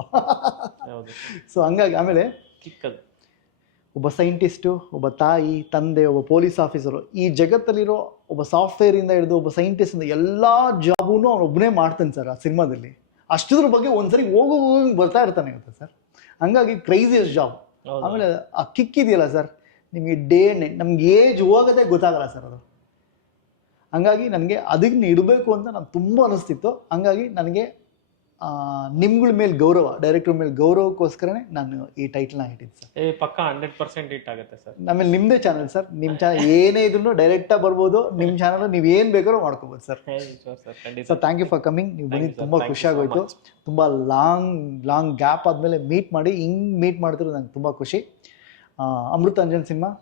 ಸೊ ಹಂಗಾಗಿ ಆಮೇಲೆ ಕಿಕ್ಕದು ಒಬ್ಬ ಸೈಂಟಿಸ್ಟು, ಒಬ್ಬ ತಾಯಿ, ತಂದೆ, ಒಬ್ಬ ಪೊಲೀಸ್ ಆಫೀಸರು, ಈ ಜಗತ್ತಲ್ಲಿರೋ ಒಬ್ಬ ಸಾಫ್ಟ್ವೇರಿಂದ ಹಿಡಿದು ಒಬ್ಬ ಸೈಂಟಿಸ್ಟಿಂದ ಎಲ್ಲ ಜಾಬೂ ಅವ್ನು ಒಬ್ಬನೇ ಮಾಡ್ತಾನೆ ಸರ್ ಆ ಸಿನಿಮಾದಲ್ಲಿ. ಅಷ್ಟದ್ರ ಬಗ್ಗೆ ಒಂದ್ಸರಿ ಹೋಗಿ ಬರ್ತಾ ಇರ್ತಾನೆ ಗೊತ್ತಾ ಸರ್. ಹಂಗಾಗಿ ಕ್ರೈಸಿಯಸ್ ಜಾಬ್. ಆಮೇಲೆ ಆ ಕಿಕ್ ಇದೆಯಲ್ಲ ಸರ್, ನಿಮಗೆ ನಮ್ಗೆ ಏಜ್ ಹೋಗೋದೇ ಗೊತ್ತಾಗಲ್ಲ ಸರ್ ಅದು. ಹಂಗಾಗಿ ನನಗೆ ಅದಕ್ಕೆ ಇಡಬೇಕು ಅಂತ ನಾನು ತುಂಬ ಅನಿಸ್ತಿತ್ತು. ಹಂಗಾಗಿ ನನಗೆ ನಿಮ್ಗಳ ಮೇಲೆ ಗೌರವ, ಡೈರೆಕ್ಟರ್ ಮೇಲೆ ಗೌರವಕ್ಕೋಸ್ಕರನೇ ನಾನು ಈ ಟೈಟಲ್ನ ಇಟ್ಟಿದ್ದು ಸರ್. ಪಕ್ಕ 100% ಹಿಟ್ ಆಗುತ್ತೆ ಸರ್. ಆಮೇಲೆ ನಿಮ್ಮದೇ ಚಾನಲ್ ಸರ್. ನಿಮ್ಮ ಚಾನಲ್ ಏನೇ ಇದ್ರೂ ಡೈರೆಕ್ಟಾಗಿ ಬರ್ಬೋದು. ನಿಮ್ಮ ಚಾನಲ್ ನೀವು ಏನು ಬೇಕಾದ್ರೂ ಮಾಡ್ಕೋಬೋದು ಸರ್. Sir thank you for coming. ನೀವು ಬಂದಿದ್ದು ತುಂಬ ಖುಷಿಯಾಗೋಯ್ತು. ತುಂಬ ಲಾಂಗ್ ಗ್ಯಾಪ್ ಆದಮೇಲೆ ಮೀಟ್ ಮಾಡಿ ಹಿಂಗೆ ಮೀಟ್ ಮಾಡ್ತಿರೋ ನಂಗೆ ತುಂಬ ಖುಷಿ. Amrutanjan cinema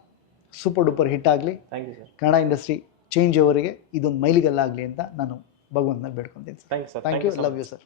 super duper hit ಆಗಲಿ. Thank you sir. Kannada industry change ಅವರಿಗೆ ಇದೊಂದು ಮೈಲಿಗಲ್ಲಾಗಲಿ ಅಂತ ನಾನು ಭಗವಂತನಲ್ಲಿ ಬೇಡ್ಕೊತೀನಿ ಸರ್. Thank you. Love you sir.